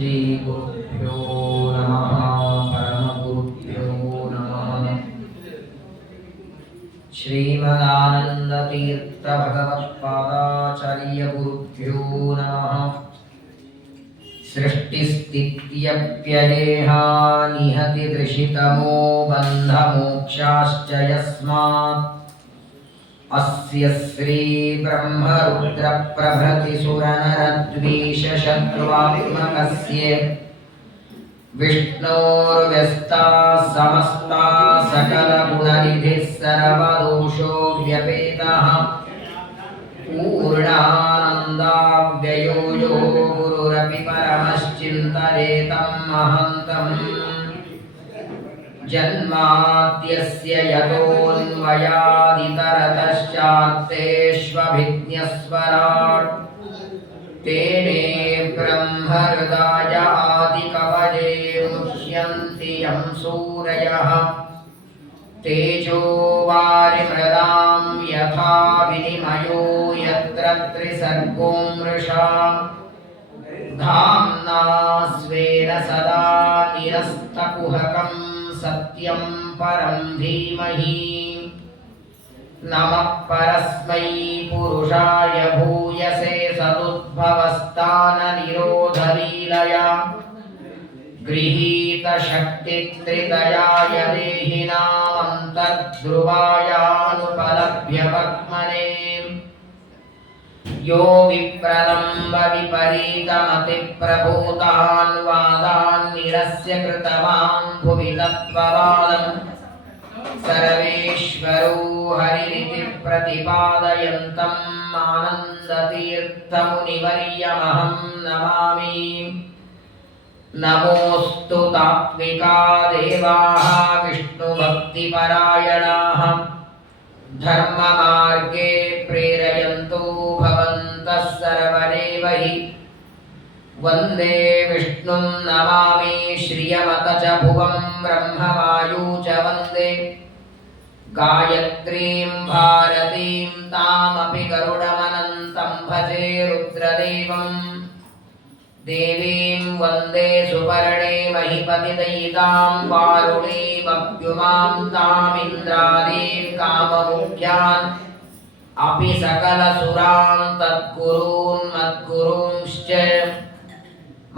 ಶ್ರೀ ಗುರುಭ್ಯೋ ನಮಃ ಪರಮಗುರುಭ್ಯೋ ನಮಃ. ಶ್ರೀಮದಾನಂದತೀರ್ಥ ಭಗವತ್ಪಾದಾಚಾರ್ಯ ಗುರುಭ್ಯೋ ನಮಃ. ಸೃಷ್ಟಿಸ್ಥಿತ್ಯಪ್ಯದೇಹಾ ನಿಹತಿ ದೃಶಿತಮೋ ಬಂಧಮೋಕ್ಷಾಶ್ಚ ಯಸ್ಮಾತ್ ಅಸ್ಯ ಶ್ರೀ ಬ್ರಹ್ಮ ರುದ್ರ ಪ್ರಭೃತಿ ಸುರನರದ್ವೀಷ ಶತ್ರುವಾತ್ಮಕಸ್ಯ ವಿಷ್ಣೋರ್ವ್ಯಸ್ತಾ ಸಮಸ್ತಾ ಸಕಲ ಗುಣನಿಧಿಃ ಸರ್ವದೋಷೋ ವ್ಯಪೇತಃ ಪೂರ್ಣಾನಂದಾವ್ಯಯೋ ಯೋ ಗುರುರಪಿ ಪರಮಶ್ಚಿಂತಯೇತಂ ಮಹಂತಂ. ಜನ್ಮಾದ್ಯಸ್ಯ ಯತೋನ್ಮಯಾದಿತರತಶ್ಚಾರ್ಥೇಷ್ವಭಿಜ್ಞಸ್ವರಾಟ್ ತೇನೇ ಬ್ರಹ್ಮಹೃದಾಯ ಆದಿಕವಯೇ ಮುಹ್ಯಂತಿ ಯಂ ಸೂರಯಃ. ತೇಜೋ ವಾರಿಮೃದಾಂ ಯಥಾ ವಿನಿಮಯೋ ಯತ್ರ ತ್ರಿಸರ್ಗೋ ಮೃಷಾ ಧಾಮ್ನಾ ಸ್ವೇನ ಸದಾ ನಿರಸ್ತಕುಹಕಂ ಸತ್ಯಂ ಪರಂ ಧೀಮಹಿ. ನಮಃ ಪರಸ್ಮೈ ಪುರುಷಾಯ ಭೂಯಸೆ ಸದುದ್ಭವಸ್ಥಾನ ನಿರೋಧಲೀಲಯ ಗೃಹೀತ ಶಕ್ತಿ ತ್ರಿತಯಾಯ ದೇಹಿನಾಮಂತರ್ಧ್ರುವಾಯಾನುಪಲಭ್ಯ ಪದ್ಮನೇ. ಯೋ ವಿಪ್ರಲಂಬ ವಿಪರೀತಮತಿ ಪ್ರಭೂತಾನ್ ವಾದಾನ್ ನಿರಸ್ಯ ಕೃತವಾನ್ ಭುವಿ ತತ್ವವಾದಂ ಸರ್ವೇಶ್ವರೋ ಹರಿರಿತಿ ಪ್ರತಿಪಾದಯಂತಂ ಆನಂದತೀರ್ಥಮುನಿವರ್ಯಮಹಂ ನಮಾಮಿ. ನಮೋऽस्तु ತಾತ್ವಿಕಾ ದೇವಾಃ ವಿಷ್ಣುಭಕ್ತಿಪರಾಯಣಾಃ ಧರ್ಮಮಾರ್ಗೇ ಪ್ರೇರಯಂತೋ ಭವಂತಃ ಸರ್ವದೇವ ಹಿ. ವಂದೇ ವಿಷ್ಣುಂ ನಮಾಮಿ ಶ್ರಿಯಮತ ಚ ಭುವಂ ಬ್ರಹ್ಮವಾಯೂ ಚ ವಂದೇ ಗಾಯತ್ರೀಂ ಭಾರತೀಂ ತಾಮಪಿ ಗರುಡಮನಂತಂ ಭಜೆ ರುದ್ರದೇವಂ. ದೇವೀಂ ವಂದೇ ಸುಪರ್ಣೇ ಮಹಿಪತಿದಯಿತಾಂ ವಾರುಣೀಮಪ್ಯುಮಾಂ ತಾಮಿಂದ್ರಾದೀಂ ಕಾಮಮುಖ್ಯಾನ್ ಅಪಿ ಸಕಲಸುರಾನ್ ತದ್ಗುರೂನ್ ಮದ್ಗುರೂಂಶ್ಚ.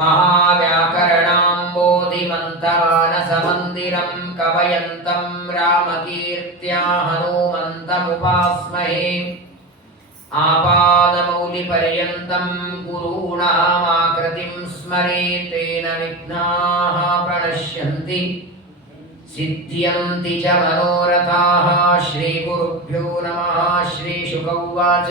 ಮಹಾವ್ಯಾಕರಣಾಂಬೋಧಿಮಂತಮಾನಸಮಂದಿರಂ ಕವಯಂತಂ ರಾಮಕೀರ್ತ್ಯಾ ಹನುಮಂತಮುಪಾಸ್ಮಹೇ. ಆಪಾದಮೌಲಿಪರ್ಯಂತಂ ಗುರೂಣಾಮಾಕೃತಿಂ ಸ್ಮರೇತ್ ತೇನ ವಿಘ್ನಾಃ ಪ್ರಣಶ್ಯಂತಿ ಸಿದ್ಧ್ಯಂತಿ ಚ ಮನೋರಥಾಃ. ಶ್ರೀಗುರುಭ್ಯೋ ನಮಃ. ಶ್ರೀಶುಕ ಉವಾಚ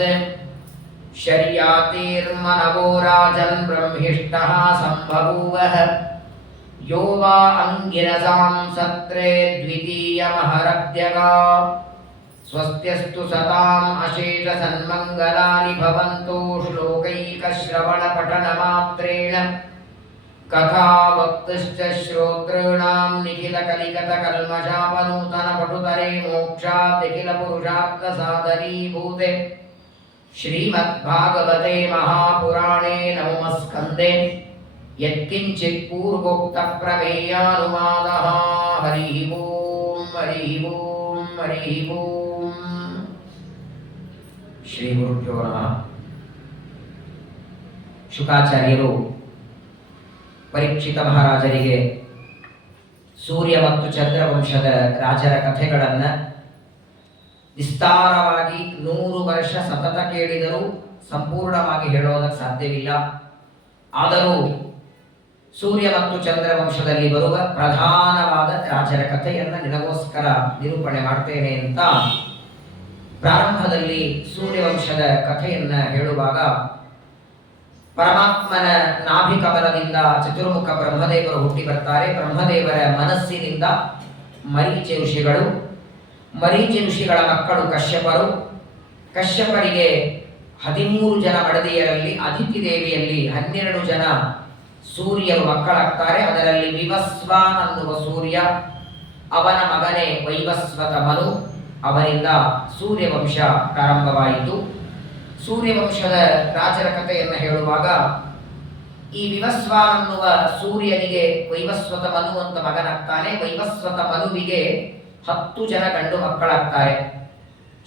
ಶರ್ಯಾತಿರ್ಮನವೋ ರಾಜನ್ ಬ್ರಹ್ಮಿಷ್ಟಃ ಸಂಬಭೂವಃ ಯೋ ವಾ ಅಂಗಿರಸಾಂ ಸತ್ರೇ ದ್ವಿತೀಯಮಹರಬ್ಧ್ಯಗಾ. ಸ್ವಸ್ತ್ಯಸ್ತು ಸತಾಂ ಅಶೇಷ ಸನ್ಮಂಗಲಾನಿ ಭವಂತು. ಶ್ಲೋಕೈಕಶ್ರವಣಪಠನಮಾತ್ರೇಣ ಕಥಾ ವಕ್ತುಶ್ಚ ಶ್ರೋತॄಣಾಂ ನಿಖಿಲ ಕಲಿಕತ ಕಲ್ಮಷಾಪನೂತನ ಪಟುತರೆ ಮೋಕ್ಷಾತ್ ಅಖಿಲ ಪುರುಷಾರ್ಥ ಸಾಧನೀಭೂತೆ ಶ್ರೀಮದ್ಭಾಗವತೆ ಮಹಾಪುರಾಣೇ ನವಮಸ್ಕಂದೆ ಯತ್ಕಿಂಚಿತ್ ಪೂರ್ವೋಕ್ತ ಪ್ರಮೇಯಾನುವಾದಃ. ಹರಿ ಓಂ ಹರಿ ಓಂ ಹರಿ ಓಂ. ಶ್ರೀ ಗುರುಭ್ಯೋ ನಮಃ. ಶುಕಾಚಾರ್ಯರು ಪರೀಕ್ಷಿತ ಮಹಾರಾಜರಿಗೆ ಸೂರ್ಯ ಮತ್ತು ಚಂದ್ರವಂಶದ ರಾಜರ ಕಥೆಗಳನ್ನು ವಿಸ್ತಾರವಾಗಿ 100 ವರ್ಷ ಸತತ ಕೇಳಿದರೂ ಸಂಪೂರ್ಣವಾಗಿ ಹೇಳೋದಕ್ಕೆ ಸಾಧ್ಯವಿಲ್ಲ. ಆದರೂ ಸೂರ್ಯ ಮತ್ತು ಚಂದ್ರವಂಶದಲ್ಲಿ ಬರುವ ಪ್ರಧಾನವಾದ ರಾಜರ ಕಥೆಯನ್ನು ನಿನಗೋಸ್ಕರ ನಿರೂಪಣೆ ಮಾಡ್ತೇನೆ ಅಂತ ಪ್ರಾರಂಭದಲ್ಲಿ ಸೂರ್ಯವಂಶದ ಕಥೆಯನ್ನು ಹೇಳುವಾಗ ಪರಮಾತ್ಮನ ನಾಭಿಕಮಲದಿಂದ ಚತುರ್ಮುಖ ಬ್ರಹ್ಮದೇವರು ಹುಟ್ಟಿ ಬರ್ತಾರೆ. ಬ್ರಹ್ಮದೇವರ ಮನಸ್ಸಿನಿಂದ ಮರೀಚಿ ಋಷಿಗಳು, ಮರೀಚಿ ಋಷಿಗಳ ಮಕ್ಕಳು ಕಶ್ಯಪರು. ಕಶ್ಯಪರಿಗೆ 13 ಜನ ಮಡದಿಯರಲ್ಲಿ ಅದಿತಿ ದೇವಿಯಲ್ಲಿ 12 ಜನ ಸೂರ್ಯರು ಮಕ್ಕಳಾಗ್ತಾರೆ. ಅದರಲ್ಲಿ ವಿವಸ್ವಾನ್ ಅನ್ನುವ ಸೂರ್ಯ, ಅವನ ಮಗನೇ ವೈವಸ್ವತ ಮನು. ಅವರಿಂದ ಸೂರ್ಯವಂಶ ಪ್ರಾರಂಭವಾಯಿತು. ಸೂರ್ಯವಂಶದ ರಾಜರ ಕಥೆಯನ್ನು ಹೇಳುವಾಗ ಈ ವಿವಸ್ವಾನನ್ನುವ ಸೂರ್ಯನಿಗೆ ವೈವಸ್ವತ ಮನು ಅಂತ ಮಗನಾಗ್ತಾನೆ. ವೈವಸ್ವತ ಮನುವಿಗೆ 10 ಜನ ಗಂಡು ಮಕ್ಕಳಾಗ್ತಾರೆ.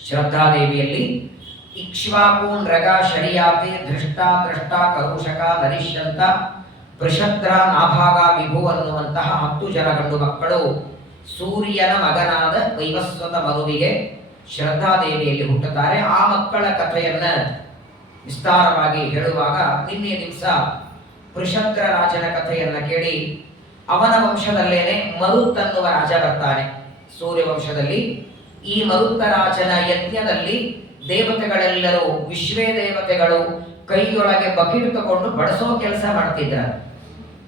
ಶ್ರದ್ಧಾದೇವಿಯಲ್ಲಿ ಇಕ್ಷ್ವಾಕು ನೃಗ ಶರಿಯಾತಿ ಧೃಷ್ಟ ದ್ರಷ್ಟ ಕರುಷಕ ನರಿಷ್ಯಂತ ವೃಷದ್ರ ನಾಭಾಗ ವಿಭು ಅನ್ನುವಂತಹ 10 ಜನ ಗಂಡು ಮಕ್ಕಳು ಸೂರ್ಯನ ಮಗನಾದ ವೈವಸ್ವತ ಮನುವಿಗೆ ಶ್ರದ್ಧಾದೇವಿಯಲ್ಲಿ ಹುಟ್ಟುತ್ತಾರೆ. ಆ ಮಕ್ಕಳ ಕಥೆಯನ್ನ ವಿಸ್ತಾರವಾಗಿ ಹೇಳುವಾಗ ನಿನ್ನೆ ದಿವಸ ವೃಷದ್ರ ರಾಜನ ಕಥೆಯನ್ನ ಕೇಳಿ ಅವನ ವಂಶದಲ್ಲೇನೆ ಮರುತ್ ಅನ್ನುವ ರಾಜ ಬರ್ತಾನೆ ಸೂರ್ಯ ವಂಶದಲ್ಲಿ. ಈ ಮರುತ್ತ ರಾಜನ ಯಜ್ಞದಲ್ಲಿ ದೇವತೆಗಳೆಲ್ಲರೂ ವಿಶ್ವೇ ದೇವತೆಗಳು ಕೈಯೊಳಗೆ ಬಕೆಟ್ ತಗೊಂಡು ಬಡಿಸೋ ಕೆಲಸ ಮಾಡ್ತಿದ್ದಾರೆ.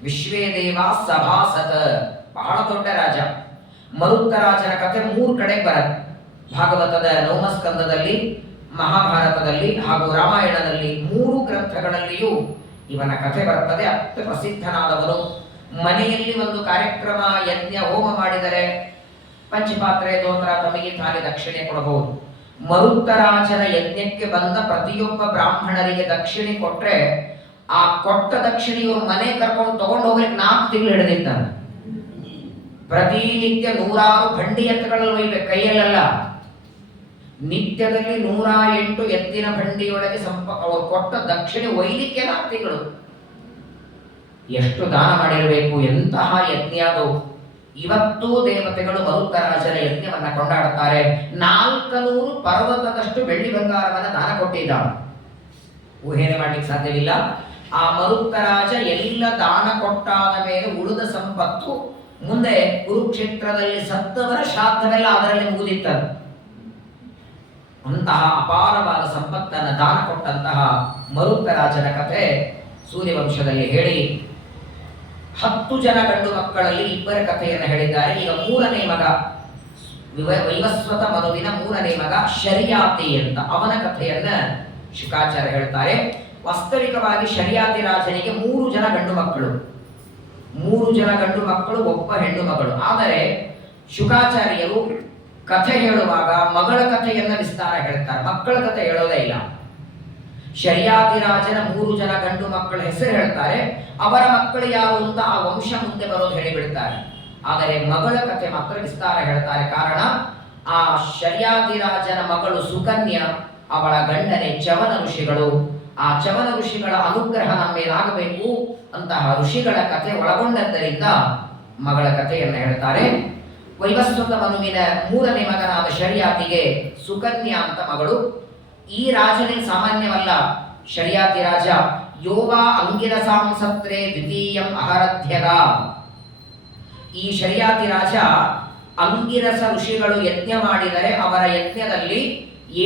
ವಿಶ್ವೇ ದೇವ ಸಭಾಸತ, ಬಹಳ ದೊಡ್ಡ ರಾಜ. ಮರುತ್ತ ರಾಜನ ಕಥೆ 3 ಕಡೆ ಬರುತ್ತೆ. ಭಾಗವತದ ನವಮಸ್ಕಂದದಲ್ಲಿ, ಮಹಾಭಾರತದಲ್ಲಿ ಹಾಗೂ ರಾಮಾಯಣದಲ್ಲಿ 3 ಗ್ರಂಥಗಳಲ್ಲಿಯೂ ಇವನ ಕಥೆ ಬರ್ತದೆ. ಅತ್ಯ ಪ್ರಸಿದ್ಧನಾದವನು. ಮನೆಯಲ್ಲಿ ಒಂದು ಕಾರ್ಯಕ್ರಮ ಯಜ್ಞ ಹೋಮ ಮಾಡಿದರೆ ಪಂಚಪಾತ್ರೆ ದೋತ್ರ ತಮಗೆ ತಾಲಿ ದಕ್ಷಿಣೆ ಕೊಡಬಹುದು. ಮರುತ್ತರಾಜನ ಯಜ್ಞಕ್ಕೆ ಬಂದ ಪ್ರತಿಯೊಬ್ಬ ಬ್ರಾಹ್ಮಣರಿಗೆ ದಕ್ಷಿಣೆ ಕೊಟ್ರೆ ಆ ಕೊಟ್ಟ ದಕ್ಷಿಣೆ ಇವರು ಮನೆ ಕರ್ಕೊಂಡು ತಗೊಂಡು ಹೋಗ್ಲಿಕ್ಕೆ 4 ತಿಂಗಳು ಹಿಡಿದಿದ್ದಾನೆ. ಪ್ರತಿನಿತ್ಯ 100 ಬಂಡಿ ಎತ್ತುಗಳಲ್ಲಿ ಒಯ್ಬೇಕು, ಕೈಯಲ್ಲೆಲ್ಲ. ನಿತ್ಯದಲ್ಲಿ 108 ಎತ್ತಿನ ಬಂಡಿಯೊಳಗೆ ಅವರು ಕೊಟ್ಟ ದಕ್ಷಿಣೆ ಒಯ್ಲಿಕ್ಕೆ 4 ತಿಂಗಳು. ಎಷ್ಟು ದಾನ ಮಾಡಿರಬೇಕು, ಎಂತಹ ಯಜ್ಞ ಅದು. ಇವತ್ತೂ ದೇವತೆಗಳು ಮರುತ್ತರಾಜನ ಯಜ್ಞವನ್ನ ಕೊಂಡಾಡುತ್ತಾರೆ. 400 ಪರ್ವತದಷ್ಟು ಬೆಳ್ಳಿ ಬಂಗಾರವನ್ನ ದಾನ ಕೊಟ್ಟಿದ್ದಾನೆ. ಊಹೆನೆ ಮಾಡ್ಲಿಕ್ಕೆ ಸಾಧ್ಯವಿಲ್ಲ. ಆ ಮರುತ್ತರಾಜ ಎಲ್ಲ ದಾನ ಕೊಟ್ಟಾದ ಮೇಲೆ ಉಳಿದ ಸಂಪತ್ತು ಮುಂದೆ ಕುರುಕ್ಷೇತ್ರದಲ್ಲಿ ಸತ್ತವರ ಶ್ರಾದ್ದವೆಲ್ಲ ಅದರಲ್ಲಿ ಮುಗಿದಿತ್ತದು. ಅಂತಹ ಅಪಾರವಾದ ಸಂಪತ್ತನ್ನು ದಾನ ಕೊಟ್ಟಂತಹ ಮರುತ್ತರಾಜನ ಕಥೆ ಸೂರ್ಯವಂಶದಲ್ಲಿ ಹೇಳಿ 10 ಜನ ಗಂಡು ಮಕ್ಕಳಲ್ಲಿ 2 ಕಥೆಯನ್ನು ಹೇಳಿದ್ದಾರೆ. ಈಗ 3ನೇ ಮಗ ವೈವಸ್ವತ ಮನುವಿನ 3ನೇ ಮಗ ಶರಿಯಾತಿ ಅಂತ, ಅವನ ಕಥೆಯನ್ನ ಶುಕಾಚಾರ್ಯ ಹೇಳ್ತಾರೆ. ವಾಸ್ತವಿಕವಾಗಿ ಶರಿಯಾತಿ ರಾಜನಿಗೆ 3 ಜನ ಗಂಡು ಮಕ್ಕಳು, 3 ಜನ ಗಂಡು ಮಕ್ಕಳು, 1 ಹೆಣ್ಣು ಮಗಳು. ಆದರೆ ಶುಕಾಚಾರ್ಯರು ಕಥೆ ಹೇಳುವಾಗ ಮಗಳ ಕಥೆಯನ್ನ ವಿಸ್ತಾರ ಹೇಳ್ತಾರೆ, ಮಕ್ಕಳ ಕಥೆ ಹೇಳೋದೇ ಇಲ್ಲ. ಶರಿಯಾತಿ ರಾಜನ 3 ಜನ ಗಂಡು ಮಕ್ಕಳ ಹೆಸರು ಹೇಳ್ತಾರೆ, ಅವರ ಮಕ್ಕಳು ಯಾರು ಅಂತ ಆ ವಂಶ ಮುಂದೆ ಬರೋದು ಹೇಳಿಬಿಡ್ತಾರೆ. ಆದರೆ ಮಗಳ ಕಥೆ ಮಾತ್ರ ವಿಸ್ತಾರ ಹೇಳ್ತಾರೆ. ಕಾರಣ, ಆ ಶರಿಯಾತಿ ರಾಜನ ಮಗಳು ಸುಕನ್ಯಾ, ಅವಳ ಗಂಡನೆ ಚವನ ಋಷಿಗಳು. ಆ ಚವನ ಋಷಿಗಳ ಅನುಗ್ರಹ ನಮ್ಮ ಮೇಲಾಗಬೇಕು ಅಂತಹ ಋಷಿಗಳ ಕಥೆ ಒಳಗೊಂಡದ್ದರಿಂದ ಮಗಳ ಕಥೆಯನ್ನು ಹೇಳ್ತಾರೆ. ವೈವಸ್ವತ ಮನುವಿನ 3ನೇ ಮಗನಾದ ಶರಿಯಾತಿಗೆ ಸುಕನ್ಯಾ ಅಂತ ಮಗಳು. ಈ ರಾಜನೇ ಸಾಮಾನ್ಯವಲ್ಲ. ಶರಿಯಾತಿ ರಾಜ ಯೋಗ ಅಂಗಿರಸಾಂ ಸತ್ರೆ ದ್ವಿತೀಯಂ ಅಹರಧ್ಯಗ. ಈ ಶರಿಯಾತಿ ರಾಜ ಅಂಗಿರಸ ಋಷಿಗಳು ಯಜ್ಞ ಮಾಡಿದರೆ ಅವರ ಯಜ್ಞದಲ್ಲಿ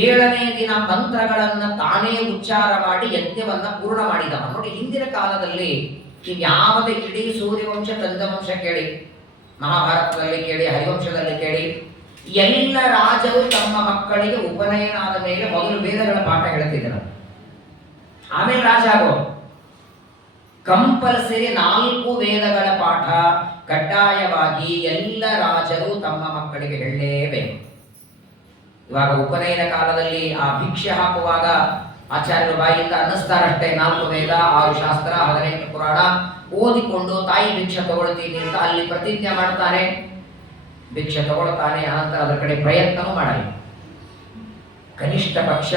7ನೇ ದಿನ ಮಂತ್ರಗಳನ್ನು ತಾನೇ ಉಚ್ಚಾರ ಮಾಡಿ ಯಜ್ಞವನ್ನ ಪೂರ್ಣ ಮಾಡಿದವ. ನೋಡಿ, ಹಿಂದಿನ ಕಾಲದಲ್ಲಿ ನೀವು ಯಾವುದೇ ಇಡೀ ಸೂರ್ಯವಂಶ ಚಂದ್ರವಂಶ ಕೇಳಿ, ಮಹಾಭಾರತದಲ್ಲಿ ಕೇಳಿ, ಹರಿವಂಶದಲ್ಲಿ ಕೇಳಿ, ಎಲ್ಲ ರಾಜರು ತಮ್ಮ ಮಕ್ಕಳಿಗೆ ಉಪನಯನ ಆದ ಮೇಲೆ ಮೊದಲು ವೇದಗಳ ಪಾಠ ಹೇಳ್ತಿದ್ರು, ಆಮೇಲೆ ರಾಜ ಆಗೋ. ಕಂಪಲ್ಸರಿ 4 ವೇದಗಳ ಪಾಠ ಕಡ್ಡಾಯವಾಗಿ ಎಲ್ಲ ರಾಜರು ತಮ್ಮ ಮಕ್ಕಳಿಗೆ ಹೇಳಲೇಬೇಕು. ಇವಾಗ ಉಪನಯನ ಕಾಲದಲ್ಲಿ ಆ ಭಿಕ್ಷೆ ಹಾಕುವಾಗ ಆಚಾರ್ಯರ ಬಾಯಿಯಿಂದ ಅನ್ನಿಸ್ತಾರಷ್ಟೇ, 4 ವೇದ, 6 ಶಾಸ್ತ್ರ, 18 ಪುರಾಣ ಓದಿಕೊಂಡು ತಾಯಿ ಭಿಕ್ಷೆ ತಗೊಳ್ತೀನಿ ಅಂತ ಅಲ್ಲಿ ಪ್ರತಿಜ್ಞೆ ಮಾಡ್ತಾನೆ, ಭಿಕ್ಷೆ ತಗೊಳ್ತಾನೆ. ಅನಂತರ ಅದರ ಕಡೆ ಪ್ರಯತ್ನವೂ ಮಾಡಲಿ. ಕನಿಷ್ಠ ಪಕ್ಷ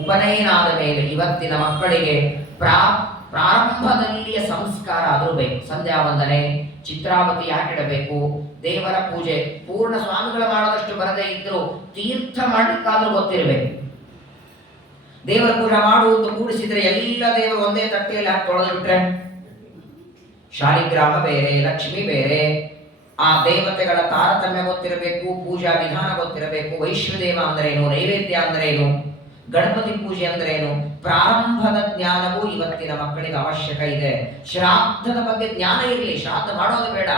ಉಪನಯನ ಆದ ಮೇಲೆ ಇವತ್ತಿನ ಮಕ್ಕಳಿಗೆ ಪ್ರಾರಂಭದಲ್ಲಿಯ ಸಂಸ್ಕಾರ ಆದರೂ ಬೇಕು. ಸಂಧ್ಯಾ ವಂದನೆ, ಚಿತ್ರಾವತಿ ಯಾಕಿಡಬೇಕು, ದೇವರ ಪೂಜೆ, ಪೂರ್ಣ ಸ್ವಾಮಿಗಳು ಮಾಡೋದಷ್ಟು ಬರದೇ ಇದ್ದರೂ ತೀರ್ಥ ಮಾಡಲಿಕ್ಕಾದ್ರೂ ಗೊತ್ತಿರಬೇಕು. ದೇವರ ಪೂಜೆ ಮಾಡುವುದು ಕೂಡಿಸಿದ್ರೆ ಎಲ್ಲ ದೇವರು ಒಂದೇ ತಟ್ಟೆಯಲ್ಲಿ ಹಾಕಿ ತೊಳೆದು ಬಿಟ್ರೆ, ಶಾಲಿಗ್ರಾಮ ಬೇರೆ, ಲಕ್ಷ್ಮಿ ಬೇರೆ, ಆ ದೇವತೆಗಳ ತಾರತಮ್ಯ ಗೊತ್ತಿರಬೇಕು, ಪೂಜಾ ವಿಧಾನ ಗೊತ್ತಿರಬೇಕು. ವೈಶ್ವದೇವ ಅಂದ್ರೇನು, ನೈವೇದ್ಯ ಅಂದ್ರೇನು, ಗಣಪತಿ ಪೂಜೆ ಅಂದ್ರೇನು, ಪ್ರಾರಂಭದ ಜ್ಞಾನವೂ ಇವತ್ತಿನ ಮಕ್ಕಳಿಗೆ ಅವಶ್ಯಕ ಇದೆ. ಶ್ರಾದ್ದದ ಬಗ್ಗೆ ಜ್ಞಾನ ಇರಲಿ, ಶ್ರಾದ್ದ ಮಾಡೋದು ಬೇಡ.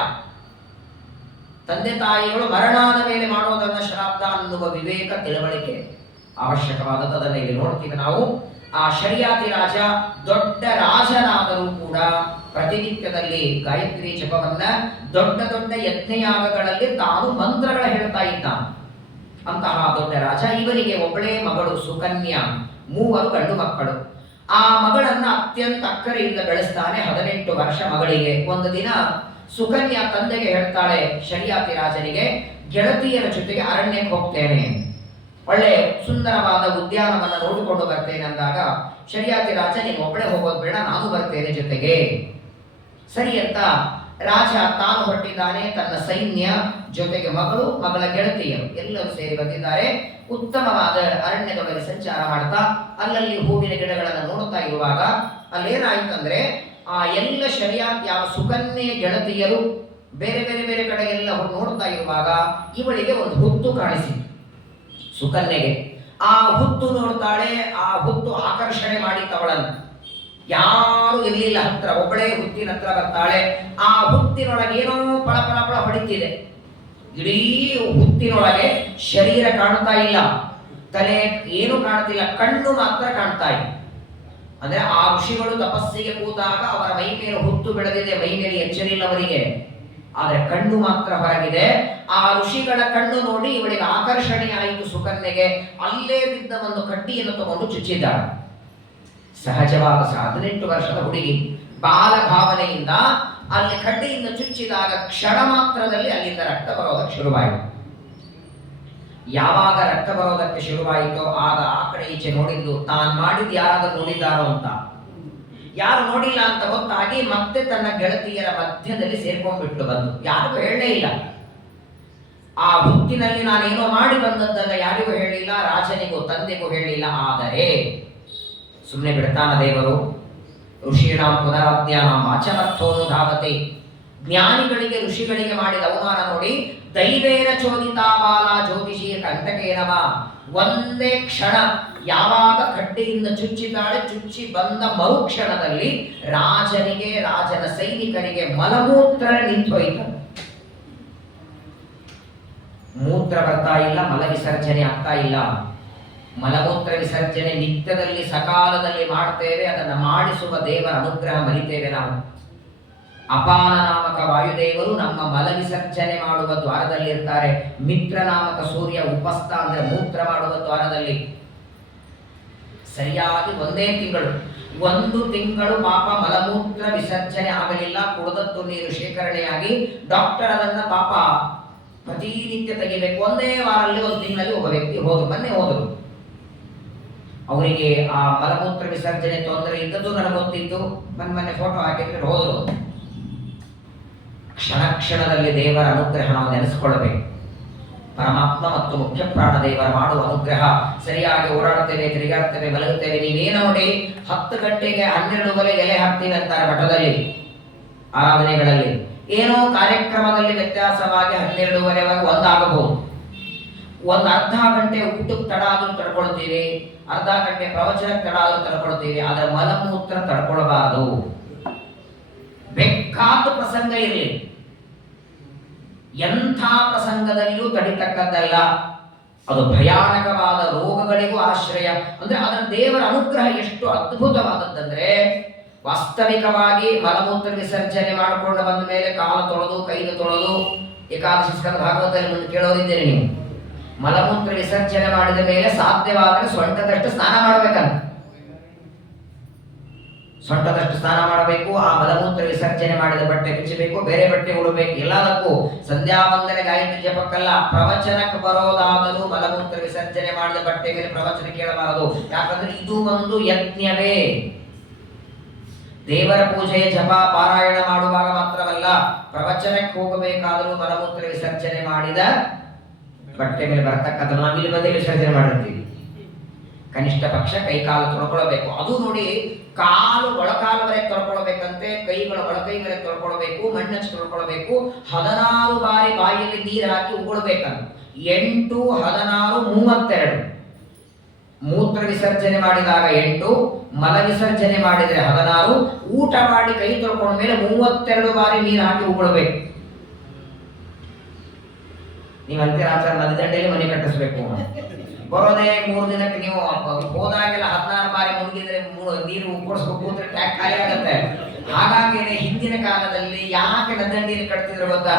ತಂದೆ ತಾಯಿಗಳು ಮರಣಾದ ಮೇಲೆ ಮಾಡೋದನ್ನ ಶ್ರಾದ್ದ ಅನ್ನುವ ವಿವೇಕ, ತಿಳುವಳಿಕೆ ಅವಶ್ಯಕವಾದದ್ದು. ಅದನ್ನ ಇಲ್ಲಿ ನೋಡ್ತೀವಿ ನಾವು. ಆ ಶರಿಯಾತಿ ರಾಜ ದೊಡ್ಡ ರಾಜನಾದರೂ ಕೂಡ ಪ್ರತಿನಿತ್ಯದಲ್ಲಿ ಗಾಯತ್ರಿ ಜಪವನ್ನ ದೊಡ್ಡ ದೊಡ್ಡ ಯಜ್ಞಯಾಗಗಳಲ್ಲಿ ತಾನು ಮಂತ್ರಗಳ ಹೇಳ್ತಾ ಇದ್ದ. ಅಂತಹ ದೊಡ್ಡ ರಾಜ. ಇವರಿಗೆ ಒಬ್ಬಳೇ ಮಗಳು ಸುಕನ್ಯಾ, 3 ಗಂಡು ಮಕ್ಕಳು. ಆ ಮಗಳನ್ನ ಅತ್ಯಂತ ಅಕ್ಕರೆಯಿಂದ ಬೆಳೆಸ್ತಾನೆ. 18 ವರ್ಷ ಮಗಳಿಗೆ. ಒಂದು ದಿನ ಸುಕನ್ಯಾ ತಂದೆಗೆ ಹೇಳ್ತಾಳೆ, ಶರ್ಯಾತಿ ರಾಜನಿಗೆ ಗೆಳತಿಯರ ಜೊತೆಗೆ ಅರಣ್ಯಕ್ಕೆ ಹೋಗ್ತೇನೆ, ಒಳ್ಳೆ ಸುಂದರವಾದ ಉದ್ಯಾನವನ್ನ ನೋಡಿಕೊಂಡು ಬರ್ತೇನೆ ಅಂದಾಗ, ಶರ್ಯಾತಿ ರಾಜ ನೀನು ಒಬ್ಬಳೆ ಹೋಗೋದು ಬೇಡ, ನಾನು ಬರ್ತೇನೆ ಜೊತೆಗೆ. ಸರಿ ಅಂತ ರಾಜ ತಾನು ಹೊರಟಿದ್ದಾನೆ. ತನ್ನ ಸೈನ್ಯ ಜೊತೆಗೆ ಮಗಳು, ಮಗಳ ಗೆಳತಿಯರು ಎಲ್ಲರೂ ಸೇರಿ ಬಂದಿದ್ದಾರೆ. ಉತ್ತಮವಾದ ಅರಣ್ಯದೊಳಗೆ ಸಂಚಾರ ಮಾಡ್ತಾ ಅಲ್ಲಲ್ಲಿ ಹೂವಿನ ಗಿಡಗಳನ್ನು ನೋಡ್ತಾ ಇರುವಾಗ ಅಲ್ಲೇನಾಯ್ತಂದ್ರೆ, ಆ ಎಲ್ಲ ಶರ್ಯಾತ್ ಯಾವ ಸುಕನ್ಯೆ ಗೆಳತಿಯರು ಬೇರೆ ಬೇರೆ ಬೇರೆ ಕಡೆಗೆಲ್ಲ ನೋಡ್ತಾ ಇರುವಾಗ ಇವಳಿಗೆ ಒಂದು ಹುತ್ತು ಕಾಣಿಸಿತು. ಸುಕನ್ಯೆಗೆ ಆ ಹುತ್ತು ನೋಡ್ತಾಳೆ. ಆ ಹುತ್ತು ಆಕರ್ಷಣೆ ಮಾಡಿತವಳನ್ನು. ಯಾರು ಇರಲಿಲ್ಲ ಹತ್ರ, ಒಬ್ಬಳೇ ಹುತ್ತಿನ ಹತ್ರ ಬರ್ತಾಳೆ. ಆ ಹುತ್ತಿನೊಳಗೆ ಏನೋ ಪಳ ಪಳ ಪಳ ಹೊಡಿತಿದೆ. ಇಡೀ ಹುತ್ತಿನೊಳಗೆ ಶರೀರ ಕಾಣ್ತಾ ಇಲ್ಲ, ತಲೆ ಏನು ಕಾಣ್ತಿಲ್ಲ, ಕಣ್ಣು ಮಾತ್ರ ಕಾಣ್ತಾ ಇದೆ. ಅಂದ್ರೆ ಆ ಋಷಿಗಳು ತಪಸ್ಸಿಗೆ ಕೂತಾಗ ಅವರ ಮೈ ಮೇಲೆ ಹುತ್ತು ಬೆಳೆದಿದೆ, ಮೈ ಮೇಲೆ ಎಚ್ಚರಿಲ್ಲ ಅವರಿಗೆ, ಆದ್ರೆ ಕಣ್ಣು ಮಾತ್ರ ಹೊರಗಿದೆ. ಆ ಋಷಿಗಳ ಕಣ್ಣು ನೋಡಿ ಇವಳಿಗೆ ಆಕರ್ಷಣೆ ಆಯಿತು. ಸುಕನ್ಯೆಗೆ ಅಲ್ಲೇ ಬಿದ್ದ ಒಂದು ಕಡ್ಡಿಯನ್ನು ತಗೊಂಡು ಚುಚ್ಚಿದ್ದಾಳೆ. ಸಹಜವಾದ 18 ವರ್ಷದ ಹುಡುಗಿ ಬಾಲ ಭಾವನೆಯಿಂದ ಅಲ್ಲಿ ಕಡ್ಡಿಯಿಂದ ಚುಚ್ಚಿದಾಗ ಕ್ಷಣ ಮಾತ್ರದಲ್ಲಿ ಅಲ್ಲಿಂದ ರಕ್ತ ಬರೋದಕ್ಕೆ ಶುರುವಾಯಿತು. ಯಾವಾಗ ರಕ್ತ ಬರೋದಕ್ಕೆ ಶುರುವಾಯಿತೋ ಆಗ ಆ ಕಡೆ ಈಚೆ ನೋಡಿದ್ದು, ತಾನು ಮಾಡಿದ್ದು ಯಾರಾದ್ರೂ ನೋಡಿದ್ದಾರೋ ಅಂತ. ಯಾರು ನೋಡಿಲ್ಲ ಅಂತ ಗೊತ್ತಾಗಿ ಮತ್ತೆ ತನ್ನ ಗೆಳತಿಯರ ಮಧ್ಯದಲ್ಲಿ ಸೇರ್ಕೊಂಡ್ಬಿಟ್ಟು ಬಂದು, ಯಾರಿಗೂ ಹೇಳಲೇ ಇಲ್ಲ. ಆ ಹುತ್ತಿನಲ್ಲಿ ನಾನೇನೋ ಮಾಡಿ ಬಂದದ್ದನ್ನ ಯಾರಿಗೂ ಹೇಳಿಲ್ಲ, ರಾಜನಿಗೂ ತಂದೆಗೂ ಹೇಳಿಲ್ಲ. ಆದರೆ ಸುಮ್ಮನೆ ಬಿಡ್ತಾನ ದೇವರು? ಋಷೀಣಾಂ ಪುನರಾಜ್ಞಾನಾಂ ಆಚಮರ್ಥೋನು ಧಾವತೆ. ಜ್ಞಾನಿಗಳಿಗೆ ಋಷಿಗಳಿಗೆ ಮಾಡಿದ ಅವಮಾನ ನೋಡಿ. ದೈವೇನ ಚೋದಿತಾ ಬಾಲ ಜ್ಯೋತಿಷಿ ಕಂಟಕೇನವ. ಒಂದೇ ಕ್ಷಣ ಯಾವಾಗ ಕಡ್ಡಿಯಿಂದ ಚುಚ್ಚಿದ್ದಾಳೆ, ಚುಚ್ಚಿ ಬಂದ ಮರುಕ್ಷಣದಲ್ಲಿ ರಾಜನಿಗೆ, ರಾಜನ ಸೈನಿಕರಿಗೆ ಮಲಮೂತ್ರ ನಿಂತೋಯ್ತು. ಮೂತ್ರ ಬರ್ತಾ ಇಲ್ಲ, ಮಲ ವಿಸರ್ಜನೆ ಆಗ್ತಾ ಇಲ್ಲ. ಮಲಮೂತ್ರ ವಿಸರ್ಜನೆ ನಿತ್ಯದಲ್ಲಿ ಸಕಾಲದಲ್ಲಿ ಮಾಡ್ತೇವೆ, ಅದನ್ನು ಮಾಡಿಸುವ ದೇವರ ಅನುಗ್ರಹ ಮರಿತೇವೆ ನಾವು. ಅಪಾನ ನಾಮಕ ವಾಯುದೇವರು ನಮ್ಮ ಮಲ ವಿಸರ್ಜನೆ ಮಾಡುವ ದ್ವಾರದಲ್ಲಿ ಇರ್ತಾರೆ. ಮಿತ್ರ ನಾಮಕ ಸೂರ್ಯ ಉಪಸ್ಥ ಅಂದ್ರೆ ಮೂತ್ರ ಮಾಡುವ ದ್ವಾರದಲ್ಲಿ. ಸರಿಯಾಗಿ ಒಂದು ತಿಂಗಳು ಪಾಪ ಮಲಮೂತ್ರ ವಿಸರ್ಜನೆ ಆಗಲಿಲ್ಲ. ಕುಡಿದದ್ದು ನೀರು ಶೇಖರಣೆಯಾಗಿ ಡಾಕ್ಟರ್ ಅದನ್ನ ಪಾಪ ಪ್ರತಿನಿತ್ಯ ತೆಗಿಬೇಕು. ಒಂದೇ ವಾರಲ್ಲಿ, ಒಂದು ತಿಂಗಳಲ್ಲಿ ಒಬ್ಬ ವ್ಯಕ್ತಿ ಹೋದ್ರು, ಮೊನ್ನೆ ಹೋದ್ರು. ಅವರಿಗೆ ಆ ಮಲಮೂತ್ರ ವಿಸರ್ಜನೆ ತೊಂದರೆ ಇದ್ದದ್ದು ನನಗೆ ಗೊತ್ತಿತ್ತು. ಮೊನ್ನೆ ಫೋಟೋ ಹಾಕಿದ್ರೆ ಹೋದ್ರು. ಕ್ಷಣ ಕ್ಷಣದಲ್ಲಿ ದೇವರ ಅನುಗ್ರಹ ನಾವು ನೆನೆಸಿಕೊಳ್ಳಬೇಕು. ಪರಮಾತ್ಮ ಮತ್ತು ಮುಖ್ಯ ಪ್ರಾಣ ದೇವರ ಮಾಡುವ ಅನುಗ್ರಹ. ಸರಿಯಾಗಿ ಓಡಾಡ್ತೇವೆ, ತಿರುಗಾಡ್ತೇವೆ, ಮಲಗುತ್ತೇವೆ. ನೀವೇನು ನೋಡಿ, 10 ಗಂಟೆಗೆ 12 ಎಲೆ ಹಾಕ್ತೀವಿ ಅಂತಾರೆ ಮಠದಲ್ಲಿ ಆರಾಧನೆಗಳಲ್ಲಿ. ಏನೋ ಕಾರ್ಯಕ್ರಮದಲ್ಲಿ ವ್ಯತ್ಯಾಸವಾಗಿ 12:30 ಒಂದಾಗಬಹುದು. ಒಂದು ಅರ್ಧ ಗಂಟೆ ಊಟಕ್ಕೆ ತಡ ಆದ್ರೂ ತಡ್ಕೊಳ್ತೀವಿ, ಅರ್ಧ ಗಂಟೆ ಪ್ರವಚನಕ್ಕೆ ತಡ ಆದ್ರೂ ತಡ್ಕೊಳ್ತೀವಿ. ಆದ್ರೆ ಮಲಮೂತ್ರ ತಡ್ಕೊಳ್ಬಾರದು. ಬೇಕಾದ ಪ್ರಸಂಗ ಇರಲಿ, ಎಂಥ ಪ್ರಸಂಗದಲ್ಲಿಯೂ ತಡಿತಕ್ಕದ್ದಲ್ಲ. ಅದು ಭಯಾನಕವಾದ ರೋಗಗಳಿಗೂ ಆಶ್ರಯ. ಅಂದ್ರೆ ಅದರ ದೇವರ ಅನುಗ್ರಹ ಎಷ್ಟು ಅದ್ಭುತವಾದದ್ದಂದ್ರೆ, ವಾಸ್ತವಿಕವಾಗಿ ಮಲಮೂತ್ರ ವಿಸರ್ಜನೆ ಮಾಡಿಕೊಂಡು ಬಂದ ಮೇಲೆ ಕಾಲು ತೊಳೆದು, ಕೈದು ತೊಳೆದು, ಏಕಾದಶಿ ಸ್ಕಂದ ಭಾಗವತದಲ್ಲಿ ಮುಂದೆ ಕೇಳೋರಿದ್ದೇನೆ ನೀವು. ಮಲಮೂತ್ರ ವಿಸರ್ಜನೆ ಮಾಡಿದ ಮೇಲೆ ಸಾಧ್ಯವಾದರೆ ಸೊಂಟದಷ್ಟು ಸ್ನಾನ ಮಾಡಬೇಕಂತ. ಸೊಂಟದಷ್ಟು ಸ್ನಾನ ಮಾಡಬೇಕು. ಆ ಮಲಮೂತ್ರ ವಿಸರ್ಜನೆ ಮಾಡಿದ ಬಟ್ಟೆ ಬಿಚ್ಚಬೇಕು, ಬೇರೆ ಬಟ್ಟೆ ಉಡಬೇಕು. ಎಲ್ಲದಕ್ಕೂ ಸಂಧ್ಯಾ ವಂದನೆ, ಗಾಯತ್ರಿ ಜಪಕ್ಕಲ್ಲ. ಪ್ರವಚನಕ್ಕೆ ಬರೋದಾದರೂ ಮಲಮೂತ್ರ ವಿಸರ್ಜನೆ ಮಾಡಿದ ಬಟ್ಟೆ ಮೇಲೆ ಪ್ರವಚನ ಕೇಳಬಾರದು. ಯಾಕಂದ್ರೆ ಇದು ಒಂದು ಯಜ್ಞವೇ. ದೇವರ ಪೂಜೆ, ಜಪ, ಪಾರಾಯಣ ಮಾಡುವಾಗ ಮಾತ್ರವಲ್ಲ, ಪ್ರವಚನಕ್ಕೆ ಹೋಗಬೇಕಾದರೂ ಮಲಮೂತ್ರ ವಿಸರ್ಜನೆ ಮಾಡಿದ ಬಟ್ಟೆ ಮೇಲೆ ಬರ್ತಕ್ಕಂಥ. ನಾವಿಲ್ಲಿ ಬಂದೇ ವಿಸರ್ಜನೆ ಮಾಡಿರ್ತೀವಿ. ಕನಿಷ್ಠ ಪಕ್ಷ ಕೈ ಕಾಲು ತೊಳ್ಕೊಳ್ಬೇಕು. ಅದು ನೋಡಿ, ಕಾಲು ಒಳಕಾಲವರೆಗೆ ತೊಳ್ಕೊಳ್ಬೇಕಂತೆ, ಕೈಗಳು ಒಳಕೈವರೆಗೆ ತೊಳ್ಕೊಳ್ಬೇಕು, ಮಣ್ಣಚ್ಚಿ ತೊಳ್ಕೊಳ್ಬೇಕು. 16 ಬಾರಿ ಬಾಯಿಯಲ್ಲಿ ನೀರು ಹಾಕಿ ಉಗುಳ್ಬೇಕಂತ. 8, 16, 32. ಮೂತ್ರ ವಿಸರ್ಜನೆ ಮಾಡಿದಾಗ 8, ಮಲ ವಿಸರ್ಜನೆ ಮಾಡಿದರೆ 16, ಊಟ ಮಾಡಿ ಕೈ ತೊಳ್ಕೊಂಡ ಮೇಲೆ 32 ಬಾರಿ ನೀರು ಹಾಕಿ ಉಗುಳ್ಬೇಕು. ನೀವಂತೀರ ಆಚಾರ ನದಿ ದಂಡೆಯಲ್ಲಿ ಮನೆ ಕಟ್ಟಿಸ್ಬೇಕು. ಬರೋದೇ 3 ದಿನಕ್ಕೆ. ನೀವು ಹೋದಾಗೆಲ್ಲ 16 ಬಾರಿ ಮುಳುಗಿದ್ರೆ ನೀರು ಉಗ್ಗಿಸ್ಬೇಕು ಅಂದ್ರೆ ಟ್ಯಾಂಕ್ ಖಾಲಿ ಆಗುತ್ತೆ. ಹಾಗಾಗಿ ಹಿಂದಿನ ಕಾಲದಲ್ಲಿ ಯಾಕೆ ನದಿದಂಡೆಯಲ್ಲಿ ಕಟ್ತಿದ್ರು ಗೊತ್ತಾ?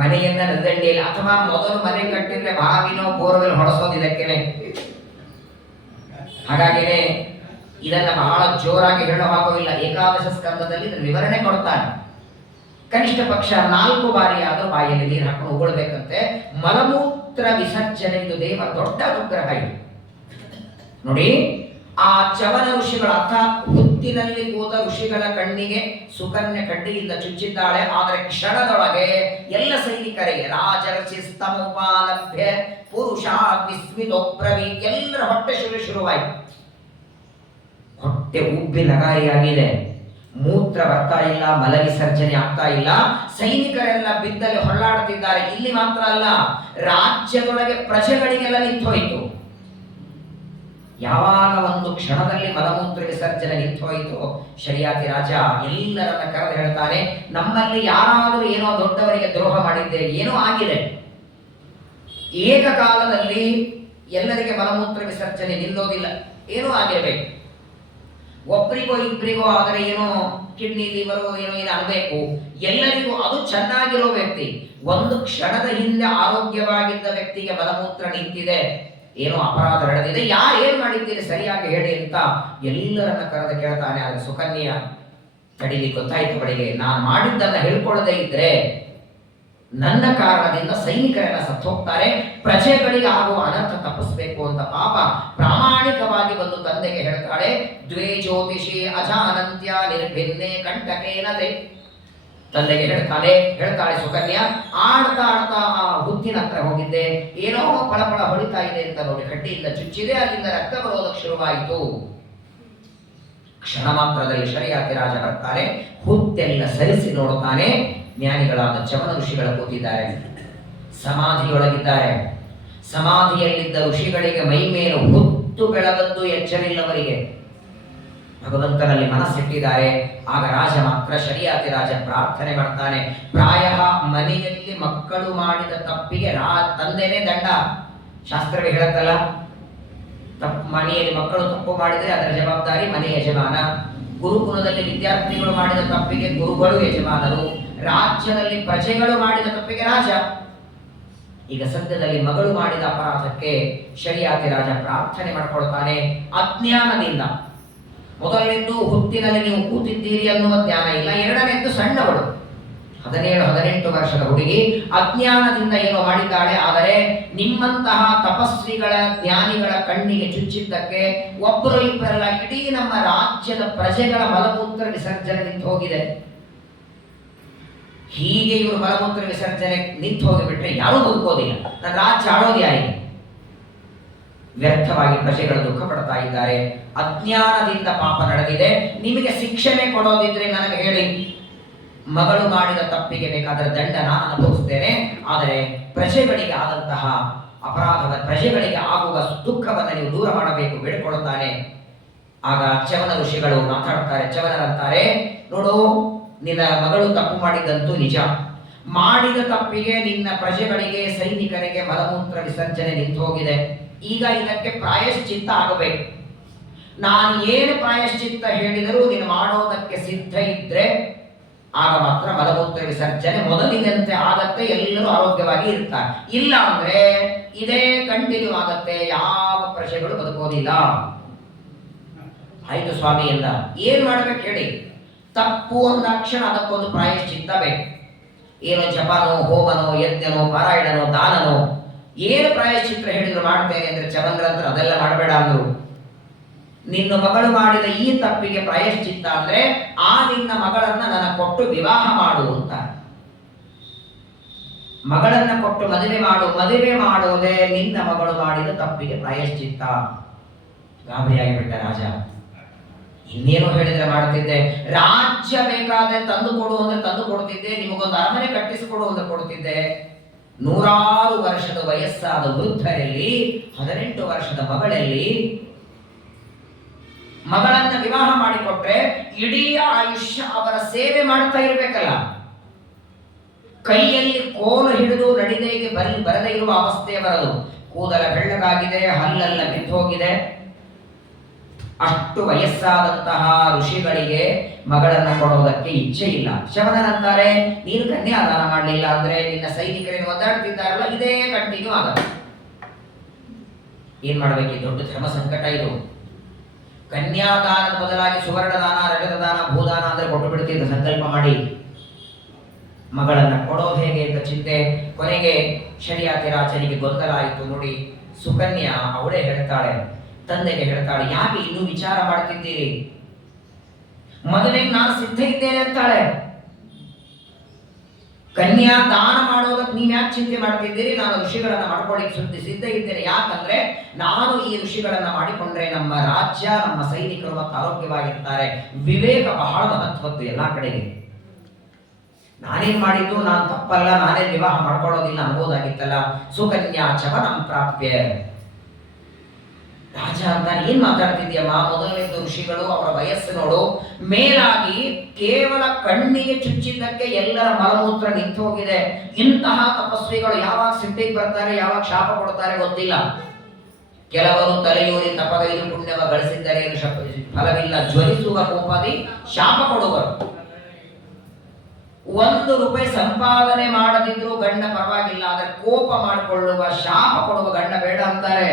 ಮನೆಯನ್ನ ನದಿದಂಡೆಯಲ್ಲಿ, ಅಥವಾ ಮೊದಲು ಮನೆ ಕಟ್ಟಿದ್ರೆ ಬಾವಿನೋ ಬೋರ್ವೆಲ್ ಹೊಡೆಸೋದು ಇದಕ್ಕೇನೆ. ಹಾಗಾಗಿನೇ ಇದನ್ನ ಬಹಳ ಜೋರಾಗಿ ಹೇಳೋ ಹಾಗೋದಿಲ್ಲ. ಏಕಾದಶ ಸ್ಕಂದದಲ್ಲಿ ಇದನ್ನು ವಿವರಣೆ ಕೊಡ್ತಾನೆ. ಕನಿಷ್ಠ ಪಕ್ಷ 4 ಬಾರಿ ಆದರೂ ಬಾಯಲ್ಲಿ ನೀರು ಹಾಕೊಂಡು ಉಗುಳ್ಬೇಕಂತೆ. ಮಲಮೂತ್ರ ವಿಸರ್ಜನೆ ಇದು ದೇವರ ದೊಡ್ಡ ಅನುಗ್ರಹ ಇದು. ನೋಡಿ, ಆ ಚವನ ಋಷಿಗಳ ಅರ್ಥಾತ್ ಹುತ್ತಿನಲ್ಲಿ ಕೂತ ಋಷಿಗಳ ಕಣ್ಣಿಗೆ ಸುಕನ್ಯೆ ಕಡ್ಡಿಯಿಂದ ಚುಚ್ಚಿದ್ದಾಳೆ. ಆದರೆ ಕ್ಷಣದೊಳಗೆ ಎಲ್ಲ ಸೈನಿಕರಿಗೆ ರಾಜರ್ಷಿ ಸ್ತಮೋಪಾಲಭ್ಯ ಪುರುಷ ವಿಸ್ಮಿತೋಪ್ರವಿ ಎಲ್ಲರ ಹೊಟ್ಟೆ ಶುರುವಾಯಿತು. ಹೊಟ್ಟೆ ಉಬ್ಬಿ ನಗಾರಿಯಾಗಿದೆ, ಮೂತ್ರ ಬರ್ತಾ ಇಲ್ಲ, ಮಲ ವಿಸರ್ಜನೆ ಆಗ್ತಾ ಇಲ್ಲ. ಸೈನಿಕರೆಲ್ಲ ಬಿದ್ದಲ್ಲಿ ಹೊರಳಾಡುತ್ತಿದ್ದಾರೆ. ಇಲ್ಲಿ ಮಾತ್ರ ಅಲ್ಲ, ರಾಜ್ಯದೊಳಗೆ ಪ್ರಜೆಗಳಿಗೆಲ್ಲ ನಿಂತೋಯಿತು. ಯಾವಾಗ ಒಂದು ಕ್ಷಣದಲ್ಲಿ ಮಲಮೂತ್ರ ವಿಸರ್ಜನೆ ನಿಂತೋಯಿತು, ಶರಿಯಾತಿ ರಾಜ ಎಲ್ಲರನ್ನ ಕರೆದು ಹೇಳ್ತಾನೆ, ನಮ್ಮಲ್ಲಿ ಯಾರಾದರೂ ಏನೋ ದೊಡ್ಡವರಿಗೆ ದ್ರೋಹ ಮಾಡಿದ್ದೆ, ಏನೋ ಆಗಿದೆ. ಏಕಕಾಲದಲ್ಲಿ ಎಲ್ಲರಿಗೆ ಮಲಮೂತ್ರ ವಿಸರ್ಜನೆ ನಿಲ್ಲೋದಿಲ್ಲ, ಏನೋ ಆಗಿರಬೇಕು. ಒಬ್ಬರಿಗೋ ಇಬ್ಬರಿಗೋ ಆದರೆ ಏನೋ ಕಿಡ್ನಿ ಲಿವರ್ ಏನೋ ಆಗಬೇಕು. ಎಲ್ಲರಿಗೂ ಅದು ಚೆನ್ನಾಗಿರೋ ವ್ಯಕ್ತಿ, ಒಂದು ಕ್ಷಣದ ಹಿಂದೆ ಆರೋಗ್ಯವಾಗಿದ್ದ ವ್ಯಕ್ತಿಗೆ ಮಲಮೂತ್ರ ನಿಂತಿದೆ, ಏನೋ ಅಪರಾಧ ನಡೆದಿದೆ, ಯಾರು ಏನ್ ಮಾಡಿದ್ದೀರಿ ಸರಿಯಾಗಿ ಹೇಳಿ ಅಂತ ಎಲ್ಲರನ್ನ ಕರೆದು ಕೇಳ್ತಾನೆ. ಆದ್ರೆ ಸುಕನ್ಯಾ ತಡಿಲಿ ಗೊತ್ತಾಯ್ತು ಬಳಿಗೆ, ನಾನು ಮಾಡಿದ್ದನ್ನ ಹೇಳ್ಕೊಳ್ಳದೆ ಇದ್ರೆ ನನ್ನ ಕಾರಣದಿಂದ ಸೈನಿಕರೆಲ್ಲ ಸತ್ತೋಗ್ತಾರೆ, ಪ್ರಜೆಗಳಿಗೆ ಆಗುವ ಅನರ್ಥ ತಪ್ಪಿಸ್ಬೇಕು ಅಂತ ಪಾಪ ಪ್ರಾಮಾಣಿಕವಾಗಿ ಬಂದು ತಂದೆಗೆ ಹೇಳ್ತಾಳೆ. ದ್ವೇ ಜ್ಯೋತಿಷಿ ಅಜಾನಂತ್ಯ ನಿರ್ಭಿನ್ನೆ ಕಂಟಕೇನತೆ. ತಂದೆಗೆ ಹೇಳ್ತಾಳೆ ಸುಕನ್ಯಾ, ಆಡ್ತಾ ಆ ಹುತ್ತಿನ ಹತ್ರ ಹೋಗಿದ್ದೆ, ಏನೋ ಫಳಫಳ ಹೊಡಿತಾ ಇದೆ ಅಂತ ನೋಡಿ ಕಡ್ಡಿಯಿಂದ ಚುಚ್ಚಿದೆ, ಅಲ್ಲಿಂದ ರಕ್ತ ಬರೋದಕ್ಕೆ ಶುರುವಾಯಿತು. ಕ್ಷಣ ಮಾತ್ರದಲ್ಲಿ ಶರಿಯಾತಿ ರಾಜ ಬರ್ತಾರೆ, ಹುತ್ತೆಲ್ಲ ಸರಿಸಿ ನೋಡುತ್ತಾನೆ. ಜ್ಞಾನಿಗಳಾದ ಚವನ ಋಷಿಗಳು ಕೂತಿದ್ದಾರೆ, ಸಮಾಧಿಯೊಳಗಿದ್ದಾರೆ. ಸಮಾಧಿಯಲ್ಲಿದ್ದ ಋಷಿಗಳಿಗೆ ಮೈ ಮೇಲೆ ಹುತ್ತು ಬೆಳಗದ್ದು ಎಚ್ಚರಿಲ್ಲವರಿಗೆ. ಭಗವಂತನಲ್ಲಿ ಮನಸ್ಸಿಟ್ಟಿದ್ದಾರೆ. ಆಗ ರಾಜ ಮಾತ್ರ ಶರಿಯಾತಿ ರಾಜ ಪ್ರಾರ್ಥನೆ ಮಾಡ್ತಾನೆ. ಪ್ರಾಯ ಮನೆಯಲ್ಲಿ ಮಕ್ಕಳು ಮಾಡಿದ ತಪ್ಪಿಗೆ ತಂದೆನೇ ದಂಡ. ಶಾಸ್ತ್ರವೇ ಹೇಳುತ್ತಲ್ಲ, ಮನೆಯಲ್ಲಿ ಮಕ್ಕಳು ತಪ್ಪು ಮಾಡಿದರೆ ಅದರ ಜವಾಬ್ದಾರಿ ಮನೆ ಯಜಮಾನ. ಗುರುಕುಲದಲ್ಲಿ ವಿದ್ಯಾರ್ಥಿಗಳು ಮಾಡಿದ ತಪ್ಪಿಗೆ ಗುರುಗಳು ಯಜಮಾನರು. ರಾಜ್ಯದಲ್ಲಿ ಪ್ರಜೆಗಳು ಮಾಡಿದ ತಪ್ಪಿಗೆ ರಾಜ. ಈಗ ಸದ್ಯದಲ್ಲಿ ಮಗಳು ಮಾಡಿದ ಅಪರಾಧಕ್ಕೆ ಶರಿಯಾತಿ ರಾಜ ಪ್ರಾರ್ಥನೆ ಮಾಡಿಕೊಳ್ತಾನೆ. ಅಜ್ಞಾನದಿಂದ ಮೊದಲನೇದ್ದು ಹುತ್ತಿನಲ್ಲಿ ನೀವು ಕೂತಿದ್ದೀರಿ ಅನ್ನುವ ಜ್ಞಾನ ಇಲ್ಲ. ಎರಡನೇದ್ದು ಸಣ್ಣವಳು 17-18 ವರ್ಷದ ಹುಡುಗಿ ಅಜ್ಞಾನದಿಂದ ಏನೋ ಮಾಡಿದ್ದಾಳೆ. ಆದರೆ ನಿಮ್ಮಂತಹ ತಪಸ್ವಿಗಳ ಜ್ಞಾನಿಗಳ ಕಣ್ಣಿಗೆ ಚುಚ್ಚಿದ್ದಕ್ಕೆ ಒಬ್ಬರು ಇಬ್ಬರಲ್ಲ, ಇಡೀ ನಮ್ಮ ರಾಜ್ಯದ ಪ್ರಜೆಗಳ ಮಲಮೂತ್ರ ವಿಸರ್ಜನೆ ನಿಂತು ಹೋಗಿದೆ. ಹೀಗೆ ಇವರು ಮಲಮೂತ್ರ ವಿಸರ್ಜನೆ ನಿಂತು ಹೋಗಿಬಿಟ್ರೆ ಯಾರೂ ಬದುಕೋದಿಲ್ಲ. ನನ್ನ ರಾಜ್ಯ ಆಳೋದು ಯಾರಿಗೆ? ವ್ಯರ್ಥವಾಗಿ ಪ್ರಜೆಗಳು ದುಃಖ ಪಡ್ತಾ ಇದ್ದಾರೆ. ಅಜ್ಞಾನದಿಂದ ಪಾಪ ನಡೆದಿದೆ. ನಿಮಗೆ ಶಿಕ್ಷಣೆ ಕೊಡೋದಿದ್ರೆ ನನಗೆ ಹೇಳಿ, ಮಗಳು ಮಾಡಿದ ತಪ್ಪಿಗೆ ಬೇಕಾದರೆ ದಂಡ ನಾನು ಅನುಭವಿಸ್ತೇನೆ. ಆದರೆ ಪ್ರಜೆಗಳಿಗೆ ಆದಂತಹ ಅಪರಾಧದ ಪ್ರಜೆಗಳಿಗೆ ಆಗುವ ದುಃಖವನ್ನು ನೀವು ದೂರ ಮಾಡಬೇಕು ಬೇಡಿಕೊಳ್ಳುತ್ತಾನೆ. ಆಗ ಚವನ ಋಷಿಗಳು ಮಾತಾಡ್ತಾರೆ. ಚವನರಂತಾರೆ, ನೋಡು, ನಿನ್ನ ಮಗಳು ತಪ್ಪು ಮಾಡಿದಂತೂ ನಿಜ. ಮಾಡಿದ ತಪ್ಪಿಗೆ ನಿನ್ನ ಪ್ರಜೆಗಳಿಗೆ ಸೈನಿಕರಿಗೆ ಮಲಮೂತ್ರ ವಿಸರ್ಜನೆ ನಿಂತು ಹೋಗಿದೆ. ಈಗ ಇದಕ್ಕೆ ಪ್ರಾಯಶ್ಚಿತ್ತ ಆಗಬೇಕು. ನಾನು ಏನು ಪ್ರಾಯಶ್ಚಿತ್ತ ಹೇಳಿದರೂ ನೀನು ಮಾಡೋದಕ್ಕೆ ಸಿದ್ಧ ಇದ್ರೆ ಆಗ ಮಾತ್ರ ಮಲಮೂತ್ರ ವಿಸರ್ಜನೆ ಮೊದಲಿನಂತೆ ಆಗತ್ತೆ, ಎಲ್ಲರೂ ಆರೋಗ್ಯವಾಗಿ ಇರ್ತಾರೆ. ಇಲ್ಲ ಅಂದ್ರೆ ಇದೇ ಕಂಟಿನ್ಯೂ ಆಗತ್ತೆ, ಯಾವ ಪ್ರಜೆಗಳು ಬದುಕೋದಿಲ್ಲ. ಆಯ್ತು ಸ್ವಾಮಿ ಎಂದ. ಏನ್ ಮಾಡ್ಬೇಕು ಹೇಳಿ? ತಪ್ಪು ಅಂದಾಕ್ಷಣ ಅದಕ್ಕೊಂದು ಪ್ರಾಯಶ್ಚಿತ್ತ ಬೇಕು. ಏನೋ ಜಪನೋ, ಹೋಮನೋ, ಯಜ್ಞನೋ, ಪಾರಾಯಣನೋ, ದಾನನೋ, ಏನು ಪ್ರಾಯಶ್ಚಿತ್ತ ಹೇಳಿದ್ರು ಮಾಡ್ತೇನೆ ಅಂದ್ರೆ ಚವಂದ್ರಂತ್ರ ಅದೆಲ್ಲ ಮಾಡಬೇಡ ಅಂದ್ರು. ನಿನ್ನ ಮಗಳು ಮಾಡಿದ ಈ ತಪ್ಪಿಗೆ ಪ್ರಾಯಶ್ಚಿತ್ತ ಅಂದ್ರೆ ಆ ನಿನ್ನ ಮಗಳನ್ನ ನನಗೆ ಕೊಟ್ಟು ವಿವಾಹ ಮಾಡು ಅಂತ. ಮಗಳನ್ನ ಕೊಟ್ಟು ಮದುವೆ ಮಾಡು. ಮದುವೆ ಮಾಡೋದೇ ನಿನ್ನ ಮಗಳು ಮಾಡಿದ ತಪ್ಪಿಗೆ ಪ್ರಾಯಶ್ಚಿತ್ತ. ಗಾಬರಿಯಾಗಿಬಿಟ್ಟ ರಾಜ. ಇನ್ನೇನು ಹೇಳಿದ್ರೆ ಮಾಡ್ತಿದ್ದೆ, ರಾಜ್ಯ ಬೇಕಾದ್ರೆ ತಂದು ಕೊಡು ಅಂದ್ರೆ ತಂದು ಕೊಡ್ತಿದ್ದೆ, ನಿಮಗೊಂದು ಅರಮನೆ ಕಟ್ಟಿಸಿಕೊಡು ಅಂದ್ರೆ ಕೊಡ್ತಿದ್ದೆ. 100 ವರ್ಷದ ವಯಸ್ಸಾದ ವೃದ್ಧರಲ್ಲಿ 18 ವರ್ಷದ ಮಗಳಲ್ಲಿ ಮಗಳನ್ನ ವಿವಾಹ ಮಾಡಿಕೊಟ್ರೆ ಇಡೀ ಆಯುಷ್ಯ ಅವರ ಸೇವೆ ಮಾಡ್ತಾ ಇರ್ಬೇಕಲ್ಲ. ಕೈಯಲ್ಲಿ ಕೋಲು ಹಿಡಿದು ನಡಿದೆಗೆ ಬರದೇ ಇರುವ ಅವಸ್ಥೆ ಬರದು. ಕೂದಲ ಬೆಳ್ಳಗಾಗಿದೆ, ಹಲ್ಲೆಲ್ಲ ಬಿದ್ದೋಗಿದೆ. ಅಷ್ಟು ವಯಸ್ಸಾದಂತಹ ಋಷಿಗಳಿಗೆ ಮಗಳನ್ನ ಕೊಡೋದಕ್ಕೆ ಇಚ್ಛೆ ಇಲ್ಲ. ಶವನರಂತಾರೆ, ನೀನು ಕನ್ಯಾದಾನ ಮಾಡಲಿಲ್ಲ ಅಂದ್ರೆ ನಿನ್ನ ಸೈನಿಕರೇನು ಒದ್ದಾಡ್ತಿದ್ದಾರಲ್ಲ, ಇದೇ ಕಂಟಿನ್ಯೂ ಆಗಲ್ಲ. ಏನ್ ಮಾಡ್ಬೇಕು? ದೊಡ್ಡ ಧರ್ಮ ಸಂಕಟ ಇದು. ಕನ್ಯಾದಾನದ ಬದಲಾಗಿ ಸುವರ್ಣದಾನ, ರಜತದಾನ, ಭೂದಾನ ಅಂದ್ರೆ ಕೊಟ್ಟು ಬಿಡ್ತಿದ್ದ ಸಂಕಲ್ಪ ಮಾಡಿ. ಮಗಳನ್ನ ಕೊಡೋದು ಹೇಗೆ ಅಂತ ಚಿಂತೆ. ಕೊನೆಗೆ ಶರಿಯಾತಿರಾಜನಿಗೆ ಗೊಂದಲ ಆಯಿತು. ನೋಡಿ, ಸುಕನ್ಯಾ ಅವಳೇ ಹೇಳ್ತಾಳೆ, ತಂದೆಗೆ ಹೇಳ್ತಾಳೆ, ಯಾಕೆ ಇನ್ನೂ ವಿಚಾರ ಮಾಡ್ತಿದ್ದೀರಿ? ಮದುವೆಗೆ ನಾನು ಸಿದ್ಧ ಇದ್ದೇನೆ ಅಂತಾಳೆ. ಕನ್ಯಾ ದಾನ ಮಾಡೋದಕ್ಕೆ ನೀವ್ ಯಾಕೆ ಚಿಂತೆ ಮಾಡ್ತಿದ್ದೀರಿ? ನಾನು ಋಷಿಗಳನ್ನ ಮಾಡ್ಕೊಳ್ಳಿಕ್ಕೆ ಸಿದ್ಧ ಇದ್ದೇನೆ. ಯಾಕಂದ್ರೆ ನಾನು ಈ ಋಷಿಗಳನ್ನ ಮಾಡಿಕೊಂಡ್ರೆ ನಮ್ಮ ರಾಜ್ಯ, ನಮ್ಮ ಸೈನಿಕರು ಮತ್ತು ಆರೋಗ್ಯವಾಗಿರ್ತಾರೆ. ವಿವೇಕ ಬಹಳ ಮಹತ್ವದ್ದು ಎಲ್ಲಾ ಕಡೆಗೆ. ನಾನೇನ್ ಮಾಡಿದ್ದು ನಾನು ತಪ್ಪಲ್ಲ, ನಾನೇ ವಿವಾಹ ಮಾಡ್ಕೊಳ್ಳೋದಿಲ್ಲ ಅನ್ಬೋದಾಗಿತ್ತಲ್ಲ. ಸುಕನ್ಯಾ ಚವನಂ ಪ್ರಾಪ್ಯ. ರಾಜ ಅಂತ ಏನ್ ಮಾತಾಡ್ತಿದ್ಯಮ್ಮ? ಮೊದಲನೇದು ಋಷಿಗಳು, ಅವರ ವಯಸ್ಸು ನೋಡು. ಮೇಲಾಗಿ ಕೇವಲ ಕಣ್ಣಿಗೆ ಚುಚ್ಚಿದ್ದಕ್ಕೆ ಎಲ್ಲರ ಮಲಮೂತ್ರ ನಿಂತು ಹೋಗಿದೆ. ಇಂತಹ ತಪಸ್ವಿಗಳು ಯಾವಾಗ ಸಿಟ್ಟಿಗೆ ಬರ್ತಾರೆ, ಯಾವಾಗ ಶಾಪ ಕೊಡ್ತಾರೆ ಗೊತ್ತಿಲ್ಲ. ಕೆಲವರು ತಲೆಯೂರಿ ತಪಗೈದು ಪುಣ್ಯವ ಗಳಿಸಿದ್ದರೆ ಫಲವಿಲ್ಲ, ಜ್ವಲಿಸುವ ಕೋಪದಿ ಶಾಪ ಕೊಡುವರು. 1 ರೂಪಾಯಿ ಸಂಪಾದನೆ ಮಾಡದಿದ್ರು ಗಂಡ ಪರವಾಗಿಲ್ಲ, ಆದ್ರೆ ಕೋಪ ಮಾಡಿಕೊಳ್ಳುವ, ಶಾಪ ಕೊಡುವ ಗಂಡ ಬೇಡ ಅಂತಾರೆ.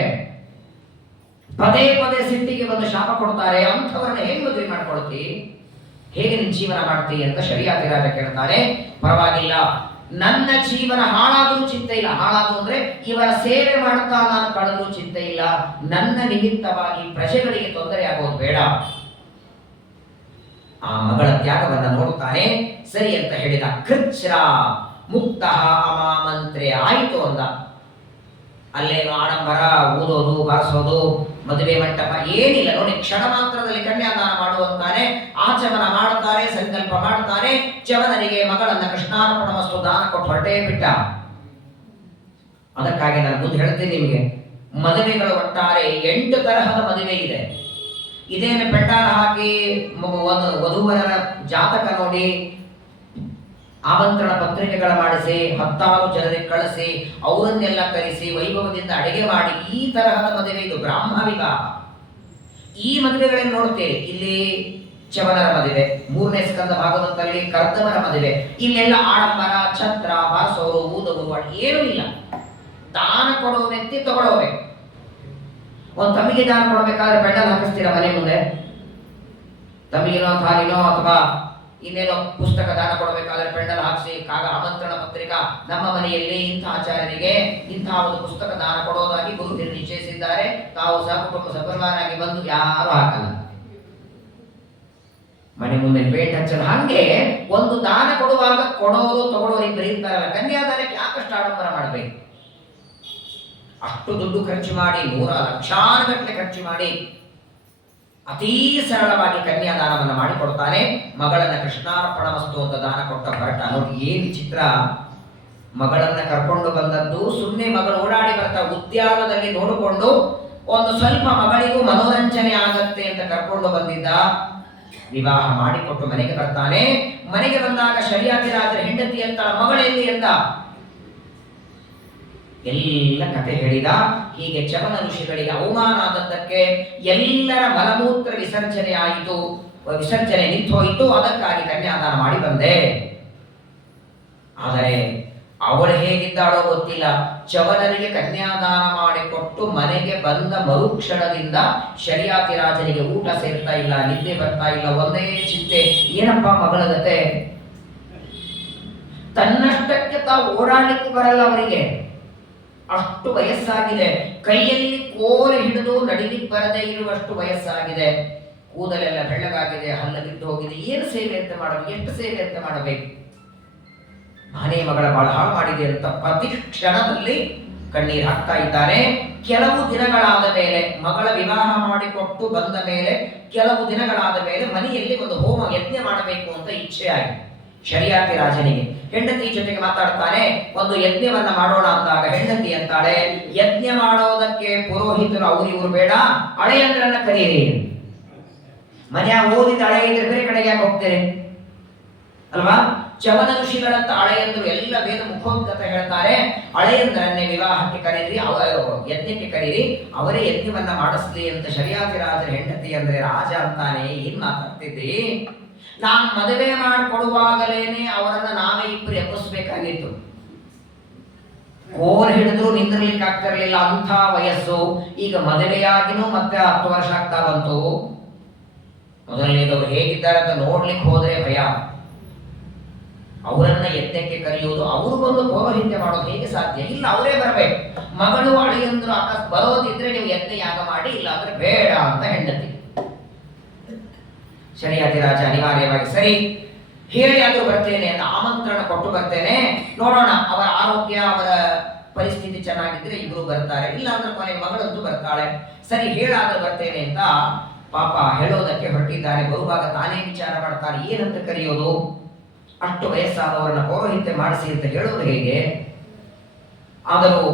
ಪದೇ ಪದೇ ಸಿಟ್ಟಿಗೆ ಬಂದು ಶಾಪ ಕೊಡ್ತಾರೆ. ಅಂಥವ್ರನ್ನ ಹೇಗೆ ಮದುವೆ ಮಾಡ್ಕೊಳ್ತಿ? ಹೇಗೆ ನಿನ್ ಜೀವನ ಮಾಡ್ತಿ ಅಂತ ಶರಿಯಾತಿರಾಜ ಕೇಳ್ತಾನೆ. ಪರವಾಗಿಲ್ಲ, ನನ್ನ ಜೀವನ ಹಾಳಾದ್ರೂ ಚಿಂತೆ ಇಲ್ಲ. ಹಾಳಾದ್ರು ಅಂದ್ರೆ ಇವರ ಸೇವೆ ಮಾಡ್ತಾ ನಾನು ಕಳೆದ್ರೂ ಚಿಂತೆ ಇಲ್ಲ. ನನ್ನ ನಿಮಿತ್ತವಾಗಿ ಪ್ರಜೆಗಳಿಗೆ ತೊಂದರೆ ಆಗೋದು ಬೇಡ. ಆ ಮಗಳ ತ್ಯಾಗವನ್ನ ನೋಡ್ತಾನೆ. ಸರಿ ಅಂತ ಹೇಳಿದ. ಕೃಚ್ರ ಮುಕ್ತ ಅಮಾಮಂತ್ರೆ ಆಯಿತು ಅಂದ. ಅಲ್ಲೇನು ಆಡಂಬರ, ಊದೋದು, ಬಾರಿಸೋದು, ಮದುವೆ ಮಂಟಪ ಏನಿಲ್ಲ. ನೋಡಿ, ಕ್ಷಣ ಮಾತ್ರದಲ್ಲಿ ಕನ್ಯಾದಾನ ಮಾಡುವಂತಾನೆ. ಆಚಮನ ಮಾಡ್ತಾರೆ, ಸಂಕಲ್ಪ ಮಾಡ್ತಾರೆ. ಚವನನಿಗೆ ಮಗಳನ್ನ ಕೃಷ್ಣಾರ್ಪಣ ವಸ್ತು ದಾನ ಕೊಟ್ಟು ಹೊರಟೇ ಬಿಟ್ಟ. ಅದಕ್ಕಾಗಿ ನಾನು ಮುಂದೆ ಹೇಳ್ತೀನಿ ನಿಮಗೆ, ಮದುವೆಗಳು ಒಟ್ಟಾರೆ 8 ತರಹದ ಮದುವೆ ಇದೆ. ಇದೇನು ಪೆಂಡಾಲ ಹಾಕಿ ವಧುವರರ ಜಾತಕ ನೋಡಿ, ಆಮಂತ್ರಣ ಪತ್ರಿಕೆಗಳ ಮಾಡಿಸಿ, 10 ಜನರಿಗೆ ಕಳಿಸಿ, ಅವರನ್ನೆಲ್ಲ ಕರೆಸಿ ವೈಭವದಿಂದ ಅಡಿಗೆ ಮಾಡಿ, ಈ ತರಹದ ಮದುವೆ ಇದು ಬ್ರಾಹ್ಮ ವಿವಾಹ. ಈ ಮದುವೆಗಳನ್ನು ನೋಡ್ತೇವೆ. ಇಲ್ಲಿ ಚವನರ ಮದುವೆ, 3ನೇ ಸ್ಕಂದ ಭಾಗವತದಲ್ಲಿ ಕರ್ದವರ ಮದುವೆ. ಇಲ್ಲೆಲ್ಲ ಆಡಂಬರ, ಛತ್ರ, ಬಾರಿಸೋರು, ಊದವರು ಏನೂ ಇಲ್ಲ. ದಾನ ಕೊಡುವ ವ್ಯಕ್ತಿ ತಗೊಳ್ಳೋವೆ. ಒಂದು ತಮ್ಮಿಗೆ ದಾನ ಕೊಡಬೇಕಾದ್ರೆ ಪೆಂಡಲ್ ಹಾಕಿಸ್ತೀರ ಮನೆ ಮುಂದೆ? ತಮ್ಮಿಗೆನೋ, ಥಾಲಿನೋ ಅಥವಾ ಇನ್ನೇನೋ ಪುಸ್ತಕ ದಾನ ಕೊಡಬೇಕಾದ್ರೆ ಪೆಂಡಲ್ ಹಾಕಿಸಿ, ಆಮಂತ್ರಣ ಪತ್ರಿಕಾ, ನಮ್ಮ ಮನೆಯಲ್ಲಿ ಇಂಥ ಆಚಾರ್ಯರಿಗೆ ಇಂತಹ ಒಂದು ಪುಸ್ತಕ ದಾನ ಕೊಡೋದಾಗಿ ಗುರು ನಿಶ್ಚಯಿಸಿದ್ದಾರೆ, ತಾವು ಸಹಕುಟುಂಬ ಸಪರಿವಾರಾಗಿ ಬಂದು ಯಾರು ಹಾಕಲ್ಲ. ಮನೆ ಮುಂದೆ ಪೇಂಟ್ ಹಚ್ಚಲ್ಲ. ಹಂಗೆ ಒಂದು ದಾನ ಕೊಡುವಾಗ ಕೊಡೋರು ತಗೊಳ್ಳೋರಿಗೆ ಬರೀತಾರಲ್ಲ, ಕನ್ಯಾದಾನಕ್ಕೆ ಯಾಕಷ್ಟು ಆಡಂಬರ ಮಾಡಬೇಕು? ಅಷ್ಟು ದುಡ್ಡು ಖರ್ಚು ಮಾಡಿ, 100 ಲಕ್ಷಾನುಗಟ್ಟಲೆ ಖರ್ಚು ಮಾಡಿ ಅತೀ ಸರಳವಾಗಿ ಕನ್ಯಾದಾನವನ್ನು ಮಾಡಿಕೊಡ್ತಾನೆ. ಮಗಳನ್ನ ಕೃಷ್ಣಾರ್ಪಣ ವಸ್ತು ಅಂತ ದಾನ ಕೊಟ್ಟ ಹೊರಟ. ನೋಡಿ ಏನ್ ವಿಚಿತ್ರ. ಮಗಳನ್ನ ಕರ್ಕೊಂಡು ಬಂದದ್ದು ಸುಮ್ಮನೆ ಮಗಳು ಓಡಾಡಿ ಬರ್ತಾ ಉದ್ಯಾನದಲ್ಲಿ ನೋಡಿಕೊಂಡು ಒಂದು ಸ್ವಲ್ಪ ಮಗಳಿಗೂ ಮನೋರಂಜನೆ ಆಗತ್ತೆ ಅಂತ ಕರ್ಕೊಂಡು ಬಂದಿದ್ದ. ವಿವಾಹ ಮಾಡಿಕೊಟ್ಟು ಮನೆಗೆ ಬರ್ತಾನೆ. ಮನೆಗೆ ಬಂದಾಗ ಶರಿಯಾತಿರಾಜರ ಹೆಂಡತಿ ಅಂತ ಮಗಳಲ್ಲಿ ಎಂದ ಎಲ್ಲ ಕತೆ ಹೇಳಿದ. ಹೀಗೆ ಚವನ ಋಷಿಗಳಿಗೆ ಅವಮಾನ ಆದದ್ದಕ್ಕೆ ಎಲ್ಲರ ಮಲಮೂತ್ರ ವಿಸರ್ಜನೆ ಆಯಿತು, ವಿಸರ್ಜನೆ ನಿಂತೋಯಿತು. ಅದಕ್ಕಾಗಿ ಕನ್ಯಾದಾನ ಮಾಡಿ ಬಂದೆ. ಆದರೆ ಅವಳು ಹೇಗಿದ್ದಾಳೋ ಗೊತ್ತಿಲ್ಲ. ಚವನರಿಗೆ ಕನ್ಯಾದಾನ ಮಾಡಿಕೊಟ್ಟು ಮನೆಗೆ ಬಂದ ಮರುಕ್ಷಣದಿಂದ ಶರಿಯಾತಿರಾಜನಿಗೆ ಊಟ ಸೇರ್ತಾ ಇಲ್ಲ, ನಿದ್ದೆ ಬರ್ತಾ ಇಲ್ಲ, ಒಂದೇ ಚಿಂತೆ. ಏನಪ್ಪಾ ಮಗಳ ಜೊತೆ? ತನ್ನಷ್ಟಕ್ಕೆ ತಾವು ಓಡಾಡಲಿಕ್ಕೂ ಬರಲ್ಲ ಅವರಿಗೆ. ಅಷ್ಟು ವಯಸ್ಸಾಗಿದೆ. ಕೈಯಲ್ಲಿ ಕೋಲೆ ಹಿಡಿದು ನಡಿಲಿಕ್ಕೆ ಬರದೇ ಇರುವಷ್ಟು ವಯಸ್ಸಾಗಿದೆ. ಕೂದಲೆಲ್ಲ ಬೆಳ್ಳಗಾಗಿದೆ, ಹಲ್ಲ ಬಿಟ್ಟು ಹೋಗಿದೆ. ಏನು ಸೇವೆ ಅಂತ ಮಾಡಬೇಕು? ಎಷ್ಟು ಸೇವೆ ಅಂತ ಮಾಡಬೇಕು? ನಾನೇ ಮಗಳ ಬಹಳ ಹಾಳು ಮಾಡಿದೆ ಅಂತ ಪ್ರತಿ ಕ್ಷಣದಲ್ಲಿ ಕಣ್ಣೀರು ಹಾಕ್ತಾ ಇದ್ದಾನೆ. ಕೆಲವು ದಿನಗಳಾದ ಮೇಲೆ, ಮಗಳ ವಿವಾಹ ಮಾಡಿಕೊಟ್ಟು ಬಂದ ಮೇಲೆ ಕೆಲವು ದಿನಗಳಾದ ಮೇಲೆ ಮನೆಯಲ್ಲಿ ಒಂದು ಹೋಮ ಯಜ್ಞ ಮಾಡಬೇಕು ಅಂತ ಇಚ್ಛೆ ಆಯಿತು ಶರಿಯಾತಿರಾಜನಿಗೆ. ಹೆಂಡತಿ ಜೊತೆಗೆ ಮಾತಾಡ್ತಾನೆ, ಒಂದು ಯಜ್ಞವನ್ನ ಮಾಡೋಣ ಅಂದಾಗ ಹೆಂಡತಿ ಅಂತಾಳೆ, ಯಜ್ಞ ಮಾಡೋದಕ್ಕೆ ಪುರೋಹಿತರು ಅವ್ರು ಇವ್ರು ಬೇಡ, ಹಳೆಯಂದ್ರನ್ನ ಕರೀರಿ. ಮನೆಯಾಗ ಓದಿದ ಹಳೆ ಇದ್ರೆ ಬೇರೆ ಕಡೆಗೆ ಯಾಕೆ ಹೋಗ್ತೀರಿ ಅಲ್ವಾ? ಚವನ ಋಷಿಗಳಂತ ಹಳೆಯಂದ್ರು ಎಲ್ಲ ವೇದ ಮುಖೋದ್ಗತ ಹೇಳ್ತಾರೆ. ಹಳೆಯಂದ್ರನ್ನೇ ವಿವಾಹಕ್ಕೆ ಕರೀರಿ, ಯಜ್ಞಕ್ಕೆ ಕರೀರಿ, ಅವರೇ ಯಜ್ಞವನ್ನ ಮಾಡಿಸ್ಲಿ ಅಂತ ಶರಿಯಾತಿರಾಜರ ಹೆಂಡತಿ ಅಂದ್ರೆ ರಾಜ ಅಂತಾನೆ. ಏನ್ ಮಾತಾಡ್ತಿದ್ದಿ? ನಾನು ಮದುವೆ ಮಾಡಿಕೊಡುವಾಗಲೇನೆ ಅವರನ್ನ ನಾವೇ ಇಬ್ಬರು ಎಬ್ಬಿಸ್ಬೇಕಾಗಿತ್ತು. ಕೋಲ್ ಹಿಡಿದ್ರು ನಿಂದಿರ್ಲಿಕ್ಕೆ ಆಗ್ತಿರ್ಲಿಲ್ಲ, ಅಂಥ ವಯಸ್ಸು. ಈಗ ಮದುವೆಯಾಗಿನೂ ಮತ್ತೆ 10 ವರ್ಷ ಆಗ್ತಾ ಬಂತು. ಮೊದಲನೇದವರು ಹೇಗಿದ್ದಾರೆ ಅಂತ ನೋಡ್ಲಿಕ್ಕೆ ಹೋದ್ರೆ ಭಯ. ಅವರನ್ನ ಯಜ್ಞಕ್ಕೆ ಕರೆಯುವುದು, ಅವರು ಬಂದು ಪೌರೋಹಿತ್ಯ ಮಾಡೋದು ಹೇಗೆ ಸಾಧ್ಯ? ಇಲ್ಲ, ಅವರೇ ಬರಬೇಕು. ಮಗಳು ಅಳಿಯಂದ್ರು ಅಕಸ್ಮಾತ್ ಬರೋದಿದ್ರೆ ನೀವು ಯಜ್ಞ ಯಾಗ ಮಾಡಿ, ಇಲ್ಲ ಅಂದ್ರೆ ಬೇಡ ಅಂತ ಹೆಂಡತಿ. ಶರಿಯಾತಿ ರಾಜ ಅನಿವಾರ್ಯವಾಗಿ ಸರಿ ಹೇಳಿ ಆದ್ರೂ ಬರ್ತೇನೆ ಅಂತ ಆಮಂತ್ರಣ ಕೊಟ್ಟು ಬರ್ತೇನೆ, ನೋಡೋಣ ಅವರ ಆರೋಗ್ಯ ಅವರ ಪರಿಸ್ಥಿತಿ ಚೆನ್ನಾಗಿದ್ರೆ ಇಬ್ರು ಬರ್ತಾರೆ, ಇಲ್ಲ ಅಂದ್ರೆ ಕೊನೆ ಮಗಳಂತೂ ಬರ್ತಾಳೆ, ಸರಿ ಹೇಳಾದ್ರೂ ಬರ್ತೇನೆ ಅಂತ ಪಾಪ ಹೇಳೋದಕ್ಕೆ ಹೊರಟಿದ್ದಾರೆ. ಬರುವಾಗ ತಾನೇ ವಿಚಾರ ಮಾಡ್ತಾರೆ, ಏನಂತ ಕರೆಯೋದು? ಅಷ್ಟು ವಯಸ್ಸಾದವರನ್ನ ಪೌರೋಹಿತ್ಯ ಮಾಡಿಸಿ ಅಂತ ಹೇಳೋದು ಹೇಗೆ? ಆದರೂ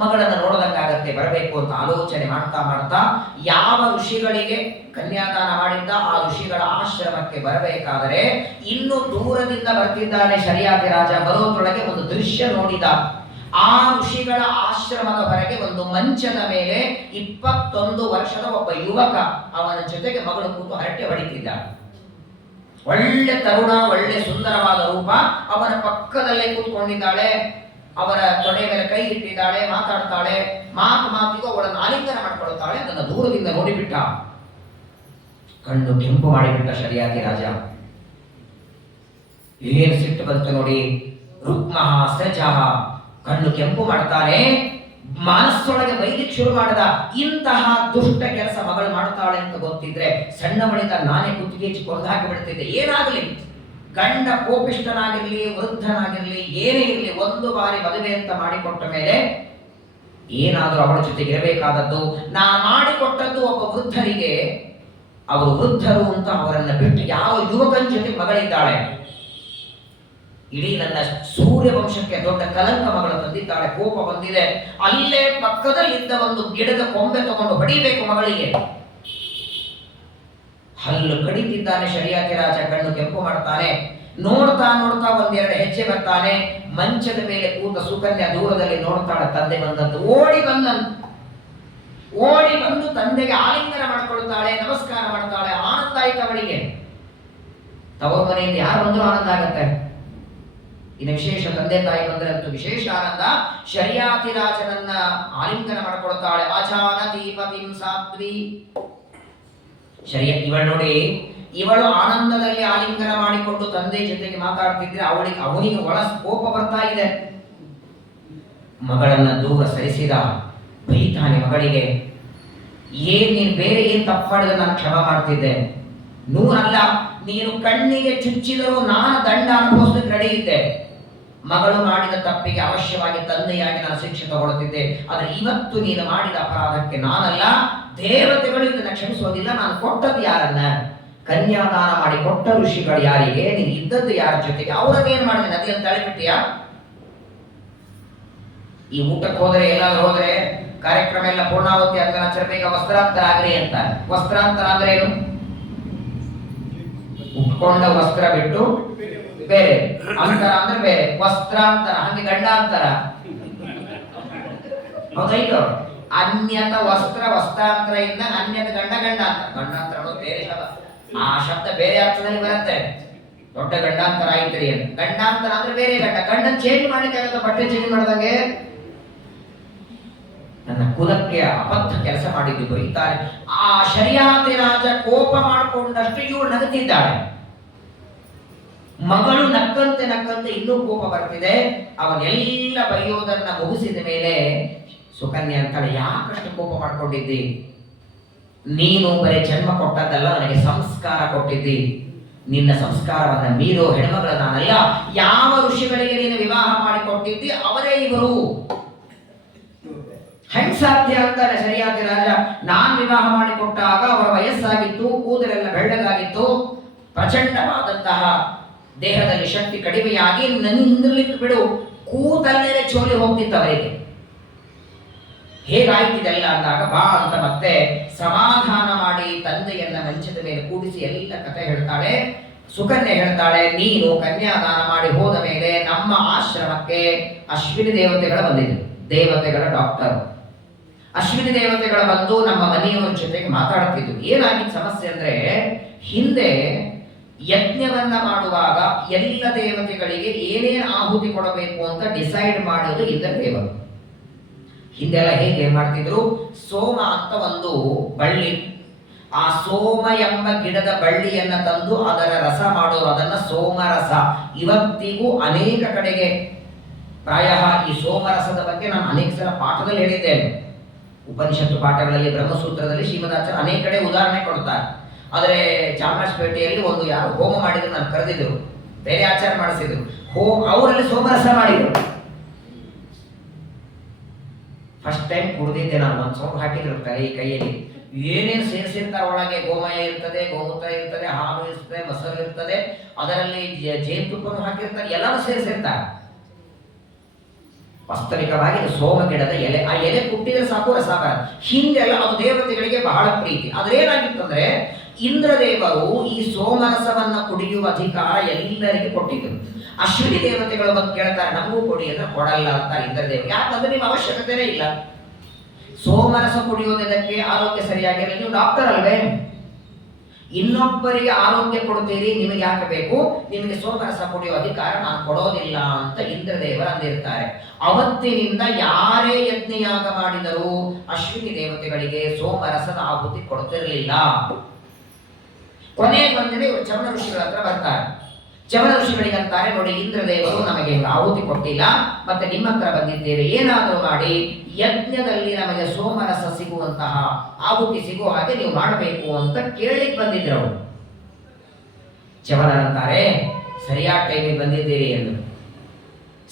ಮಗಳನ್ನ ನೋಡೋದಂಗಾಗತ್ತೆ, ಬರಬೇಕು ಅಂತ ಆಲೋಚನೆ ಮಾಡ್ತಾ ಮಾಡ್ತಾ ಯಾವ ಋಷಿಗಳಿಗೆ ಕನ್ಯಾದಾನ ಮಾಡಿದ್ದ ಆ ಋಷಿಗಳ ಆಶ್ರಮಕ್ಕೆ ಬರಬೇಕಾದರೆ ಇನ್ನು ದೂರದಿಂದ ಬರ್ತಿದ್ದಾನೆ ಶರಿಯಾತಿ ರಾಜ. ಬರೋದ್ರೊಳಗೆ ಒಂದು ದೃಶ್ಯ ನೋಡಿದ. ಆ ಋಷಿಗಳ ಆಶ್ರಮದ ಹೊರಗೆ ಒಂದು ಮಂಚದ ಮೇಲೆ 21 ವರ್ಷದ ಒಬ್ಬ ಯುವಕ, ಅವನ ಜೊತೆಗೆ ಮಗಳು ಕೂತು ಹರಟೆ ಹೊಡಿತಿದ್ದ. ಒಳ್ಳೆ ತರುಣ, ಒಳ್ಳೆ ಸುಂದರವಾದ ರೂಪ. ಅವನ ಪಕ್ಕದಲ್ಲೇ ಕೂತ್ಕೊಂಡಿದ್ದಾಳೆ, ಅವರ ತೊಡೆ ಮೇಲೆ ಕೈ ಇಟ್ಟಿದ್ದಾಳೆ, ಮಾತಾಡ್ತಾಳೆ. ಮಾತಿಗೂ ಅವಳನ್ನು ಆಲಿಂಗನ ಮಾಡ್ಕೊಳ್ತಾಳೆ. ಅದನ್ನು ದೂರದಿಂದ ನೋಡಿಬಿಟ್ಟ, ಕಣ್ಣು ಕೆಂಪು ಮಾಡಿಬಿಟ್ಟ ಶರಿಯಾತಿ ರಾಜ. ಏನು ಸಿಟ್ಟು ಬಂತು ನೋಡಿ. ರುಕ್ಮಃ ಸಜಃ, ಕಣ್ಣು ಕೆಂಪು ಮಾಡ್ತಾನೆ. ಮನಸ್ಸೊಳಗೆ ಬೈಲಿಕ್ಕೆ ಶುರು ಮಾಡಿದ, ಇಂತಹ ದುಷ್ಟ ಕೆಲಸ ಮಗಳು ಮಾಡ್ತಾಳೆ ಅಂತ ಗೊತ್ತಿದ್ರೆ ಸಣ್ಣವಳಿಂದ ನಾನೇ ಕುತ್ತಿಗೆ ಕೊಂದು ಹಾಕಿ ಬಿಡ್ತಿದ್ದೆ. ಏನಾಗಲಿ, ಗಂಡ ಕೋಪಿಷ್ಠನಾಗಿರ್ಲಿ, ವೃದ್ಧನಾಗಿರ್ಲಿ, ಏನೇ ಇರಲಿ, ಒಂದು ಬಾರಿ ಮದುವೆ ಅಂತ ಮಾಡಿಕೊಟ್ಟ ಮೇಲೆ ಏನಾದರೂ ಅವಳ ಜೊತೆಗೆ ಇರಬೇಕಾದದ್ದು. ನಾನು ಮಾಡಿಕೊಟ್ಟದ್ದು ಒಬ್ಬ ವೃದ್ಧರಿಗೆ, ಅವರು ವೃದ್ಧರು ಅಂತ ಅವರನ್ನ ಬಿಟ್ಟು ಯಾವ ಯುವಕನ ಜೊತೆ ಮಗಳಿದ್ದಾಳೆ? ಇಡೀ ನನ್ನ ಸೂರ್ಯ ವಂಶಕ್ಕೆ ದೊಡ್ಡ ಕಲಂಕ ಮಗಳು ತಂದಿದ್ದಾಳೆ. ಕೋಪ ಬಂದಿದೆ. ಅಲ್ಲೇ ಪಕ್ಕದಲ್ಲಿದ್ದ ಒಂದು ಗಿಡದ ಕೊಂಬೆ ತಗೊಂಡು ಹೊಡಿಬೇಕು ಮಗಳಿಗೆ. ಹಲ್ಲು ಕಡಿತಿದ್ದಾನೆ ಶರಿಯಾತಿ ರಾಜ. ಕಣ್ಣು ಕೆಂಪು ಮಾಡ್ತಾನೆ. ನೋಡ್ತಾ ನೋಡ್ತಾ ಒಂದೆರಡು ಹೆಜ್ಜೆ ಬರ್ತಾನೆ. ಮಂಚದ ಮೇಲೆ ಕೂತ ಸುಕನ್ಯಾ ದೂರದಲ್ಲಿ ನೋಡ್ತಾಳೆ, ತಂದೆ ಬಂದದ್ದು. ಓಡಿ ಬಂದು ತಂದೆಗೆ ಆಲಿಂಗನ ಮಾಡ್ಕೊಳ್ತಾಳೆ, ನಮಸ್ಕಾರ ಮಾಡ್ತಾಳೆ. ಆನಂದ ಆಯ್ತು ಅವಳಿಗೆ. ತವರು ಮನೆಯಿಂದ ಯಾರು ಬಂದರೂ ಆನಂದ ಆಗತ್ತೆ. ಇನ್ನು ವಿಶೇಷ ತಂದೆ ತಾಯಿ ಬಂದರೆ ಅಂತೂ ವಿಶೇಷ ಆನಂದ. ಶರಿಯಾತಿ ರಾಜನನ್ನ ಆಲಿಂಗನ ಮಾಡ್ಕೊಳ್ತಾಳೆ. ಆಚಾನತಿ ಪತಿಂ ಸಾತ್ವಿ. ಇವಳು ನೋಡಿ, ಇವಳು ಆನಂದದಲ್ಲಿ ಆಲಿಂಗನ ಮಾಡಿಕೊಂಡು ತಂದೆ ಜೊತೆಗೆ ಮಾತಾಡ್ತಿದ್ರೆ ಅವನಿಗೆ ಒಳ ಕೋಪ ಬರ್ತಾ ಇದೆ. ಮಗಳನ್ನ ದೂರ ಸರಿಸಿದ. ಬೈತಾನೆ ಮಗಳಿಗೆ, ನೀನು ಬೇರೆ ಏನ್ ತಪ್ಪು ಮಾಡಿದ್ರೆ ನಾನು ಕ್ಷಮ ಮಾಡ್ತಿದ್ದೆ. ನೂರಲ್ಲ, ನೀನು ಕಣ್ಣಿಗೆ ಚುಚ್ಚಿದರೂ ನಾನು ದಂಡ ಅನುಭವಿಸಲಿಕ್ಕೆ ರೆಡಿ ಇದ್ದೆ. ಮಗಳು ಮಾಡಿದ ತಪ್ಪಿಗೆ ಅವಶ್ಯವಾಗಿ ತಂದೆಯಾಗಿ ನಾನು ಶಿಕ್ಷೆ ತಗೊಳ್ತಿದ್ದೆ. ಆದರೆ ಇವತ್ತು ನೀನು ಮಾಡಿದ ಅಪರಾಧಕ್ಕೆ ನಾನಲ್ಲ, ದೇವತೆಗಳು ಇದನ್ನು ಕ್ಷಮಿಸೋದಿಲ್ಲ. ನಾನು ಕೊಟ್ಟದ್ದು ಯಾರನ್ನ? ಕನ್ಯಾದಾನ ಮಾಡಿ ಕೊಟ್ಟ ಋಷಿಗಳು ಯಾರಿಗೆ? ನೀನು ಇದ್ದದ್ದು ಯಾರ ಜೊತೆಗೆ? ಅವರನ್ನೇನು ಮಾಡಿದೆ? ನದಿಯನ್ನು ತಳಿಬಿಟ್ಟಿಯಾ? ಈ ಊಟಕ್ಕೆ ಹೋದರೆ, ಎಲ್ಲಾದ್ರೂ ಹೋದ್ರೆ ಕಾರ್ಯಕ್ರಮ ಎಲ್ಲ ಪೂರ್ಣಾವತಿ ಆದ ಬೇಗ ವಸ್ತ್ರಾಂತರ ಆಗ್ರಿ ಅಂತ. ವಸ್ತ್ರಾಂತರ ಅಂದ್ರೆ ಏನು? ಉಟ್ಕೊಂಡ ವಸ್ತ್ರ ಬಿಟ್ಟು ಬೇರೆ, ಅಂತರ ಅಂದ್ರೆ ಬೇರೆ, ವಸ್ತ್ರಾಂತರ ಹಂಗೆ ಗಂಡಾಂತರ. ಹೌದೈತು? ಅನ್ಯತ ವಸ್ತ್ರ ವಸ್ತ್ರಾಂತರ ಇಂದ ಅನ್ಯತ ಗಂಡಾಂತರ. ಗಂಡಾಂತರ ಅನ್ನೋದು ಬೇರೆ ಶಬ್ದ. ಆ ಶಬ್ದ ಬೇರೆ ಅರ್ಥದಲ್ಲಿ ಬರುತ್ತೆ. ದೊಡ್ಡ ಗಂಡಾಂತರ ಆಯ್ತ್ರಿ ಅಂತ. ಗಂಡಾಂತರ ಅಂದ್ರೆ ಬೇರೆ ಗಂಡನ್ ಚೇಂಜ್ ಮಾಡ್ಲಿಕ್ಕೆ ಆಗುತ್ತೆ, ಬಟ್ಟೆ ಚೇಂಜ್ ಮಾಡ್ದಂಗೆ. ನನ್ನ ಕುಲಕ್ಕೆ ಅಬದ್ಧ ಕೆಲಸ ಮಾಡಿದ್ದು ಬರೀತಾರೆ. ಆ ಶರಿಯಾತಿ ರಾಜ ಕೋಪ ಮಾಡಿಕೊಂಡಷ್ಟು ಇವಳು ನಗುತ್ತಿದ್ದಾಳೆ. ಮಗಳು ನಕ್ಕಂತೆ ಇನ್ನೂ ಕೋಪ ಬರ್ತಿದೆ. ಅವನೆಲ್ಲ ಬರೆಯೋದನ್ನ ಮುಗಿಸಿದ ಮೇಲೆ ಸುಕನ್ಯಾ ಅಂತಾಳೆ, ಯಾಕಷ್ಟು ಕೋಪ ಮಾಡ್ಕೊಂಡಿದ್ದಿ? ನೀನು ಬರೀ ಜನ್ಮ ಕೊಟ್ಟದ್ದಲ್ಲ, ನನಗೆ ಸಂಸ್ಕಾರ ಕೊಟ್ಟಿದ್ದಿ. ನಿನ್ನ ಸಂಸ್ಕಾರವನ್ನ ಮೀರೋ ಹೆಣ್ಮಗಳ ನಾನಲ್ಲ. ಯಾವ ಋಷಿಗಳಿಗೆ ನೀನು ವಿವಾಹ ಮಾಡಿಕೊಟ್ಟಿದ್ದಿ ಅವರೇ ಇವರು. ಹೆಂಗ್ ಸಾಧ್ಯ ಅಂತಾನೆ ಶರಿಯಾತಿ ರಾಜ. ನಾನ್ ವಿವಾಹ ಮಾಡಿಕೊಟ್ಟಾಗ ಅವರ ವಯಸ್ಸಾಗಿತ್ತು, ಕೂದಲೆಲ್ಲ ಬೆಳ್ಳಗಾಗಿತ್ತು, ಪ್ರಚಂಡವಾದಂತಹ ದೇಹದಲ್ಲಿ ಶಕ್ತಿ ಕಡಿಮೆಯಾಗಿ ನಿಂದಿರ್ಲಿಕ್ಕೆ ಬಿಡು, ಕೂದಲೇ ಚೋಲಿ ಹೋಗ್ತಿತ್ತು ಅವರಿಗೆ. ಹೇಗಾಯ್ತಿದೆಲ್ಲ ಅಂದಾಗ ಬಾ ಅಂತ ಮತ್ತೆ ಸಮಾಧಾನ ಮಾಡಿ ತಂದೆಯನ್ನ ಮಂಚದ ಮೇಲೆ ಕೂಡಿಸಿ ಎಲ್ಲ ಕಥೆ ಹೇಳ್ತಾಳೆ. ಸುಕನ್ಯೆ ಹೇಳ್ತಾಳೆ, ನೀನು ಕನ್ಯಾದಾನ ಮಾಡಿ ಹೋದ ಮೇಲೆ ನಮ್ಮ ಆಶ್ರಮಕ್ಕೆ ಅಶ್ವಿನಿ ದೇವತೆಗಳು ಬಂದಿದ್ರು. ದೇವತೆಗಳ ಡಾಕ್ಟರ್ ಅಶ್ವಿನಿ ದೇವತೆಗಳು ಬಂದು ನಮ್ಮ ಮನೆಯವರ ಜೊತೆಗೆ ಮಾತಾಡ್ತಿದ್ರು. ಏನಾಗಿದ್ದ ಸಮಸ್ಯೆ ಅಂದ್ರೆ, ಹಿಂದೆ ಯಜ್ಞವನ್ನ ಮಾಡುವಾಗ ಎಲ್ಲ ದೇವತೆಗಳಿಗೆ ಏನೇನು ಆಹುತಿ ಕೊಡಬೇಕು ಅಂತ ಡಿಸೈಡ್ ಮಾಡೋದು ಇಂದ್ರ ದೇವರು. ಹಿಂದೆಲ್ಲ ಹೇಗೆ ಮಾಡ್ತಿದ್ರು, ಸೋಮ ಅಂತ ಒಂದು ಬಳ್ಳಿ, ಆ ಸೋಮ ಎಂಬ ಗಿಡದ ಬಳ್ಳಿಯನ್ನ ತಂದು ಅದರ ರಸ ಮಾಡೋರು, ಅದನ್ನ ಸೋಮರಸ. ಇವತ್ತಿಗೂ ಅನೇಕ ಕಡೆಗೆ ಪ್ರಾಯ ಈ ಸೋಮರಸದ ಬಗ್ಗೆ ನಾನು ಅನೇಕ ಸಲ ಪಾಠದಲ್ಲಿ ಹೇಳಿದ್ದೇನೆ. ಉಪನಿಷತ್ತು ಪಾಠಗಳಲ್ಲಿ, ಬ್ರಹ್ಮಸೂತ್ರದಲ್ಲಿ ಶ್ರೀಮದಾಚಾರ್ಯ ಅನೇಕ ಕಡೆ ಉದಾಹರಣೆ ಕೊಡ್ತಾರೆ. ಆದರೆ ಚಾಮರಾಜಪೇಟೆಯಲ್ಲಿ ಒಂದು ಯಾರು ಹೋಮ ಮಾಡಿದ್ರು, ನಾನು ಕರೆದಿದ್ರು, ಬೇರೆ ಆಚಾರ ಮಾಡಿಸಿದ್ರು, ಅವರಲ್ಲಿ ಸೋಮರಸ ಮಾಡಿದ್ರು. ಫಸ್ಟ್ ಟೈಮ್ ಕುಡಿದಿದ್ದೆ ನಾನು. ಒಂದು ಸೋಮ ಹಾಕಿದ್ರು ಕೈಯಲ್ಲಿ, ಏನೇನು ಸೇರಿಸಿರ್ತಾರೆ ಒಳಗೆ. ಗೋಮಯ ಇರ್ತದೆ, ಗೋಮೂತ್ರ ಇರ್ತದೆ, ಹಾಲು ಇರ್ತದೆ, ಮೊಸರು ಇರ್ತದೆ, ಅದರಲ್ಲಿ ಜೇನುತುಪ್ಪನು ಹಾಕಿರ್ತಾರೆ, ಎಲ್ಲರೂ ಸೇರಿಸಿರ್ತಾರೆ. ವಾಸ್ತವಿಕವಾಗಿ ಸೋಮ ಗಿಡದ ಎಲೆ, ಆ ಎಲೆ ಕುಟ್ಟಿದ್ರೆ ಸಾಕು ರಸ ಬರುತ್ತೆ. ಹಿಂದೆಲ್ಲ ಅದು ದೇವತೆಗಳಿಗೆ ಬಹಳ ಪ್ರೀತಿ. ಅದೇನಾಗಿತ್ತಂದ್ರೆ ಇಂದ್ರದೇವರು ಈ ಸೋಮರಸವನ್ನ ಕುಡಿಯುವ ಅಧಿಕಾರ ಎಲ್ಲರಿಗೂ ಕೊಟ್ಟಿದ್ದರು. ಅಶ್ವಿನಿ ದೇವತೆಗಳು ಬಂದು ಕೇಳ್ತಾರೆ, ನಮಗೂ ಕೊಡಿ ಅಂದ್ರೆ ಕೊಡಲ್ಲ ಅಂತ ಇಂದ್ರದೇವರು. ಯಾಕಂದ್ರೆ ನಿಮ್ಮ ಅವಶ್ಯಕತೆನೇ ಇಲ್ಲ. ಸೋಮರಸ ಕುಡಿಯೋದಕ್ಕೆ ಆರೋಗ್ಯ ಸರಿಯಾಗಿರಲಿ, ನೀವು ಡಾಕ್ಟರ್ ಅಲ್ವೇ, ಇನ್ನೊಬ್ಬರಿಗೆ ಆರೋಗ್ಯ ಕೊಡ್ತೀರಿ, ನಿಮಗೆ ಯಾಕೆ ಬೇಕು, ನಿಮಗೆ ಸೋಮರಸ ಕುಡಿಯುವ ಅಧಿಕಾರ ನಾನು ಕೊಡೋದಿಲ್ಲ ಅಂತ ಇಂದ್ರದೇವರು ಅಂದಿರ್ತಾರೆ. ಅವತ್ತಿನಿಂದ ಯಾರೇ ಯಜ್ಞಯಾಗ ಮಾಡಿದರೂ ಅಶ್ವಿನಿ ದೇವತೆಗಳಿಗೆ ಸೋಮರಸದ ಆಹುತಿ ಕೊಡ್ತಿರಲಿಲ್ಲ. ಕೊನೆಗೆ ಬಂದರೆ ಇವರು ಚವನ ಋಷಿಗಳ ಹತ್ರ ಬರ್ತಾರೆ. ಚವನ ಋಷಿಗಳಿಗೆ ಅಂತಾರೆ, ನೋಡಿ ಇಂದ್ರದೇವರು ನಮಗೆ ಆಹುತಿ ಕೊಟ್ಟಿಲ್ಲ, ಮತ್ತೆ ನಿಮ್ಮ ಹತ್ರ ಬಂದಿದ್ದೇವೆ, ಏನಾದರೂ ಮಾಡಿ ಯಜ್ಞದಲ್ಲಿ ನಮಗೆ ಸೋಮರಸ ಸಿಗುವಂತಹ ಆಹುತಿ ಸಿಗುವ ಹಾಗೆ ನೀವು ಮಾಡಬೇಕು ಅಂತ ಕೇಳಿಕ್ ಬಂದಿದ್ರು ಅವರು. ಚವನರಂತಾರೆ, ಸರಿಯಾದ ಟೈಮಿಗೆ ಬಂದಿದ್ದೀರಿ ಎಂದು.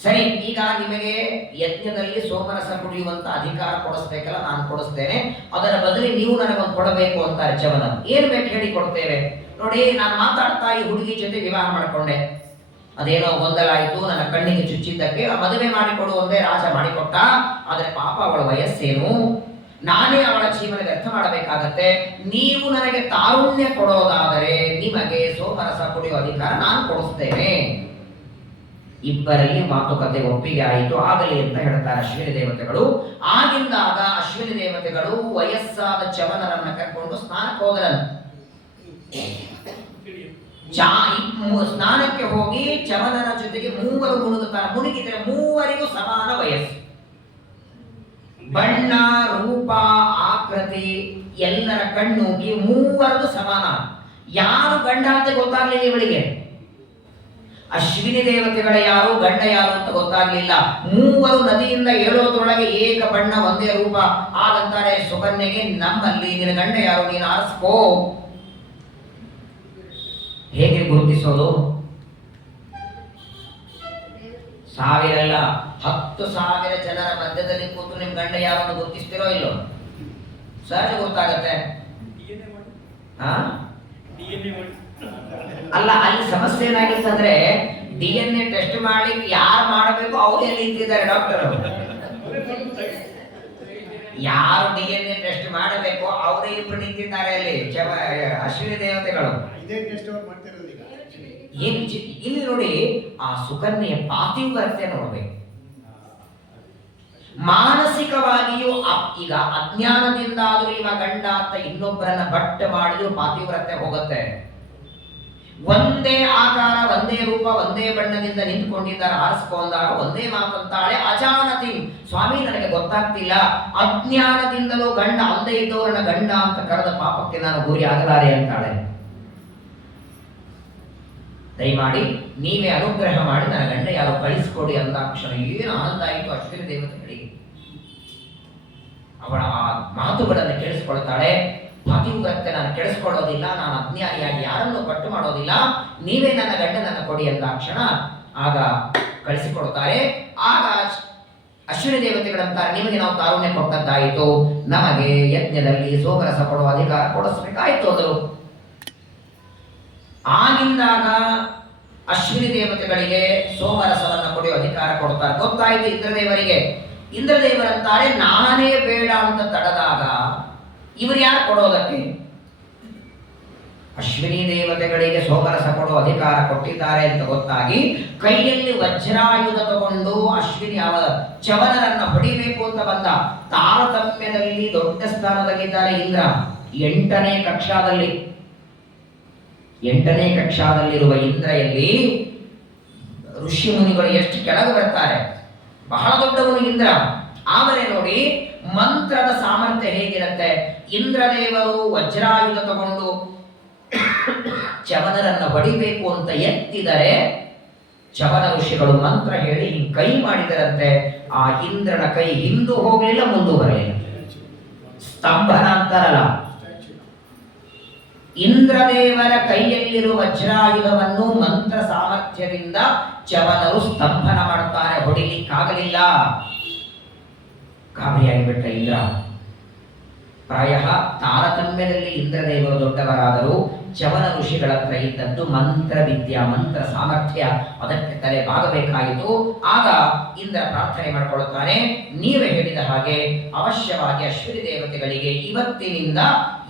ಸರಿ, ಈಗ ನಿಮಗೆ ಯಜ್ಞದಲ್ಲಿ ಸೋಮರಸ ಕುಡಿಯುವಂತ ಅಧಿಕಾರ ಕೊಡಿಸ್ಬೇಕಲ್ಲ, ನಾನು ಕೊಡಿಸ್ತೇನೆ, ಅದರ ಬದಲಿ ನೀವು ನನಗೊಂದು ಕೊಡಬೇಕು ಅಂತಾರೆ ಚವನ. ಏನ್ ಬೇಕು ಹೇಳಿ ಕೊಡ್ತೇವೆ. ನೋಡಿ, ನಾನು ಮಾತಾಡ್ತಾ ಈ ಹುಡುಗಿ ಜೊತೆ ವಿವಾಹ ಮಾಡಿಕೊಂಡೆ, ಅದೇನೋ ಗೊಂದಲ ಆಯಿತು, ನನ್ನ ಕಣ್ಣಿಗೆ ಚುಚ್ಚಿದ್ದಕ್ಕೆ ಮದುವೆ ಮಾಡಿಕೊಡುವಂತೆ ರಾಜ ಮಾಡಿಕೊಟ್ಟ. ಆದರೆ ಪಾಪ ಅವಳ ವಯಸ್ಸೇನು, ನಾನೇ ಅವಳ ಜೀವನದ ಅರ್ಥ ಮಾಡಬೇಕಾಗತ್ತೆ. ನೀವು ನನಗೆ ತಾರುಣ್ಯ ಕೊಡೋದಾದರೆ ನಿಮಗೆ ಸೋಮರಸ ಕುಡಿಯುವ ಅಧಿಕಾರ ನಾನು ಕೊಡಿಸ್ತೇನೆ. ಇಬ್ಬರಲ್ಲಿ ಮಾತುಕತೆ ಒಪ್ಪಿಗೆ ಆಯಿತು, ಆಗಲಿ ಅಂತ ಹೇಳ್ತಾರೆ ಅಶ್ವಿನಿ ದೇವತೆಗಳು. ಆಗಿಂದಾಗ ಅಶ್ವಿನಿ ದೇವತೆಗಳು ವಯಸ್ಸಾದ ಚವನರನ್ನ ಕರ್ಕೊಂಡು ಸ್ನಾನಕ್ಕೆ ಹೋದರನ್ನು. ಸ್ನಾನಕ್ಕೆ ಹೋಗಿ ಚವನರ ಜೊತೆಗೆ ಮೂವರು ಮುಳುಗುತ್ತಾರೆ. ಮುಳುಗಿದ್ರೆ ಮೂವರಿಗೂ ಸಮಾನ ವಯಸ್ಸು, ಬಣ್ಣ, ರೂಪ, ಆಕೃತಿ, ಎಲ್ಲರ ಕಣ್ಣುಗಿ ಮೂವರದು ಸಮಾನ. ಯಾರು ಗಂಡ ಅಂತ ಗೊತ್ತಾಗ್ಲಿಲ್ಲ ಇವಳಿಗೆ. ಅಶ್ವಿನಿ ದೇವತೆಗಳ ಯಾರು, ಗಂಡ ಯಾರು ಅಂತ ಗೊತ್ತಾಗ್ಲಿಲ್ಲ. ಮೂವರು ನದಿಯಿಂದ ಏಳೋದ್ರೊಳಗೆ ಏಕ ಬಣ್ಣ, ಒಂದೇ ರೂಪ. ಆಗಂತಾರೆ ಸುಕನ್ಯೆಗೆ, ನಮ್ಮಲ್ಲಿ ನಿನ್ನ ಗಂಡ ಯಾರು, ನೀನು ಆರಿಸ್ಕೋ. ಹೇಗೆ ಗುರುತಿಸೋದು? 1000 ಅಲ್ಲ, 10,000 ಜನರ ಮಧ್ಯದಲ್ಲಿ ಕೂತು ನಿಮ್ ಗಂಡ ಯಾರನ್ನು ಗುರುತಿಸ್ತಿರೋ ಇಲ್ಲೋ? ಸಹಜ ಗೊತ್ತಾಗತ್ತೆ. ಅಲ್ಲ, ಅಲ್ಲಿ ಸಮಸ್ಯೆ ಏನಾಗಿತ್ತಂದ್ರೆ DNA ಟೆಸ್ಟ್ ಮಾಡ್ಲಿಕ್ಕೆ ಯಾರು ಮಾಡಬೇಕು ಅವರೇ ನಿಂತಿದ್ದಾರೆ ಡಾಕ್ಟರ್. ಯಾರು DNA ಟೆಸ್ಟ್ ಮಾಡಬೇಕು ಅವರೇ ಇಬ್ರು ನಿಂತಿದ್ದಾರೆ ಅಲ್ಲಿ, ಅಶ್ವಿನಿ ದೇವತೆಗಳು. ಇಲ್ಲಿ ನೋಡಿ, ಆ ಸುಕನ್ಯೆಯ ಪಾತಿವ್ರತ್ಯ ನೋಡ್ಬೇಕು. ಮಾನಸಿಕವಾಗಿಯೂ ಈಗ ಅಜ್ಞಾನದಿಂದಾದ್ರೂ ಇವ ಗಂಡ ಅಂತ ಇನ್ನೊಬ್ಬರನ್ನ ಬಟ್ಟ ಮಾಡಿದ್ರು ಪಾತಿವ್ರತ್ಯ ಹೋಗುತ್ತೆ. ಒಂದೇ ಆಕಾರ, ಒಂದೇ ರೂಪ, ಒಂದೇ ಬಣ್ಣದಿಂದ ನಿಂತ್ಕೊಂಡಿದ್ದಾರೆ, ಆರಿಸ್ಕೊಂಡಾಗ ಒಂದೇ ಮಾತಂತಾಳೆ, ಅಜಾನತಿ, ಸ್ವಾಮಿ ನನಗೆ ಗೊತ್ತಾಗ್ತಿಲ್ಲ, ಅಜ್ಞಾನದಿಂದಲೂ ಗಂಡ ಅಲ್ಲದೆ ಇದ್ದವರನ್ನ ಗಂಡ ಅಂತ ಕರೆದ ಪಾಪಕ್ಕೆ ನಾನು ಗುರಿ ಆಗಲಾರೆ ಅಂತಾಳೆ. ದಯಮಾಡಿ ನೀವೇ ಅನುಗ್ರಹ ಮಾಡಿ ನನ್ನ ಗಂಡ ಯಾರು ಕಳಿಸ್ಕೊಡಿ ಅಂದಾಕ್ಷಣ ಏನು ಆನಂದ ಆಯಿತು ಅಶ್ವಿನಿ ದೇವತೆಗಳಿಗೆ. ಅವಳ ಆ ಮಾತುಗಳನ್ನು ಕೇಳಿಸ್ಕೊಳ್ತಾಳೆ. ಪಾತಿವ್ರತ್ಯ ನಾನು ಕೆಡಿಸ್ಕೊಳ್ಳೋದಿಲ್ಲ, ನಾನು ಅಜ್ಞಾನಿಯಾಗಿ ಯಾರನ್ನು ಪಟ್ಟು ಮಾಡೋದಿಲ್ಲ, ನೀವೇ ನನ್ನ ಗಂಡನನ್ನು ಕೊಡಿ ಅಂದಾಕ್ಷಣ ಆಗ ಕಳಿಸಿಕೊಡ್ತಾರೆ. ಆಗ ಅಶ್ವಿನಿ ದೇವತೆಗಳಂತಾರೆ, ನಿಮಗೆ ನಾವು ತಾರುಣ್ಯ ಕೊಟ್ಟದ್ದಾಯಿತು, ನಮಗೆ ಯಜ್ಞದಲ್ಲಿ ಸೋಮರಸ ಕೊಡುವ ಅಧಿಕಾರ ಕೊಡಿಸ್ಬೇಕಾಯ್ತು ಅಂದರು. ಆಗಿಂದಾಗ ಅಶ್ವಿನಿ ದೇವತೆಗಳಿಗೆ ಸೋಮರಸವನ್ನು ಕೊಡುವ ಅಧಿಕಾರ ಕೊಡ್ತಾರೆ. ಗೊತ್ತಾಯಿತು ಇಂದ್ರದೇವರಿಗೆ. ಇಂದ್ರದೇವರಂತಾರೆ, ನಾನೇ ಬೇಡ ಅಂತ ತಡದಾಗ ಇವರು ಯಾರು ಕೊಡೋದಕ್ಕೆ? ಅಶ್ವಿನಿ ದೇವತೆಗಳಿಗೆ ಸೋಮರಸ ಕೊಡುವ ಅಧಿಕಾರ ಕೊಟ್ಟಿದ್ದಾರೆ ಅಂತ ಗೊತ್ತಾಗಿ ಕೈಯಲ್ಲಿ ವಜ್ರಾಯುಧ ತಗೊಂಡು ಅಶ್ವಿನಿ ಚವನರನ್ನ ಹೊಡಿಬೇಕು ಅಂತ ಬಂದ. ತಾರತಮ್ಯದಲ್ಲಿ ದೊಡ್ಡ ಸ್ಥಾನದಲ್ಲಿದ್ದಾರೆ ಇಂದ್ರ. 8ನೇ ಕಕ್ಷಾದಲ್ಲಿ 8ನೇ ಕಕ್ಷಾದಲ್ಲಿರುವ ಇಂದ್ರಯಲ್ಲಿ ಋಷಿ ಮುನಿಗಳು ಎಷ್ಟು ಕೆಳಗೆ ಬರ್ತಾರೆ. ಬಹಳ ದೊಡ್ಡವನು ಇಂದ್ರ. ಆದರೆ ನೋಡಿ, ಮಂತ್ರದ ಸಾಮರ್ಥ್ಯ ಹೇಗಿರುತ್ತೆ. ಇಂದ್ರದೇವರು ವಜ್ರಾಯುಧ ತಗೊಂಡು ಚವನರನ್ನ ಹೊಡಿಬೇಕು ಅಂತ ಎತ್ತಿದರೆ ಚವನ ಋಷಿಗಳು ಮಂತ್ರ ಹೇಳಿ ಕೈ ಮಾಡಿದರಂತೆ. ಆ ಇಂದ್ರನ ಕೈ ಹಿಂದೂ ಹೋಗಲಿಲ್ಲ, ಮುಂದೂ ಬರಲಿಲ್ಲ. ಸ್ತಂಭನ ಅಂತಾರಲ್ಲ, ಇಂದ್ರದೇವರ ಕೈಯಲ್ಲಿರುವ ವಜ್ರಾಯುಧವನ್ನು ಮಂತ್ರ ಸಾಮರ್ಥ್ಯದಿಂದ ಚವನರು ಸ್ತಂಭನ ಮಾಡುತ್ತಾರೆ, ಹೊಡಿಲಿಕ್ಕಾಗಲಿಲ್ಲ. ಗಾಬರಿಯಾಗಿಬಿಟ್ಟ ಇಂದ್ರ. ಪ್ರಾಯ ತಾರತಮ್ಯದಲ್ಲಿ ಇಂದ್ರದೇವರು ದೊಡ್ಡವರಾದರೂ ಚವನ ಋಷಿಗಳ ಹತ್ರ ಇದ್ದದ್ದು ಮಂತ್ರ ವಿದ್ಯಾ, ಮಂತ್ರ ಸಾಮರ್ಥ್ಯ, ಅದಕ್ಕೆ ತಲೆ ಬಾಗಬೇಕಾಯಿತು. ಆಗ ಇಂದ್ರ ಪ್ರಾರ್ಥನೆ ಮಾಡಿಕೊಳ್ಳುತ್ತಾನೆ, ನೀವೇ ಹೇಳಿದ ಹಾಗೆ ಅವಶ್ಯವಾಗಿ ಅಶ್ವಿನಿ ದೇವತೆಗಳಿಗೆ ಇವತ್ತಿನಿಂದ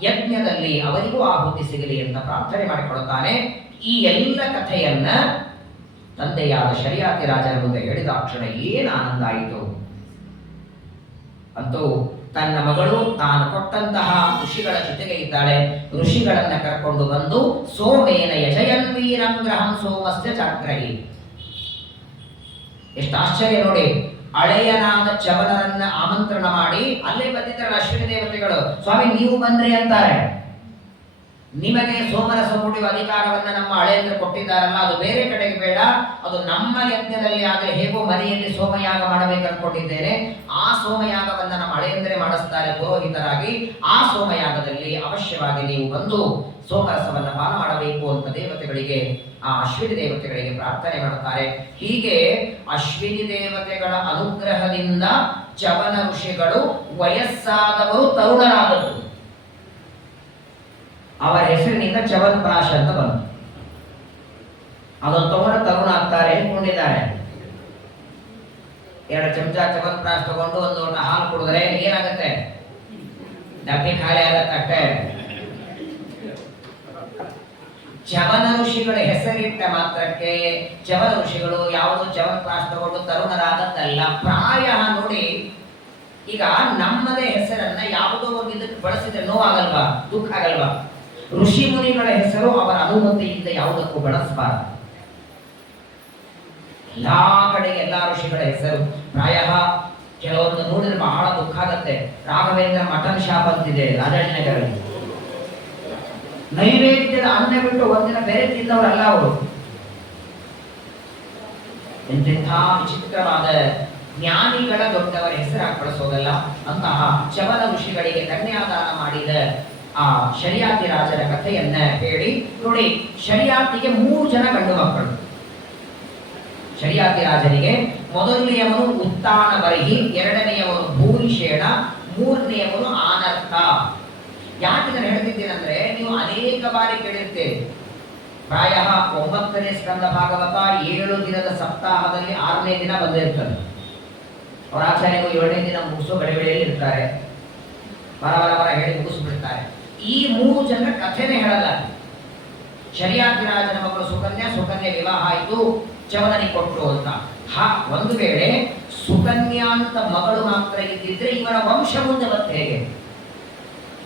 ಯಜ್ಞದಲ್ಲಿ ಅವರಿಗೂ ಆಹುತಿ ಸಿಗಲಿ ಅಂತ ಪ್ರಾರ್ಥನೆ ಮಾಡಿಕೊಳ್ಳುತ್ತಾನೆ. ಈ ಎಲ್ಲ ಕಥೆಯನ್ನ ತಂದೆಯಾದ ಶರಿಯಾತಿ ರಾಜನ ಮುಂದೆ ಹೇಳಿದಾಕ್ಷಣ ಏನು ಆನಂದ ಆಯಿತು. ಅಂತೂ ತನ್ನ ಮಗಳು ತಾನು ಕೊಟ್ಟಂತಹ ಋಷಿಗಳ ಜೊತೆಗೆ ಇದ್ದಾಳೆ. ಋಷಿಗಳನ್ನ ಕರ್ಕೊಂಡು ಬಂದು ಸೋಮೇನ ಯಜಯನ್ ವೀರಂ ಗ್ರಹಂ ಸೋಮಸ್ಯ ಚಾಗ್ರಹಿ. ಎಷ್ಟು ಆಶ್ಚರ್ಯ ನೋಡಿ. ಹಳೆಯನಾದ ಚವನರನ್ನ ಆಮಂತ್ರಣ ಮಾಡಿ ಅಲ್ಲೇ ಬಂದಿದ್ರಲ್ಲ ಅಶ್ವಿನಿ ದೇವತೆಗಳು, ಸ್ವಾಮಿ ನೀವು ಬಂದ್ರಿ ಅಂತಾರೆ. ನಿಮಗೆ ಸೋಮರಸ ಮೂಡಿಯುವ ಅಧಿಕಾರವನ್ನ ನಮ್ಮ ಹಳೆಯಂದ್ರೆ ಕೊಟ್ಟಿದ್ದಾರಲ್ಲ, ಅದು ಬೇರೆ ಕಡೆಗೆ ಬೇಡ, ಅದು ನಮ್ಮ ಯಜ್ಞದಲ್ಲಿ ಆಗಲಿ. ಹೇಗೋ ಮನೆಯಲ್ಲಿ ಸೋಮಯಾಗ ಮಾಡಬೇಕು ಅನ್ಕೊಂಡಿದ್ದೇನೆ, ಆ ಸೋಮಯಾಗವನ್ನ ನಮ್ಮ ಹಳೆಯಂದ್ರೆ ಮಾಡಿಸ್ತಾರೆ ಪುರೋಹಿತರಾಗಿ. ಆ ಸೋಮಯಾಗದಲ್ಲಿ ಅವಶ್ಯವಾಗಿ ನೀವು ಬಂದು ಸೋಮರಸವನ್ನ ಪಾನ ಮಾಡಬೇಕು ಅಂತ ದೇವತೆಗಳಿಗೆ, ಆ ಅಶ್ವಿನಿ ದೇವತೆಗಳಿಗೆ ಪ್ರಾರ್ಥನೆ ಮಾಡುತ್ತಾರೆ. ಹೀಗೆ ಅಶ್ವಿನಿ ದೇವತೆಗಳ ಅನುಗ್ರಹದಿಂದ ಚವನ ಋಷಿಗಳು ವಯಸ್ಸಾದವರು ತರುಣರಾದರು. ಅವರ ಹೆಸರಿನಿಂದ ಚವನ್ಪ್ರಾಶ ಅಂತ ಬಂತು. ಅದನ್ನು ತಗೊಂಡು ತರುಣ ಆಗ್ತಾರೆ ಅಂದ್ಕೊಂಡಿದ್ದಾರೆ. 2 ಚಮಚ ಚವನ್ಪ್ರಾಶ ತಗೊಂಡು ಒಂದು ಲೋಟ ಹಾಲು ಕುಡಿದ್ರೆ ಏನಾಗುತ್ತೆ? ಡಬ್ಬಿ ಖಾಲಿ ಆಗತ್ತೆ ಅಷ್ಟೇ. ಚವನ ಋಷಿಗಳ ಹೆಸರಿಟ್ಟ ಮಾತ್ರಕ್ಕೆ ಚವನ ಋಷಿಗಳು ಯಾವುದೋ ಚವನ್ಪ್ರಾಶ ತಗೊಂಡು ತರುಣರಾದದ್ದಲ್ಲ. ಪ್ರಾಯ ನೋಡಿ, ಈಗ ನಮ್ಮದೇ ಹೆಸರನ್ನ ಯಾವುದೋ ಒಂದು ಇದಕ್ಕೆ ಬಳಸಿದ್ರೆ ನೋವಾಗಲ್ವಾ, ದುಃಖ ಆಗಲ್ವಾ? ಋಷಿ ಮುನಿಗಳ ಹೆಸರು ಅವರ ಅನುಮತಿಯಿಂದ ಯಾವುದಕ್ಕೂ ಬಳಸಬಾರದು. ಎಲ್ಲಾ ಕಡೆಗೆ ಎಲ್ಲಾ ಋಷಿಗಳ ಹೆಸರು ಪ್ರಾಯ ಕೆಲವೊಂದು ನೋಡಿದ್ರೆ ಬಹಳ ದುಃಖ ಆಗತ್ತೆ. ರಾಘವೇಂದ್ರ ಮಟನ್ ಶಾಪ್ ಅಂತಿದೆ ರಾಜಾಜಿನಗರಲ್ಲಿ. ನೈವೇದ್ಯದ ಅನ್ನ ಬಿಟ್ಟು ಒಂದಿನ ಬೇರೆ ತಿಂದವರಲ್ಲ ಅವರು. ಎಂತೆಂಥ ವಿಚಿತ್ರವಾದ ಜ್ಞಾನಿಗಳ ದೊಡ್ಡವರ ಹೆಸರಾಗಿ ಬಳಸೋದಲ್ಲ. ಅಂತಹ ಚವನ ಋಷಿಗಳಿಗೆ ಕನ್ಯಾದಾನ ಮಾಡಿದ ಆ ಶರಿಯಾತಿ ರಾಜರ ಕಥೆಯನ್ನ ಹೇಳಿ ನೋಡಿ. ಶರಿಯಾತಿಗೆ 3 ಜನ ಗಂಡು ಮಕ್ಕಳು. ಶರಿಯಾತಿ ರಾಜನಿಗೆ ಮೊದಲನೆಯವನು ಉತ್ತಾನ ಬರಹಿ, ಎರಡನೆಯವನು ಭೂರಿಷೇಣ, ಮೂರನೆಯವನು ಆನರ್ಥ. ಯಾಕೆ ನಾನು ಹೇಳ್ತಿದ್ದೀನಂದ್ರೆ, ನೀವು ಅನೇಕ ಬಾರಿ ಕೇಳಿರ್ತೇವೆ. ಪ್ರಾಯ 9ನೇ ಸ್ಕಂದ ಭಾಗವತ 7 ದಿನದ ಸಪ್ತಾಹದಲ್ಲಿ 6ನೇ ದಿನ ಬಂದಿರ್ತದೆ. ಅವರ ಆಚಾರ್ಯರು 7ನೇ ದಿನ ಮುಗಿಸೋ ಗಡಿಬಿಡಿಯಲ್ಲಿ ಇರ್ತಾರೆ. ಬರ ಹೇಳಿ ಮುಗಿಸ್ಬಿಡ್ತಾರೆ. ಈ 3 ಜನರ ಕಥೆನೇ ಹೇಳಲ್ಲ. ಶರಿಯಾತಿ ರಾಜನ ಮಕ್ಕಳು ಸುಕನ್ಯಾ ವಿವಾಹ ಆಯಿತು, ಚವನನಿಗೆ ಕೊಟ್ಟರು ಅಂತ. ಒಂದು ವೇಳೆ ಸುಕನ್ಯಾ ಅಂತ ಮಗಳು ಮಾತ್ರ ಇದ್ದಿದ್ರೆ ಇವರ ವಂಶ ಮುಂದೆ ಬಂತು ಹೇಗೆ?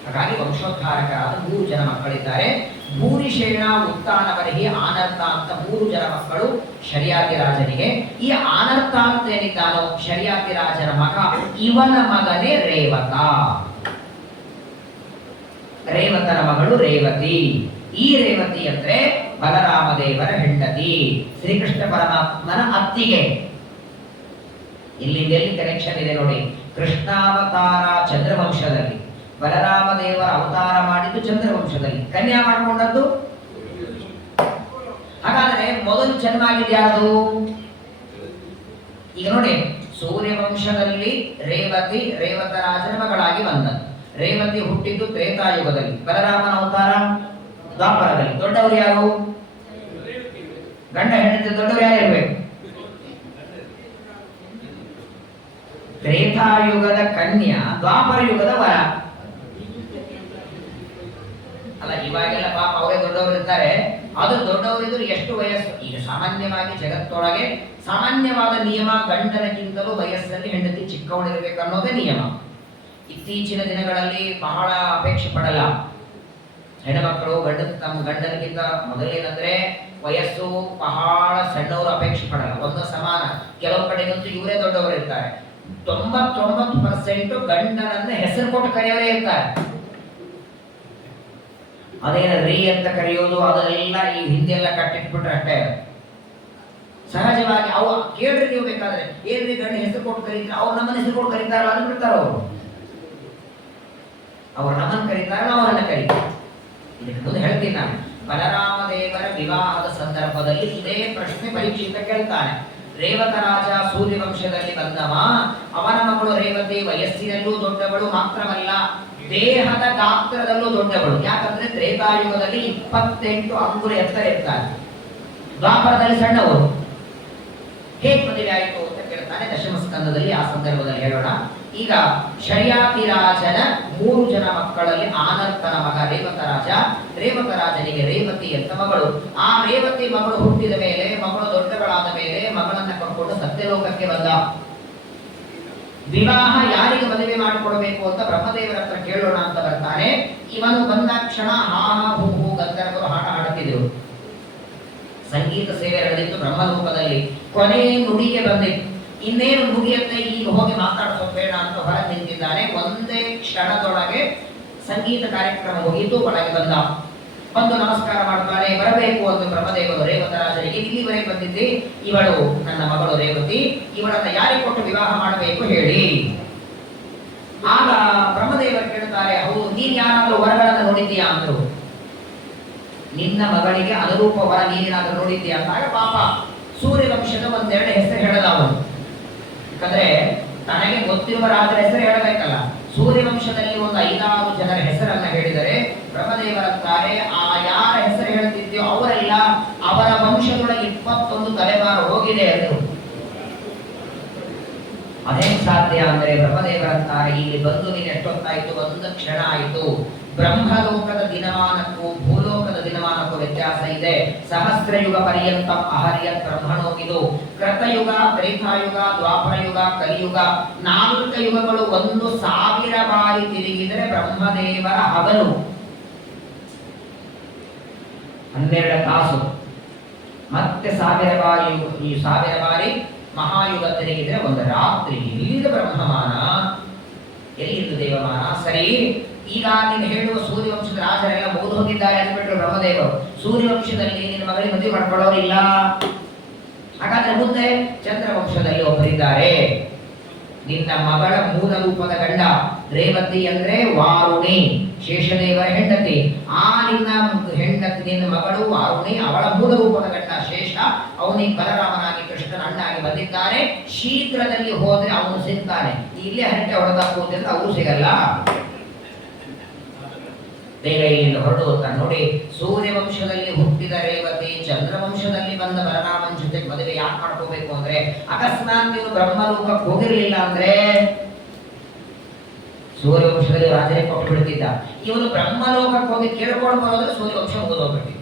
ಹಾಗಾಗಿ ವಂಶೋದ್ಧಾರಕರಾದ 3 ಜನ ಮಕ್ಕಳಿದ್ದಾರೆ. ಭೂರಿಷೇಣ, ಉತ್ತಾನ ಬರಹಿ, ಆನರ್ಥ ಅಂತ 3 ಜನ ಮಕ್ಕಳು ಶರಿಯಾತಿ ರಾಜನಿಗೆ. ಈ ಆನರ್ಥ ಅಂತ ಏನಿದ್ದಾನೋ ಶರಿಯಾತಿ ರಾಜನ ಮಗ, ಇವನ ಮಗನೇ ರೇವತ. ರೇವತನ ಮಗಳು ರೇವತಿ. ಈ ರೇವತಿ ಅಂದ್ರೆ ಬಲರಾಮ ದೇವರ ಹೆಂಡತಿ, ಶ್ರೀಕೃಷ್ಣ ಪರಮಾತ್ಮನ ಅತ್ತಿಗೆ. ಇಲ್ಲಿಂದ ಎಲ್ಲಿ ಕನೆಕ್ಷನ್ ಇದೆ ನೋಡಿ. ಕೃಷ್ಣಾವತಾರ ಚಂದ್ರವಂಶದಲ್ಲಿ, ಬಲರಾಮ ದೇವರ ಅವತಾರ ಮಾಡಿದ್ದು ಚಂದ್ರವಂಶದಲ್ಲಿ, ಕನ್ಯಾ ಮಾಡಿಕೊಂಡದ್ದು. ಹಾಗಾದ್ರೆ ಮೊದಲು ಜನ್ಮ ಆಗಿದೆ ಯಾವುದು? ಈಗ ನೋಡಿ, ಸೂರ್ಯವಂಶದಲ್ಲಿ ರೇವತಿ ರೇವತರಾಜನ ಮಗಳಾಗಿ ಬಂದದ್ದು. ರೇವತಿ ಹುಟ್ಟಿದ್ದು ತ್ರೇತಾಯುಗದಲ್ಲಿ, ಬಲರಾಮನ ಅವತಾರ ದ್ವಾಪರದಲ್ಲಿ. ದೊಡ್ಡವರು ಯಾರು? ಗಂಡ ಹೆಂಡತಿ ದೊಡ್ಡವರು ಯಾರು ಇರಬೇಕು? ತ್ರೇತಾಯುಗದ ಕನ್ಯಾ, ದ್ವಾಪರ ಯುಗದ ವರ. ಅಲ್ಲ, ಇವಾಗೆಲ್ಲ ಪಾಪ ಅವರೇ ದೊಡ್ಡವರು ಇರ್ತಾರೆ. ಅದು ದೊಡ್ಡವರಿದ್ರು ಎಷ್ಟು ವಯಸ್ಸು? ಈಗ ಸಾಮಾನ್ಯವಾಗಿ ಜಗತ್ತೊಳಗೆ ಸಾಮಾನ್ಯವಾದ ನಿಯಮ, ಗಂಡನಕ್ಕಿಂತಲೂ ವಯಸ್ಸಲ್ಲಿ ಹೆಂಡತಿ ಚಿಕ್ಕವಳಿರ್ಬೇಕು ಅನ್ನೋದೇ ನಿಯಮ. ಇತ್ತೀಚಿನ ದಿನಗಳಲ್ಲಿ ಬಹಳ ಅಪೇಕ್ಷೆ ಪಡಲ್ಲ ಹೆಣ್ಮಕ್ಕಳು. ತಮ್ಮ ಗಂಡನಿಗಿಂತ ಮೊದಲೇನಂದ್ರೆ ವಯಸ್ಸು ಬಹಳ ಸಣ್ಣವರು ಅಪೇಕ್ಷೆ ಪಡಲ್ಲ, ಒಂದು ಸಮಾನ. ಕೆಲವು ಕಡೆಗಂತೂ ಇವರೇ ದೊಡ್ಡವರು ಇರ್ತಾರೆ. 99% ಗಂಡನನ್ನ ಹೆಸರು ಕೊಟ್ಟು ಕರೆಯವರೇ ಇರ್ತಾರೆ. ಅದೇನ ರೀ ಅಂತ ಕರೆಯೋದು ಅದೆಲ್ಲ ಈ ಹಿಂದೆಲ್ಲ ಕಟ್ಟಿಟ್ಬಿಟ್ರೆ ಅಷ್ಟೇ. ಸಹಜವಾಗಿ ಅವು ಕೇಳ್ರಿ, ನೀವು ಬೇಕಾದ್ರೆ ಏನ್ರಿ ಗಂಡ ಹೆಸರು ಕೊಟ್ಟು ಕರೀತಾರೆ, ಅವ್ರು ನಮ್ಮನ್ನ ಹೆಸರು ಕೊಟ್ಟು ಕರೀತಾರಲ್ಲ ಅದನ್ನ ಬಿಡ್ತಾರ ಅವ್ರು ನಮ್ಮನ್ನು ಕರೀತಾರಲ್ಲ ಅವರನ್ನ ಕರೀತಾರೆ. ಇದಕ್ಕೆ ಮುಂದೆ ಹೇಳ್ತೀನಿ ನಾನು. ಬಲರಾಮ ದೇವರ ವಿವಾಹದ ಸಂದರ್ಭದಲ್ಲಿ ಇದೇ ಪ್ರಶ್ನೆ ಪರೀಕ್ಷಿತ ಕೇಳ್ತಾನೆ. ರೇವತ ರಾಜ ಸೂರ್ಯವಂಶದಲ್ಲಿ ಬಂದವ, ಅವನ ಮಗಳು ರೇವತಿ ವಯಸ್ಸಿನಲ್ಲೂ ದೊಡ್ಡವಳು, ಮಾತ್ರವಲ್ಲ ದೇಹದ ಗಾತ್ರದಲ್ಲೂ ದೊಡ್ಡವಳು. ಯಾಕಂದ್ರೆ ತ್ರೇತಾಯುಗದಲ್ಲಿ 28 ಅಂಗುಲ ಎತ್ತರ ಇರ್ತಾರೆ, ದ್ವಾಪರದಲ್ಲಿ ಸಣ್ಣವರು. ಹೇಗೆ ಮದುವೆ ಆಯಿತು ಅಂತ ಕೇಳ್ತಾನೆ ದಶಮ ಸ್ಕಂದದಲ್ಲಿ. ಆ ಸಂದರ್ಭದಲ್ಲಿ ಹೇಳೋಣ. ಈಗ ಶರ್ಯಾತಿರಾಜನ 3 ಜನ ಮಕ್ಕಳಲ್ಲಿ ಆನರ್ತನ ಮಗ ರೇವತ ರಾಜ. ರೇವತ ರಾಜನಿಗೆ ರೇವತಿ ಅಂತ ಮಗಳು. ಆ ರೇವತಿ ಮಗಳು ಹುಟ್ಟಿದ ಮೇಲೆ, ಮಗಳು ದೊಡ್ಡಗಳಾದ ಮೇಲೆ ಮಗಳನ್ನ ಕರ್ಕೊಂಡು ಸತ್ಯಲೋಕಕ್ಕೆ ಬಂದ. ವಿವಾಹ ಯಾರಿಗೆ ಮದುವೆ ಮಾಡಿಕೊಡಬೇಕು ಅಂತ ಬ್ರಹ್ಮದೇವರ ಹತ್ರ ಕೇಳೋಣ ಅಂತ ಬರ್ತಾನೆ. ಇವನು ಬಂದ ಕ್ಷಣ ಹಾ ಹಾ ಹೂ ಹೂ ಗಂಧರ್ವರು ಹಾಡ ಹಾಡುತ್ತಿದ್ದೆವು. ಸಂಗೀತ ಸೇವೆ ನಡೆದಿತ್ತು ಬ್ರಹ್ಮಲೋಕದಲ್ಲಿ. ಕೊನೆ ನುಡಿಗೆ ಬಂದಿತ್ತು. ಇನ್ನೇನು ನುಡಿಯತ್ತೆ, ಈಗ ಹೋಗಿ ಮಾತಾಡಿಸೋ ಬೇಡ ಅಂತ ಹೊರಗೆ ನಿಂತಿದ್ದಾನೆ. ಒಂದೇ ಕ್ಷಣದೊಳಗೆ ಸಂಗೀತ ಕಾರ್ಯಕ್ರಮ ಮುಗಿದು ಒಳಗೆ ಬಂದು ನಮಸ್ಕಾರ ಮಾಡ್ತಾನೆ. ಬರಬೇಕು ಅಂತ ಬ್ರಹ್ಮದೇವರು ರೇವತರಾಜರಿಗೆ, ಇಲ್ಲಿವರೆಗೆ ಬಂದಿದ್ದೆ, ಇವಳು ನನ್ನ ಮಗಳು ರೇವತಿ, ಇವಳನ್ನ ಯಾರಿಗೆ ಕೊಟ್ಟು ವಿವಾಹ ಮಾಡಬೇಕು ಹೇಳಿ. ಆಗ ಬ್ರಹ್ಮದೇವರು ಕೇಳ್ತಾರೆ, ಹೌದು ನೀನ್ ಯಾರಾದ್ರೂ ವರಗಳನ್ನ ನೋಡಿದ್ದೀಯಾ ಅಂದ್ರು. ನಿನ್ನ ಮಗಳಿಗೆ ಅನುರೂಪ ವರ ನೀನೇನಾದ್ರೂ ನೋಡಿದ್ದೀಯಾ ಅಂದಾಗ ಪಾಪ ಸೂರ್ಯವಂಶದ 1-2 ಹೆಸರು ಹೇಳದ ಅವನು. ಯಾಕಂದ್ರೆ ತನಗೆ ಗೊತ್ತಿರುವ ರಾಜರ ಹೆಸರು ಹೇಳಬೇಕಲ್ಲ. ಸೂರ್ಯವಂಶದಲ್ಲಿ 5-6 ಜನರ ಹೆಸರನ್ನ ಹೇಳಿದರೆ ಬ್ರಹ್ಮದೇವರಂತಾರೆ, ಆ ಯಾರ ಹೆಸರು ಹೇಳ್ತಿದ್ಯೋ ಅವರೆಲ್ಲ ಅವರ ವಂಶದೊಳಗೆ 21 ತಲೆಮಾರು ಹೋಗಿದೆ ಅದು. ಅದೇನ್ ಸಾಧ್ಯ ಅಂದ್ರೆ ಬ್ರಹ್ಮದೇವರಂತಾರೆ, ಇಲ್ಲಿ ಬಂದು ನೀನು ಎಷ್ಟೊತ್ತಾಯ್ತು? 1 ಕ್ಷಣ ಆಯಿತು. ಬ್ರಹ್ಮಲೋಕದ ದಿನಮಾನಕ್ಕೂ ಭೂಲೋಕದ ದಿನಮಾನಕ್ಕೂ ವ್ಯತ್ಯಾಸ ಇದೆ. ಸಹಸ್ರಯುಗ ಪರ್ಯಂತ ಅಹರ್ಯತ್ ಬ್ರಹ್ಮಣೋಗಿದು. ಕೃತಯುಗ, ತ್ರೇತಾಯುಗ, ದ್ವಾಪರಯುಗ, ಕಲಿಯುಗ 4 ಯುಗಗಳು 1,000 ಬಾರಿ ತಿರುಗಿದರೆ ಬ್ರಹ್ಮದೇವರ ಹಗಲು 12 ತಾಸು. ಮತ್ತೆ 1000 ಬಾರಿ ಮಹಾಯುಗ ತಿರುಗಿದ್ರೆ 1 ರಾತ್ರಿ. ಎಲ್ಲಿದೆ ಬ್ರಹ್ಮಮಾನ, ಎಲ್ಲಿದ್ದು ದೇವಮಾನ? ಸರಿ, ಈಗ ನೀನು ಹೇಳುವ ಸೂರ್ಯವಂಶದ ರಾಜರೆಲ್ಲ ಮುಗಿದು ಹೋಗಿದ್ದಾರೆ ಅಂದ್ಬಿಟ್ರು ಬ್ರಹ್ಮದೇವರು. ಸೂರ್ಯವಂಶದಲ್ಲಿ ನಿನ್ನ ಮಗಳಿಗೆ ಮದುವೆ ಮಾಡ್ಕೊಳ್ಳೋರಿಲ್ಲ. ಹಾಗಾದ್ರೆ ಮುಂದೆ ಚಂದ್ರವಂಶದಲ್ಲಿ ಒಬ್ಬರಿದ್ದಾರೆ. ನಿನ್ನ ಮಗಳ ಮೂಲ ರೂಪದ ಗಂಡ ರೇವತಿ ಅಂದ್ರೆ ವಾರುಣಿ, ಶೇಷದೇವರ ಹೆಂಡತಿ. ಆ ನಿನ್ನ ಹೆಂಡತಿ, ನಿನ್ನ ಮಗಳು ವಾರುಣಿ, ಅವಳ ಮೂಲ ರೂಪದ ಗಂಡ ಶೇಷ. ಅವನಿಗೆ ಬಲರಾಮನಾಗಿ ಕೃಷ್ಣನ ಅಣ್ಣಾಗಿ ಬಂದಿದ್ದಾನೆ. ಶೀಘ್ರದಲ್ಲಿ ಹೋದ್ರೆ ಅವನು ಸಿಗ್ತಾನೆ. ಇಲ್ಲೇ ಹರಟೆ ಹೊಡೆದಾಕುವುದರಿಂದ ಅವರು ಸಿಗಲ್ಲ. ಬೇಗ ಇಲ್ಲಿಂದ ಹೊರಡು ಅಂತ ನೋಡಿ. ಸೂರ್ಯವಂಶದಲ್ಲಿ ಹುಟ್ಟಿದ ರೇವತಿ ಚಂದ್ರವಂಶದಲ್ಲಿ ಬಂದ ಬಲರಾಮನ ಜೊತೆ ಮದುವೆ ಯಾಕೆ ಮಾಡ್ಕೋಬೇಕು ಅಂದ್ರೆ, ಅಕಸ್ಮಾತ್ ನೀವು ಬ್ರಹ್ಮಲೋಕಕ್ಕೆ ಹೋಗಿರ್ಲಿಲ್ಲ ಅಂದ್ರೆ ಸೂರ್ಯವಂಶದಲ್ಲಿ ರಾಜನೇ ಕೊಟ್ಟು ಬಿಡ್ತಿದ್ದ. ಇವನು ಬ್ರಹ್ಮಲೋಕಕ್ಕೆ ಹೋಗಿ ಕೇಳ್ಕೊಂಡು ಬರೋದ್ರೆ ಸೂರ್ಯವಂಶ ಮುಗಿದೋಗ್ಬಿಟ್ಟಿದೆ.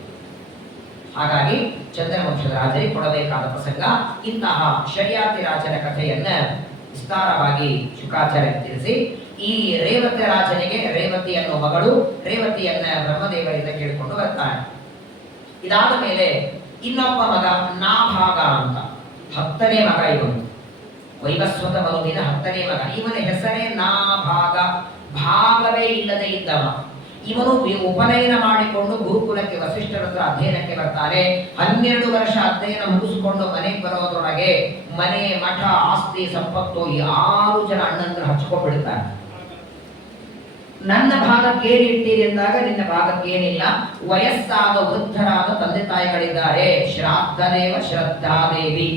ಹಾಗಾಗಿ ಚಂದ್ರವಂಶದ ರಾಜರಿಗೆ ಕೊಡಬೇಕಾದ ಪ್ರಸಂಗ. ಇಂತಹ ಶರ್ಯಾತಿ ರಾಜನ ಕಥೆಯನ್ನ ವಿಸ್ತಾರವಾಗಿ ಶುಕಾಚಾರ್ಯ ತಿಳಿಸಿ, ಈ ರೇವತಿ ರಾಜನಿಗೆ ರೇವತಿ ಅನ್ನೋ ಮಗಳು, ರೇವತಿಯನ್ನ ಬ್ರಹ್ಮದೇವರಿಂದ ಕೇಳಿಕೊಂಡು ಬರ್ತಾನೆ. ಇದಾದ ಮೇಲೆ ಇನ್ನೊಬ್ಬ ಮಗ ನಾಭಾಗ ಅಂತ, 10ನೇ ಮಗ ಇವನು. ವೈವಸ್ವತ ಮನುವಿನ 10ನೇ ಮಗ. ಇವನ ಹೆಸರೇ ನಾಭಾಗ, ಭಾಗವೇ ಇಲ್ಲದೆ ಇದ್ದವ. ಇವನು ಉಪನಯನ ಮಾಡಿಕೊಂಡು ಗುರುಕುಲಕ್ಕೆ ವಸಿಷ್ಠರ ಹತ್ರ ಅಧ್ಯಯನಕ್ಕೆ ಬರ್ತಾನೆ. 12 ವರ್ಷ ಅಧ್ಯಯನ ಮುಗಿಸಿಕೊಂಡು ಮನೆಗೆ ಬರೋದ್ರೊಳಗೆ ಮನೆ, ಮಠ, ಆಸ್ತಿ, ಸಂಪತ್ತು 6 ಜನ ಅಣ್ಣಂದ್ರು ಹಚ್ಕೊಂಡ್ಬಿಡ್ತಾರೆ. ನನ್ನ ಭಾಗಕ್ಕೆ ಏನಿಟ್ಟಿರಿ ಅಂದಾಗ ನಿನ್ನ ಭಾಗಕ್ಕೆ ಏನಿಲ್ಲ. ವಯಸ್ಸಾದ ವೃದ್ಧರಾದ ತಂದೆ ತಾಯಿಗಳಿದ್ದಾರೆ. ಶ್ರಾದ್ದದೇವ ಶ್ರದ್ಧಾದೇವಿ,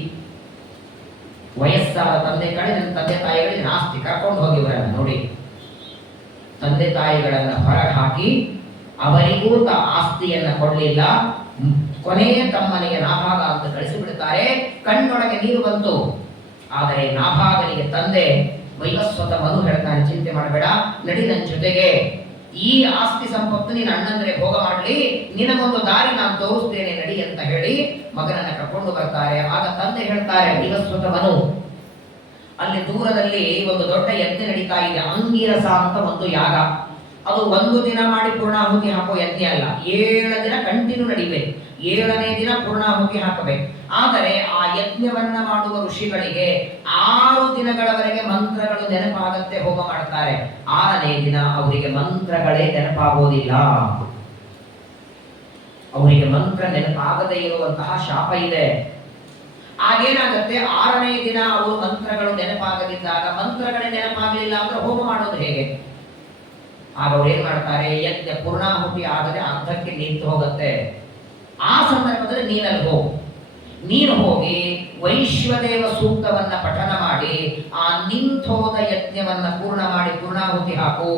ವಯಸ್ಸಾದ ತಂದೆ ಕಡೆ ನನ್ನ ತಂದೆ ತಾಯಿಗಳಿಗೆ ನಾಸ್ತಿ, ಕರ್ಕೊಂಡು ಹೋಗಿವರನ್ನ ನೋಡಿ. ತಂದೆ ತಾಯಿಗಳನ್ನ ಹೊರಗೆ ಹಾಕಿ ಅವರಿಗೂ ಆಸ್ತಿಯನ್ನ ಕೊಡಲಿಲ್ಲ. ಕೊನೆಯ ತಮ್ಮನಿಗೆ ನಾಭಾಗ ಅಂತ ಕಳಿಸಿಬಿಡ್ತಾರೆ. ಕಣ್ಣೊಳಗೆ ನೀರು ಬಂತು. ಆದರೆ ನಾಭಾಗನಿಗೆ ತಂದೆ ವೈವಸ್ವತ ಮನು ಹೇಳ್ತಾನೆ, ಚಿಂತೆ ಮಾಡಬೇಡ, ನಡಿ ನನ್ನ ಜೊತೆಗೆ. ಈ ಆಸ್ತಿ ಸಂಪತ್ತು ನೀನು ಅಣ್ಣಂದ್ರೆ ಭೋಗ ಮಾಡಲಿ, ನಿನಗೊಂದು ದಾರಿ ನಾನು ತೋರಿಸ್ತೇನೆ, ನಡಿ ಅಂತ ಹೇಳಿ ಮಗನನ್ನ ಕರ್ಕೊಂಡು ಬರ್ತಾರೆ. ಆಗ ತಂದೆ ಹೇಳ್ತಾರೆ ವೈವಸ್ವತ ಮನು, ಅಲ್ಲಿ ದೂರದಲ್ಲಿ ಒಂದು ದೊಡ್ಡ ಯಜ್ಞ ನಡೀತಾ ಇದೆ. ಅಂಗಿರಸ ಅಂತ ಒಂದು ಯಾಗ. ಅದು 1 ದಿನ ಮಾಡಿ ಪೂರ್ಣಾಹುತಿ ಹಾಕೋ ಯಜ್ಞ ಅಲ್ಲ, 7 ದಿನ ಕಂಟಿನ್ಯೂ ನಡಿಬೇಕು. 7ನೇ ದಿನ ಪೂರ್ಣಾಹುತಿ ಹಾಕಬೇಕು. ಆದರೆ ಆ ಯಜ್ಞವನ್ನ ಮಾಡುವ ಋಷಿಗಳಿಗೆ 6 ದಿನಗಳವರೆಗೆ ಮಂತ್ರಗಳು ನೆನಪಾಗತ್ತೆ, ಹೋಮ ಮಾಡ್ತಾರೆ. 6ನೇ ದಿನ ಅವರಿಗೆ ಮಂತ್ರಗಳೇ ನೆನಪಾಗೋದಿಲ್ಲ. ಅವರಿಗೆ ಮಂತ್ರ ನೆನಪಾಗದೇ ಇರುವಂತಹ ಶಾಪ ಇದೆ. ಆಗೇನಾಗತ್ತೆ, 6ನೇ ದಿನ ಅವರು ಮಂತ್ರಗಳು ನೆನಪಾಗದಿದ್ದಾಗ, ಮಂತ್ರಗಳೇ ನೆನಪಾಗಲಿಲ್ಲ ಅಂದ್ರೆ ಹೋಮ ಮಾಡೋದು ಹೇಗೆ? ಆಗ ಅವ್ರು ಏನ್ ಮಾಡ್ತಾರೆ, ಯಜ್ಞ ಪೂರ್ಣಾಹುತಿ ಆಗದೆ ಅರ್ಧಕ್ಕೆ ನಿಂತು ಹೋಗುತ್ತೆ. ಆ ಸಂದರ್ಭದಲ್ಲಿ ನೀನಲ್ಲಿ ಹೋಗು. ನೀನು ಹೋಗಿ ವೈಶ್ವದೇವ ಸೂಕ್ತವನ್ನ ಪಠನ ಮಾಡಿ ಆ ನಿಂತೋದ ಯಜ್ಞವನ್ನ ಪೂರ್ಣ ಮಾಡಿ ಪೂರ್ಣಾಹುತಿ ಹಾಕು.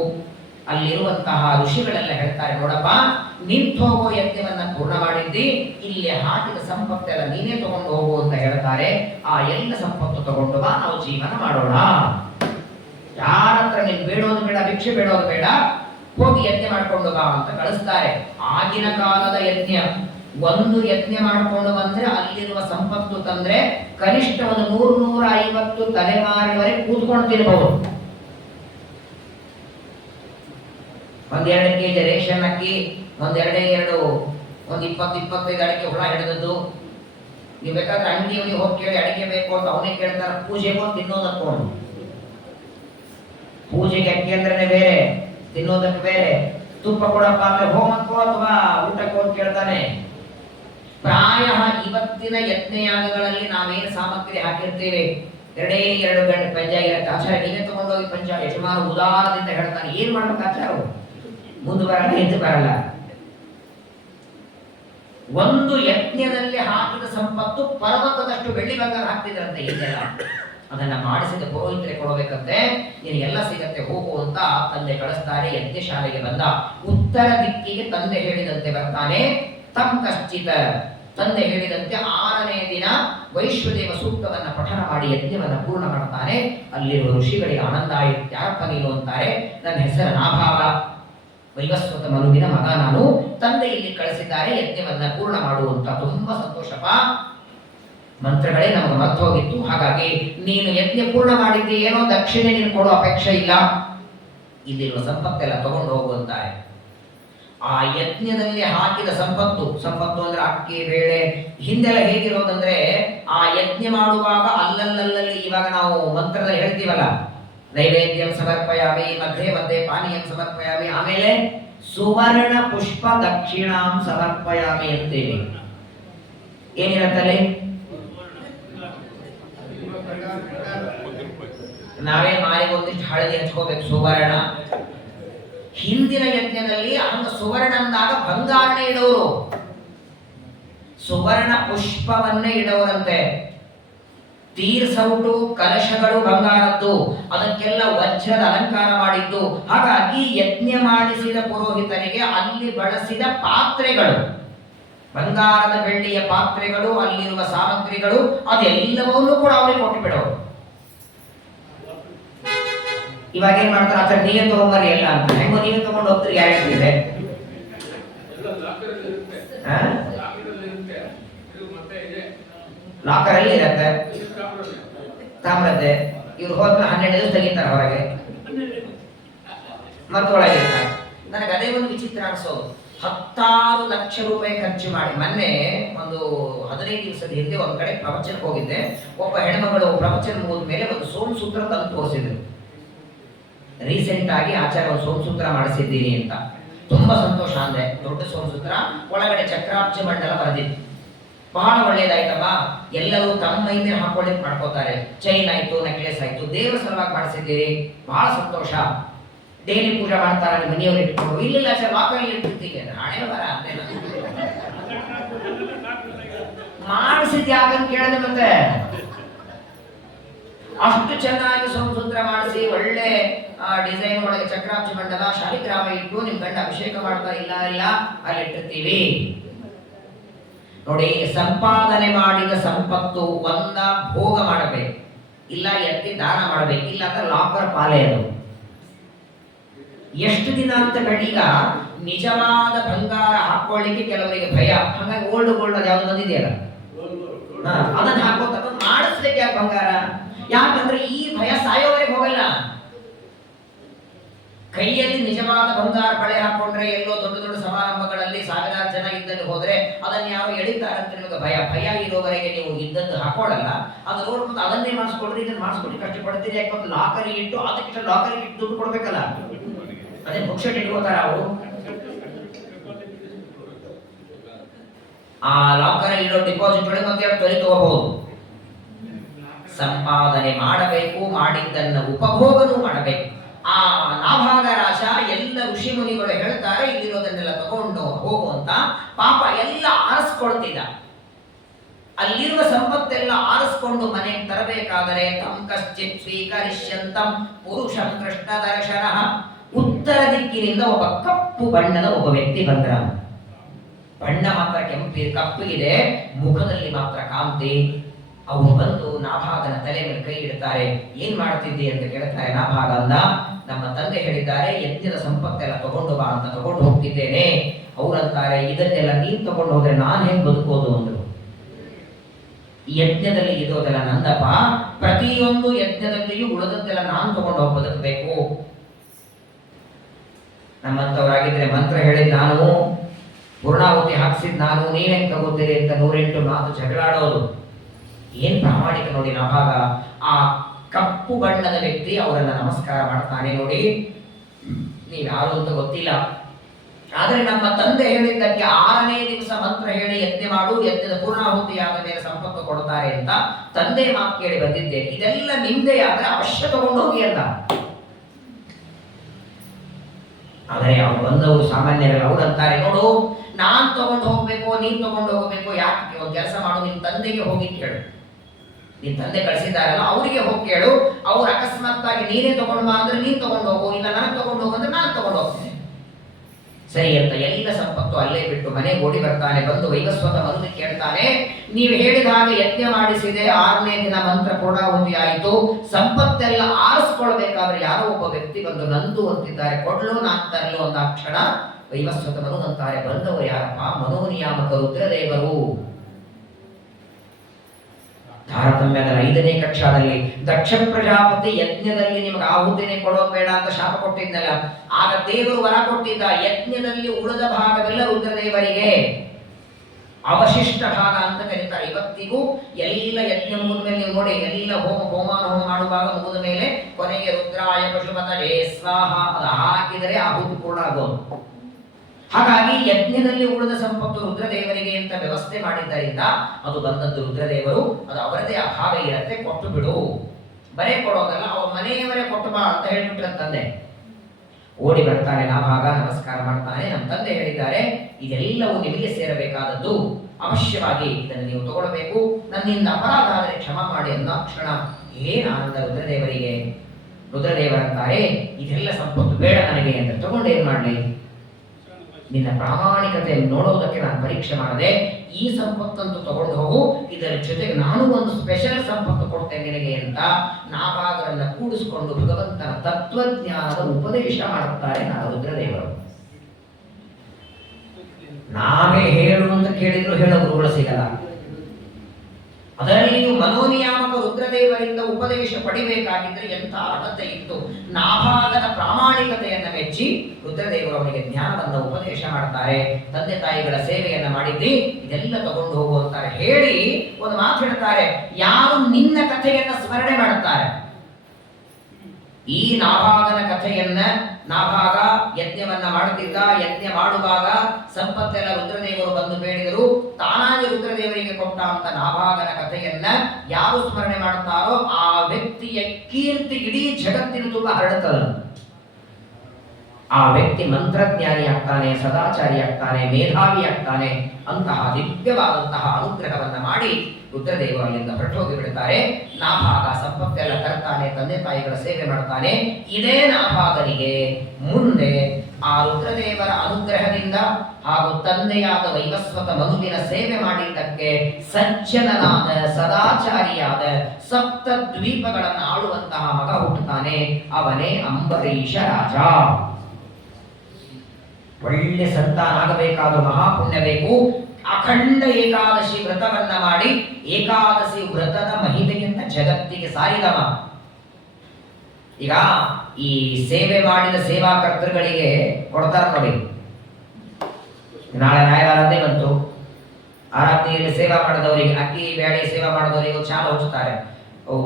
ಅಲ್ಲಿರುವಂತಹ ಋಷಿಗಳೆಲ್ಲ ಹೇಳ್ತಾರೆ, ನೋಡಪ್ಪ, ನಿಂತೋಗೋ ಯಜ್ಞವನ್ನ ಪೂರ್ಣ ಮಾಡಿದ್ದಿ, ಇಲ್ಲಿ ಹಾಕಿದ ಸಂಪತ್ತೆಲ್ಲ ನೀನೇ ತಗೊಂಡು ಹೋಗು ಅಂತ ಹೇಳ್ತಾರೆ. ಆ ಎಲ್ಲ ಸಂಪತ್ತು ತಗೊಂಡು ಬಾ, ನಾವು ಜೀವನ ಮಾಡೋಣ. ಯಾರ ಹತ್ರ ನೀನು ಬೇಡೋದು ಬೇಡ, ಭಿಕ್ಷೆ ಬೇಡೋದು ಬೇಡ, ಹೋಗಿ ಯಜ್ಞ ಮಾಡ್ಕೊಂಡು ಬಾ ಅಂತ ಕಳಿಸ್ತಾರೆ. ಆಗಿನ ಕಾಲದ ಯಜ್ಞ, ಒಂದು ಯಜ್ಞ ಮಾಡಿಕೊಂಡು ಬಂದ್ರೆ ಅಲ್ಲಿರುವ ಸಂಪತ್ತು ತಂದ್ರೆ ಕನಿಷ್ಠ ಒಂದು 100-150 ತಲೆಮಾರಿವರೆಗೆ ಕೂತ್ಕೊಂಡು ತಿನ್ನಬಹುದು. 1-2 ಕೆಜಿ ರೇಷನ್ ಅಕ್ಕಿ, ಒಂದು 20-25 ಅಡಿಕೆ ಹುಳ ಹಿಡಿದದ್ದು. ನೀವು ಬೇಕಾದ್ರೆ ಅಂಗಡಿಯವನಿಗೆ ಹೋಗಿ ಕೇಳಿ, ಅಡಿಕೆ ಬೇಕು ಅಂತ ಅವನೇ ಕೇಳ್ತಾರೆ, ಪೂಜೆಗೂ ತಿನ್ನೋದಕ್ಕೂ. ಪೂಜೆಗೆ ಅಕ್ಕಿ ಅಂದ್ರೆ ಬೇರೆ, ತಿನ್ನೋದಕ್ಕೆ ಬೇರೆ. ತುಪ್ಪ ಕೊಡಪ್ಪ ಅಂದ್ರೆ ಹೋಮಕ್ಕೋ ಅಥವಾ ಊಟಕ್ಕೋ ಕೇಳ್ತಾನೆ. ಪ್ರಾಯ ಇವತ್ತಿನ ಯಜ್ಞಯಾಗಗಳಲ್ಲಿ ನಾವೇನು ಸಾಮಗ್ರಿ ಹಾಕಿರ್ತೇವೆ, 2 ಗಂಟೆ ಪಂಚ ಇರುತ್ತೆ. ಆಚಾರ್ಯ ನೀವೇ ತಗೊಂಡೋಗಿ ಪಂಚ, ಯಜಮಾನ ಉದಾರದಿಂದ ಹೇಳ್ತಾನೆ. ಏನ್ ಮಾಡ್ಬೇಕು ಆಚಾರ? ಮುಂದೆ ಬರಲ್ಲ, ಹಿಂದೆ ಬರಲ್ಲ. ಒಂದು ಯಜ್ಞದಲ್ಲಿ ಹಾಕಿದ ಸಂಪತ್ತು ಪರ್ವತದಷ್ಟು ಬೆಳ್ಳಿ ಬಂಗಾರ ಹಾಕ್ತಿದ್ರಂತೆ ಹಿಂದೆಲ್ಲ. ಅದನ್ನ ಮಾಡಿಸಿದ ಪುರೋಹಿತರೆ ಕೊಡಬೇಕಂತೆ. ನೀನು ಎಲ್ಲ ಸಿಗತ್ತೆ, ಹೋಗು ಅಂತ ತಂದೆ ಕಳಿಸ್ತಾರೆ. ಯಜ್ಞಶಾಲೆಗೆ ಬಂದ. ಉತ್ತರ ದಿಕ್ಕಿಗೆ ತಂದೆ ಹೇಳಿದಂತೆ ಬರ್ತಾನೆ. ತಂ ಕಶ್ಚಿತ, ತಂದೆ ಹೇಳಿದಂತೆ 6ನೇ ದಿನ ವೈಶ್ವದೇವ ಸೂಕ್ತವನ್ನ ಪಠನ ಮಾಡಿ ಯಜ್ಞವನ್ನ ಪೂರ್ಣ ಮಾಡ್ತಾನೆ. ಅಲ್ಲಿರುವ ಋಷಿಗಳಿಗೆ ಆನಂದ ಆಯಿತು. ಯಾರಪ್ಪ ನೀನು ಅಂತಾರೆ. ನನ್ನ ಹೆಸರು ನಾಭಾಗ, ವೈವಸ್ವತ ಮನುವಿನ ಮಗ ನಾನು. ತಂದೆ ಇಲ್ಲಿ ಕಳಿಸಿದ್ದಾರೆ ಯಜ್ಞವನ್ನ ಪೂರ್ಣ ಮಾಡುವಂತ. ತುಂಬಾ ಸಂತೋಷಪ್ಪ, ಮಂತ್ರಗಳೇ ನಮಗೆ ಮರ್ತು ಹೋಗಿತ್ತು. ಹಾಗಾಗಿ ನೀನು ಯಜ್ಞ ಪೂರ್ಣ ಮಾಡಿದ್ದೆ, ಏನೋ ದಕ್ಷಿಣೆ ನೀನು ಕೊಡೋ ಅಪೇಕ್ಷೆ ಇಲ್ಲ, ಇಲ್ಲಿರುವ ಸಂಪತ್ತೆಲ್ಲ ತಗೊಂಡು ಹೋಗುವಂತಾರೆ. ಆ ಯಜ್ಞದಲ್ಲಿ ಹಾಕಿದ ಸಂಪತ್ತು ಅಂದ್ರೆ ಅಕ್ಕಿ, ಬೇಳೆ, ಹಿಂದೆಲ್ಲ ಹೇಗಿರೋದಂದ್ರೆ ಆ ಯಜ್ಞ ಮಾಡುವಾಗ ಅಲ್ಲಲ್ಲಿ, ಇವಾಗ ನಾವು ಮಂತ್ರದಲ್ಲಿ ಹೇಳ್ತೀವಲ್ಲ, ನೈವೇದ್ಯಂ ಸಮರ್ಪಯಾಮಿ, ಮಧ್ಯೆ ಪಾನೀಯಂ ಸಮರ್ಪಯಾಮಿ, ಆಮೇಲೆ ಸುವರ್ಣ ಪುಷ್ಪ ದಕ್ಷಿಣಾಂ ಸಮರ್ಪಯಾಮಿ ಅಂತೇಳಿ ಏನಿರತ್ತಲ್ಲಿ. ನಾವೇ ಮಾರಿಗೆ ಒಂದಿಷ್ಟು ಹಳದಿ ಹಚ್ಕೋಬೇಕು, ಸುವರ್ಣ. ಹಿಂದಿನ ಯಜ್ಞದಲ್ಲಿ ಹಂಗ ಸುವರ್ಣ ಅಂದಾಗ ಬಂಗಾರನೇ ಇಡೋರು, ಸುವರ್ಣ ಪುಷ್ಪವನ್ನೇ ಇಡೋರಂತೆ. ತೀರ್ಸೌಟು ಕಲಶಗಳು ಬಂಗಾರದ್ದು, ಅದಕ್ಕೆಲ್ಲ ವಜ್ರದ ಅಲಂಕಾರ ಮಾಡಿದ್ದು. ಹಾಗಾಗಿ ಯಜ್ಞ ಮಾಡಿಸಿದ ಪುರೋಹಿತನಿಗೆ ಅಲ್ಲಿ ಬಳಸಿದ ಪಾತ್ರೆಗಳು, ಬಂಗಾರದ ಬೆಳ್ಳಿಯ ಪಾತ್ರೆಗಳು, ಅಲ್ಲಿರುವ ಸಾಮಗ್ರಿಗಳು, ಅದೆಲ್ಲವನ್ನೂ ಕೂಡ ಅವರಿಗೆ ಕೊಟ್ಟು ಬಿಡೋರು. ಇವಾಗ ಏನ್ ಮಾಡ್ತಾರೆ, ಆತರ ನೀವೇ ತಗೊಂಬರ್ರಿ ಎಲ್ಲ ಅಂತ. ಹೆಂಗೋ ನೀವೇ ತಗೊಂಡು ಹೋಗ್ತೀರಿ, ಗ್ಯಾರಂಟಿ ಇದೆ. ಲಾಕರ್ ಅಲ್ಲಿ ಇರತ್ತೆ, ತಾಮ್ರತೆ. ಇವ್ರು ಹೋದ್ಮೇಲೆ 12 ದಿವಸ ತೆಗಿತಾರೆ ಹೊರಗೆ, ಮತ್ತೆ ಒಳಗಿರ್ತಾರೆ. ನನಗೆ ಅದೇ ಒಂದು ವಿಚಿತ್ರ ಅನ್ಸೋದು. 16 ಲಕ್ಷ ರೂಪಾಯಿ ಖರ್ಚು ಮಾಡಿ, ಮೊನ್ನೆ ಒಂದು 15 ದಿವಸದ ಹಿಂದೆ ಒಂದ್ ಕಡೆ ಪ್ರವಚನಕ್ಕೆ ಹೋಗಿದ್ದೆ. ಒಬ್ಬ ಹೆಣ್ಮಗಳು ಪ್ರವಚನ ಮುಗಿದ ಮೇಲೆ ಒಂದು ಸೋಮಸೂತ್ರ ತಂದು ತೋರಿಸಿದ್ರು. ರೀಸೆಂಟ್ ಆಗಿ ಆಚಾರ್ಯ ಒಂದು ಸೋಮಸೂತ್ರ ಮಾಡಿಸಿದ್ದೀನಿ ಅಂತ. ತುಂಬಾ ಸಂತೋಷ ಅಂದ್ರೆ, ದೊಡ್ಡ ಸೋಮಸೂತ್ರ, ಒಳಗಡೆ ಚಕ್ರಾಬ್ಜ ಮಂಡಲ ಬರೆದಿತ್ತು. ಬಹಳ ಒಳ್ಳೇದಾಯ್ತಮ್ಮ. ಎಲ್ಲರೂ ತಮ್ಮ ಮೈ ಮೇಲೆ ಹಾಕೊಳ್ಳಿಕ್ ಮಾಡ್ಕೋತಾರೆ. ಚೈನ್ ಆಯ್ತು, ನೆಕ್ಲೆಸ್ ಆಯ್ತು, ದೇವರ ಸಲುವಾಗಿ ಮಾಡಿಸಿದ್ದೀರಿ, ಬಹಳ ಸಂತೋಷ. ಡೈಲಿ ಪೂಜೆ ಮಾಡ್ತಾರ, ನಿಮ್ಮ ಮನೆಯವ್ರು ಇಟ್ಕೊಂಡು. ಇಲ್ಲ ಸರ್, ವಾಕಲ್ಲಿ ಇಟ್ಟಿರ್ತೀವಿ, ಹಣೆ ಬರ ಅಂತ ಮಾಡಿಸಿದ್ ಯಾಕಂತ ಕೇಳಿದೆ. ಮತ್ತೆ ಅಷ್ಟು ಚೆನ್ನಾಗಿ ಸೋಮಸೂತ್ರ ಮಾಡಿಸಿ, ಒಳ್ಳೆ ಡಿಸೈನ್ ಒಳಗೆ ಚಕ್ರಾಬ್ಜ ಮಂಡಲ, ಶಾಲಿಗ್ರಾಮ ಇಟ್ಟು ನಿಮ್ ಗಂಡ ಅಭಿಷೇಕ ಮಾಡ್ತಾ ಇಲ್ಲ ಅಲ್ಲಿ ಇಟ್ಟಿರ್ತೀವಿ ನೋಡಿ. ಸಂಪಾದನೆ ಮಾಡಿದ ಸಂಪತ್ತು ಒಂದ ಭೋಗ ಮಾಡಬೇಕು, ಇಲ್ಲ ಎತ್ತಿ ದಾನ ಮಾಡಬೇಕು, ಇಲ್ಲ ಅಂದ್ರೆ ಲಾಕರ್ ಪಾಲೆ. ಅದು ಎಷ್ಟು ದಿನ ಅಂತ ಈಗ ನಿಜವಾದ ಬಂಗಾರ ಹಾಕೊಳ್ಳಿಕ್ಕೆ ಕೆಲವರಿಗೆ ಭಯ. ಹಾಗಾಗಿ ಗೋಲ್ಡ್ ಅದು ಯಾವ್ದು ಬಂದಿದೆಯಲ್ಲ, ಅದನ್ನ ಹಾಕೋತ ಮಾಡಿಸ್ಲಿಕ್ಕೆ ಯಾಕೆ ಬಂಗಾರ? ಯಾಕಂದ್ರೆ ಈ ಭಯ ಸಾಯೋವರೆಗೆ ಹೋಗಲ್ಲ. ಕೈಯಲ್ಲಿ ನಿಜವಾದ ಬಂಗಾರ ಬಳೆ ಹಾಕೊಂಡ್ರೆ ಎಲ್ಲೋ ದೊಡ್ಡ ದೊಡ್ಡ ಸಮಾರಂಭಗಳಲ್ಲಿ ಸಾವಿರಾರು ಜನ ಇದ್ದಲ್ಲಿ ಹೋದ್ರೆ ಅದನ್ನು ಯಾರೋ ಎಳಿತಾರೆ ಅಂತ ನಿಮಗೆ ಭಯ ಇರೋವರೆಗೆ ನೀವು ಇದ್ದದ್ದು ಹಾಕೊಳ್ಳಲ್ಲ. ಅದು ನೋಡ್ಕೊಂಡು ಅದನ್ನೇ ಮಾಡಿಸ್ಕೊಡ್ರಿ, ಇದನ್ನು ಮಾಡಿಸ್ಕೊಡಿ ಕಷ್ಟಪಡ್ತೀರಿ. ಯಾಕಂದ್ರೆ ಲಾಕರಿ ಇಟ್ಟು ಅದಕ್ಕೆ ಲಾಕರಿ ಇಟ್ಟು ದುಡ್ಡು ಕೊಡ್ಬೇಕಲ್ಲ, ಅದೇ ಬುಕ್ಶೆಟ್ ಇಟ್ಕೋತಾರ ಅವರು. ಆ ಲಾಕರ್ ಇರೋ ಡಿಪಾಸಿಟ್ ಒಳಗೆ ಮತ್ತೆ ತೊಲೆ ತಗೋಬಹುದು. ಸಂಪಾದನೆ ಮಾಡಬೇಕು, ಮಾಡಿದ್ದನ್ನು ಉಪಭೋಗನೂ ಮಾಡಬೇಕು. ಆ ನಾಭಾಗ ರಾಜ ಎಲ್ಲ ಋಷಿ ಮುನಿಗಳು ಹೇಳ್ತಾರೆ ಇಲ್ಲಿರೋದನ್ನೆಲ್ಲ ತಗೊಂಡು ಹೋಗುವಂತ. ಪಾಪ ಎಲ್ಲ ಆರಿಸ್ಕೊಳ್ತಿದ್ದ, ಅಲ್ಲಿರುವ ಸಂಪತ್ತೆಲ್ಲ ಆರಿಸ್ಕೊಂಡು ಮನೆಗೆ ತರಬೇಕಾದರೆ ತಂ ಕಶ್ಚಿತ್ ಸ್ವೀಕರಿಷ್ಯಂತಂ ಪುರುಷಂ ಕೃಷ್ಣ ದರ್ಶನ. ಉತ್ತರ ದಿಕ್ಕಿನಿಂದ ಒಬ್ಬ ಕಪ್ಪು ಬಣ್ಣದ ಒಬ್ಬ ವ್ಯಕ್ತಿ ಬಂದ್ರ. ಬಣ್ಣ ಮಾತ್ರ ಕಪ್ಪು ಇದೆ, ಮುಖದಲ್ಲಿ ಮಾತ್ರ ಕಾಂತಿ. ಅವರು ಬಂದು ನಾಭಾಗನ ತಲೆ ಮೇಲೆ ಕೈ ಇಡ್ತಾರೆ. ಏನ್ ಮಾಡ್ತಿದ್ದಿ ಅಂತ ಕೇಳ್ತಾರೆ. ನಾಭಾಗ ಅಂದ, ನಮ್ಮ ತಂದೆ ಹೇಳಿದ್ದಾರೆ ಯಜ್ಞದ ಸಂಪತ್ತೆಲ್ಲ ತಗೊಂಡು ಬಾ ಅಂತ ತಗೊಂಡು ಹೋಗ್ತಿದ್ದೇನೆ. ಅವ್ರಂತಾರೆ ಇದನ್ನೆಲ್ಲ ನೀನ್ ತಗೊಂಡು ಹೋದ್ರೆ ನಾನ್ ಹೆಂಗ್ ಬದುಕೋದು ಅಂದ್ರು. ಯಜ್ಞದಲ್ಲಿ ಇರೋದೆಲ್ಲ ನಂದಪ್ಪ, ಪ್ರತಿಯೊಂದು ಯಜ್ಞದಲ್ಲಿಯೂ ಉಳಿದದ್ದೆಲ್ಲ ನಾನ್ ತಗೊಂಡು ಹೋಗಿ ಬದುಕಬೇಕು. ನಮ್ಮಂತವರಾಗಿದ್ರೆ ಮಂತ್ರ ಹೇಳಿದ್ ನಾನು, ಪೂರ್ಣಾಹುತಿ ಹಾಕ್ಸಿದ್ ನಾನು, ನೀವೇನ್ ತಗೋತೀರಿ ಅಂತ 108 ಮಾತು ಜಗಳಾಡೋದು. ಏನ್ ಪ್ರಾಮಾಣಿಕ ನೋಡಿ ನಾಭಾಗ. ಆ ಕಪ್ಪು ಬಣ್ಣದ ವ್ಯಕ್ತಿ ಅವರನ್ನ ನಮಸ್ಕಾರ ಮಾಡ್ತಾನೆ. ನೋಡಿ ನೀವ್ಯಾರು ಅಂತ ಗೊತ್ತಿಲ್ಲ, ಆದ್ರೆ ನಮ್ಮ ತಂದೆ ಹೇಳಿದ್ದಕ್ಕೆ 6ನೇ ದಿವಸ ಮಂತ್ರ ಹೇಳಿ ಯಜ್ಞ ಮಾಡು, ಯಜ್ಞದ ಪೂರ್ಣಾಹುತಿಯಾದ ಮೇಲೆ ಸಂಪತ್ತು ಕೊಡ್ತಾರೆ ಅಂತ ತಂದೆ ಮಾತು ಕೇಳಿ ಬಂದಿದ್ದೇನೆ. ಇದೆಲ್ಲ ನಿಮ್ದೇ ಆದ್ರೆ ಅವಶ್ಯ ತಗೊಂಡು ಹೋಗಿ ಅಂತ. ಆದರೆ ಅವ್ರು ಬಂದವರು ಸಾಮಾನ್ಯರಲ್ಲ. ಅವ್ರು ಅಂತಾರೆ ನೋಡು, ನಾನ್ ತಗೊಂಡು ಹೋಗ್ಬೇಕು, ನೀನ್ ತಗೊಂಡು ಹೋಗ್ಬೇಕು, ಯಾಕೆ ಒಂದು ಕೆಲಸ ಮಾಡು, ನಿನ್ ತಂದೆಗೆ ಹೋಗಿ ಕೇಳು. ನಿನ್ ತಂದೆ ಕಳಿಸಿದಾರಲ್ಲ ಅವರಿಗೆ ಹೋಗಿ ಕೇಳು. ಅವ್ರು ಅಕಸ್ಮಾತ್ ಆಗಿ ನೀನೇ ತಗೊಂಡು ಬಾ ಅಂದ್ರೆ ನೀನ್ ತಗೊಂಡು ಹೋಗು, ಇಲ್ಲ ನನಗೆ ತಗೊಂಡು ಹೋಗಂದ್ರೆ ನಾನು ತಗೊಂಡು ಹೋಗ್ತೇನೆ. ಸರಿ ಅಂತ ಎಲ್ಲ ಸಂಪತ್ತು ಅಲ್ಲೇ ಬಿಟ್ಟು ಮನೆಗೆ ಓಡಿ ಬರ್ತಾನೆ. ಬಂದು ವೈವಸ್ವತ ಮರುದಿ ಕೇಳ್ತಾನೆ, ನೀವು ಹೇಳಿದ ಹಾಗೆ ಯಜ್ಞ ಮಾಡಿಸಿದೆ, 6ನೇ ದಿನ ಮಂತ್ರ ಪೂರ್ಣಾಹುತಿ ಆಯಿತು, ಸಂಪತ್ತೆಲ್ಲ ಆರಿಸ್ಕೊಳ್ಬೇಕಾದ್ರೆ ಯಾರೋ ಒಬ್ಬ ವ್ಯಕ್ತಿ ಬಂದು ನಂದು ಅಂತಿದ್ದಾರೆ, ಕೊಡ್ಲು ನಾನ್ ತರಲು ಅಂತ ಕ್ಷಣ ವೈವಸ್ವತ ಮನು ಅಂತಾರೆ, ಬಂದವರು ಯಾರಪ್ಪ? ಮನೋನಿಯಾಮಕ ರುದ್ರದೇವರು. ತಾರತಮ್ಯದ 5ನೇ ಕಕ್ಷಾದಲ್ಲಿ ದಕ್ಷ ಪ್ರಜಾಪತಿ ಯಜ್ಞದಲ್ಲಿ ನಿಮಗೆ ಆಹುತಿನೇ ಕೊಡೋದು ಬೇಡ ಅಂತ ಶಾಪ ಕೊಟ್ಟಿದ್ದಲ್ಲ, ಆಗ ದೇವರು ವರ ಕೊಟ್ಟಿದ್ದ, ಯಜ್ಞದಲ್ಲಿ ಉಳಿದ ಭಾಗವೆಲ್ಲ ರುದ್ರದೇವರಿಗೆ ಅವಶಿಷ್ಟ ಭಾಗ ಅಂತ ಕರೀತಾರೆ. ಇವತ್ತಿಗೂ ಎಲ್ಲ ಯಜ್ಞ ಮುಗಿದ ಮೇಲೆ ನೀವು ನೋಡಿ, ಎಲ್ಲ ಹೋಮಾನ ಹೋಮ ಮಾಡುವಾಗ ಮುಗಿದ ಮೇಲೆ ಕೊನೆಗೆ ರುದ್ರಾಯ ಪಶುಪತಯೇ ಸ್ವಾಹ ಅದು ಹಾಕಿದರೆ ಆಹುತಿ ಪೂರ್ಣ ಆಗೋದು. ಹಾಗಾಗಿ ಯಜ್ಞದಲ್ಲಿ ಉಳಿದ ಸಂಪತ್ತು ರುದ್ರದೇವರಿಗೆ ಅಂತ ವ್ಯವಸ್ಥೆ ಮಾಡಿದ್ದರಿಂದ ಅದು ಬಂದದ್ದು ರುದ್ರದೇವರು. ಅದು ಅವರದೇ ಆ ಭಾಗ ಇರತ್ತೆ, ಕೊಟ್ಟು ಬಿಡು, ಬರೇ ಕೊಡೋದಲ್ಲ, ಅವ್ರ ಮನೆಯವರೇ ಕೊಟ್ಟು ಬಾ ಅಂತ ಹೇಳ್ಬಿಟ್ರ ತಂದೆ. ಓಡಿ ಬರ್ತಾನೆ ನಾಭಾಗ, ನಮಸ್ಕಾರ ಮಾಡ್ತಾನೆ. ನಮ್ಮ ತಂದೆ ಹೇಳಿದ್ದಾರೆ ಇದೆಲ್ಲವೂ ನಿಮಗೆ ಸೇರಬೇಕಾದದ್ದು, ಅವಶ್ಯವಾಗಿ ಇದನ್ನು ನೀವು ತಗೊಳ್ಬೇಕು, ನನ್ನಿಂದ ಅಪರಾಧ ಆದರೆ ಕ್ಷಮ ಮಾಡಿ ಅನ್ನೋ ಕ್ಷಣ ಏನ್ ಆನಂದ ರುದ್ರದೇವರಿಗೆ. ರುದ್ರದೇವರಂತಾರೆ ಇದೆಲ್ಲ ಸಂಪತ್ತು ಬೇಡ ನನಗೆ ಅಂತ ತಗೊಂಡು ಏನ್ ಮಾಡ್ಲಿ, ನಿನ್ನ ಪ್ರಾಮಾಣಿಕತೆಯನ್ನು ನೋಡೋದಕ್ಕೆ ನಾನು ಪರೀಕ್ಷೆ ಮಾಡಿದೆ, ಈ ಸಂಪತ್ತಂತೂ ತಗೊಂಡು ಹೋಗು, ಇದರ ಜೊತೆಗೆ ನಾನು ಒಂದು ಸ್ಪೆಷಲ್ ಸಂಪತ್ತು ಕೊಡ್ತೇನೆ ನಿನಗೆ ಅಂತ ನಾಭಾಗರನ್ನ ಕೂಡಿಸಿಕೊಂಡು ಭಗವಂತನ ತತ್ವಜ್ಞಾನದ ಉಪದೇಶ ಮಾಡುತ್ತಾರೆ ರುದ್ರದೇವರು. ನಾವೇ ಹೇಳು ಅಂತ ಕೇಳಿದ್ರು ಹೇಳೋ ಗುರುಗಳು ಸಿಗಲ್ಲ. ಅದರಲ್ಲಿಯೂ ಮನೋನಿಯಾಮಕ ರುದ್ರದೇವರಿಂದ ಉಪದೇಶ ಪಡಿಬೇಕಾಗಿದ್ರೆ ಎಂಥ ಅರ್ಹತೆ ಇತ್ತು. ನಾಭಾಗದ ಪ್ರಾಮಾಣಿಕತೆಯನ್ನ ಮೆಚ್ಚಿ ರುದ್ರದೇವರು ಅವನಿಗೆ ಜ್ಞಾನವನ್ನ ಉಪದೇಶ ಮಾಡ್ತಾರೆ. ತಂದೆ ತಾಯಿಗಳ ಸೇವೆಯನ್ನ ಮಾಡಿದ್ದಿ, ಇದೆಲ್ಲ ತಗೊಂಡು ಹೋಗುವಂತಾರೆ. ಹೇಳಿ ಒಂದು ಮಾತು ಹೇಳ್ತಾರೆ, ಯಾರು ನಿನ್ನ ಕಥೆಯನ್ನ ಸ್ಮರಣೆ ಮಾಡುತ್ತಾರೆ, ಈ ನಾಭಾಗನ ಕಥೆಯನ್ನ, ನಾಭಾಗ ಯಜ್ಞವನ್ನ ಮಾಡುತ್ತಿದ್ದ, ಯಜ್ಞ ಮಾಡುವಾಗ ಸಂಪತ್ತೆಲ್ಲ ರುದ್ರದೇವರು ಬಂದು ಬೇಡಿದರು, ತಾನಾಗಿ ರುದ್ರದೇವರಿಗೆ ಕೊಟ್ಟ ಅಂತ ನಾಭಾಗನ ಕಥೆಯನ್ನ ಯಾರು ಸ್ಮರಣೆ ಮಾಡುತ್ತಾರೋ ಆ ವ್ಯಕ್ತಿಯ ಕೀರ್ತಿ ಇಡೀ ಜಗತ್ತಿನ ತುಂಬ ಹರಡುತ್ತದೆ. ಆ ವ್ಯಕ್ತಿ ಮಂತ್ರಜ್ಞಾನಿ ಆಗ್ತಾನೆ, ಸದಾಚಾರಿ ಆಗ್ತಾನೆ, ಮೇಧಾವಿ ಆಗ್ತಾನೆ. ಅಂತಹ ದಿವ್ಯವಾದಂತಹ ಅನುಗ್ರಹವನ್ನ ಮಾಡಿ ರುದ್ರದೇವರು ಅಲ್ಲಿಂದ ಹೊರಟೋಗಿ ಬಿಡುತ್ತಾರೆ. ನಾಭಾಗ ಸಂಪತ್ತೆಲ್ಲ ತರ್ತಾನೆ, ತಂದೆ ತಾಯಿಗಳ ಸೇವೆ ಮಾಡ್ತಾನೆ. ಇದೇ ನಾಭಾಗನಿಗೆ ಮುಂದೆ ಆ ರುದ್ರದೇವರ ಅನುಗ್ರಹದಿಂದ ಹಾಗೂ ತಂದೆಯಾದ ವೈವಸ್ವತ ಮನುವಿನ ಸೇವೆ ಮಾಡಿದ್ದಕ್ಕೆ ಸಜ್ಜನನಾದ ಸದಾಚಾರಿಯಾದ ಸಪ್ತ ದ್ವೀಪಗಳನ್ನು ಆಳುವಂತಹ ಮಗ ಹುಟ್ಟುತ್ತಾನೆ. ಅವನೇ ಅಂಬರೀಷ ರಾಜ. ಒಳ್ಳೆ ಸಂತಾನ ಆಗಬೇಕಾದ ಮಹಾಪುಣ್ಯ ಬೇಕು. ಅಖಂಡ ಏಕಾದಶಿ ವ್ರತವನ್ನ ಮಾಡಿ ಏಕಾದಶಿ ವ್ರತದ ಮಹಿಮೆಯನ್ನ ಜಗತ್ತಿಗೆ ಸಾರಿದವ. ಈಗ ಈ ಸೇವೆ ಮಾಡಿದ ಸೇವಾಕರ್ತೃಗಳಿಗೆ ಕೊಡ್ತಾರೆ ನೋಡಿ. ನಾಳೆ ರಾಯವಾರದ್ದೇ ಬಂತು, ಆರಾಧನೆಯಲ್ಲಿ ಸೇವಾ ಮಾಡಿದವರಿಗೆ, ಅಕ್ಕಿ ಬೇಳೆ ಸೇವಾ ಮಾಡಿದವರಿಗೆ ಚಾಲ ಹಂಚ್ತಾರೆ.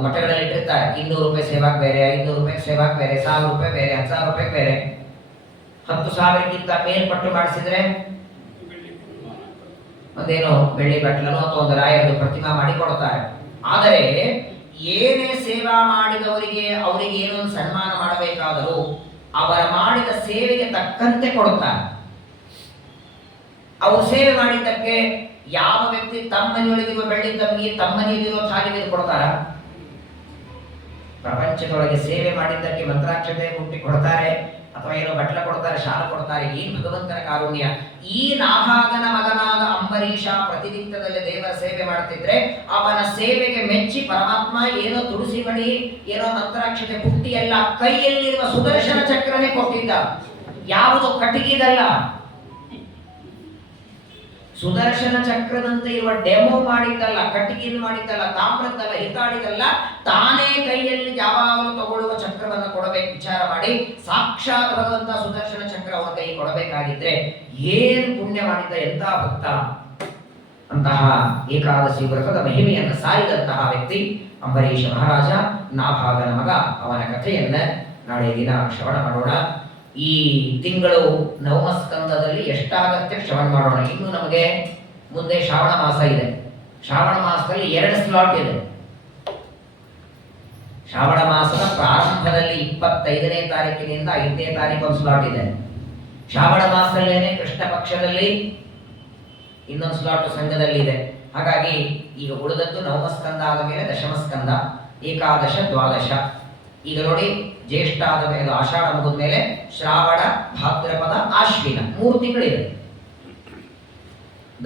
ಮಠಗಳಲ್ಲಿ ಇಟ್ಟಿರ್ತಾರೆ, 200 ರೂಪಾಯಿ ಸೇವಾಕ್ ಬೇರೆ, 500 ರೂಪಾಯಿ ಸೇವಾಕ್ ಬೇರೆ, 1000 ರೂಪಾಯಿ ಬೇರೆ, 10,000 ರೂಪಾಯಿ ಬೇರೆ. 10,000ಕ್ಕಿಂತ ಮೇಲ್ಪಟ್ಟು ಮಾಡಿಸಿದ್ರೆ ಒಂದೇನೋ ಬೆಳ್ಳಿ ಬಟ್ಲನೋ ಅಥವಾ ಒಂದು ರಾಯರದು ಪ್ರತಿಮಾ ಮಾಡಿ ಕೊಡ್ತಾರೆ. ಆದರೆ ಏನೇ ಸೇವಾ ಮಾಡಿದವರಿಗೆ ಅವರಿಗೆ ಏನೋ ಒಂದು ಸನ್ಮಾನ ಮಾಡಬೇಕಾದರೂ ಅವರ ಮಾಡಿದ ಸೇವೆಗೆ ತಕ್ಕಂತೆ ಕೊಡುತ್ತಾರೆ. ಅವರು ಸೇವೆ ಮಾಡಿದ್ದಕ್ಕೆ ಯಾವ ವ್ಯಕ್ತಿ ತಮ್ಮ ಮನೆಯೊಳಗಿರುವ ಬೆಳ್ಳಿ ತಮ್ಮಿಗೆ ತಮ್ಮ ಮನೆಯಲ್ಲಿರುವ ಥಾಲಿ ಕೊಡ್ತಾರ? ಪ್ರಪಂಚದೊಳಗೆ ಸೇವೆ ಮಾಡಿದ್ದಕ್ಕೆ ಮಂತ್ರಾಕ್ಷತೆ ಹುಟ್ಟಿ ಕೊಡ್ತಾರೆ ಅಥವಾ ಏನೋ ಬಟ್ಲ ಕೊಡ್ತಾರೆ, ಶಾಲ ಕೊಡ್ತಾರೆ. ಏನ್ ಭಗವಂತನ ಕಾರುಣ್ಯ! ಈ ನಾಭಾಗನ ಮಗನಾದ ಅಂಬರೀಷ ಪ್ರತಿನಿತ್ಯದಲ್ಲಿ ದೇವರ ಸೇವೆ ಮಾಡ್ತಿದ್ರೆ ಅವನ ಸೇವೆಗೆ ಮೆಚ್ಚಿ ಪರಮಾತ್ಮ ಏನೋ ತುಳಸಿ ಮಣಿ, ಏನೋ ಮಂತ್ರಾಕ್ಷತೆ ಹುಟ್ಟಿ ಎಲ್ಲ ಕೈಯಲ್ಲಿರುವ ಸುದರ್ಶನ ಚಕ್ರನೇ ಕೊಟ್ಟಿದ್ದ. ಯಾವುದು ಕಟ್ಟಿಗಿದಲ್ಲ, ಸುದರ್ಶನ ಚಕ್ರದಂತೆ ಇರುವ ಡೆಮೋ ಮಾಡಿದ್ದಲ್ಲ, ಕಟ್ಟಿಗೆಯನ್ನು ಮಾಡಿದ್ದಲ್ಲ, ತಾಮ್ರದ್ದಲ್ಲ, ಹಿತಾಡಿದಲ್ಲ, ತಾನೇ ಕೈಯಲ್ಲಿ ಯಾವಾಗಲೂ ತಗೊಳ್ಳುವ ಚಕ್ರವನ್ನು ಕೊಡಬೇಕು. ವಿಚಾರ ಮಾಡಿ, ಸಾಕ್ಷಾತ್ ಭಗವಂತ ಸುದರ್ಶನ ಚಕ್ರ ಅವನ ಕೈ ಕೊಡಬೇಕಾಗಿದ್ರೆ ಏನು ಪುಣ್ಯ ಮಾಡಿದ್ದ, ಎಂಥ ಭಕ್ತ! ಅಂತಹ ಏಕಾದಶಿ ವ್ರತದ ಮಹಿಮೆಯನ್ನು ಸಾರಿದಂತಹ ವ್ಯಕ್ತಿ ಅಂಬರೀಷ ಮಹಾರಾಜ, ನಾಭಾಗನ ಮಗ. ಅವನ ಕಥೆಯನ್ನ ನಾಳೆ ದಿನ ಶ್ರವಣ ಮಾಡೋಣ. ಈ ತಿಂಗಳು ನವಮ ಸ್ಕಂದದಲ್ಲಿ ಎಷ್ಟಾಗತ್ತೆ ಶ್ರವಣ ಮಾಡೋಣ. ಇನ್ನು ನಮಗೆ ಮುಂದೆ ಶ್ರಾವಣ ಮಾಸ ಇದೆ. ಶ್ರಾವಣ ಮಾಸದಲ್ಲಿ 2 ಸ್ಲಾಟ್ ಇದೆ. ಶ್ರಾವಣ ಮಾಸದ ಪ್ರಾರಂಭದಲ್ಲಿ 25ನೇ ತಾರೀಕಿನಿಂದ 5ನೇ ತಾರೀಕು ಒಂದು ಸ್ಲಾಟ್ ಇದೆ. ಶ್ರಾವಣ ಮಾಸದಲ್ಲೇನೆ ಕೃಷ್ಣ ಪಕ್ಷದಲ್ಲಿ ಇನ್ನೊಂದು ಸ್ಲಾಟ್ ಸಂಘದಲ್ಲಿ ಇದೆ. ಹಾಗಾಗಿ ಈಗ ಉಳಿದದ್ದು ನವಮ ಸ್ಕಂದ ಆದ ಮೇಲೆ ದಶಮ ಸ್ಕಂದ, ಏಕಾದಶ, ದ್ವಾದಶ. ಈಗ ನೋಡಿ, ಜ್ಯೇಷ್ಠ ಆದ ಮೇಲೆ ಆಷಾಢ ಮುಗಿದ ಮೇಲೆ ಶ್ರಾವಣ, ಭಾದ್ರಪದ, ಆಶ್ವಿನ 3 ತಿಂಗಳಿದೆ.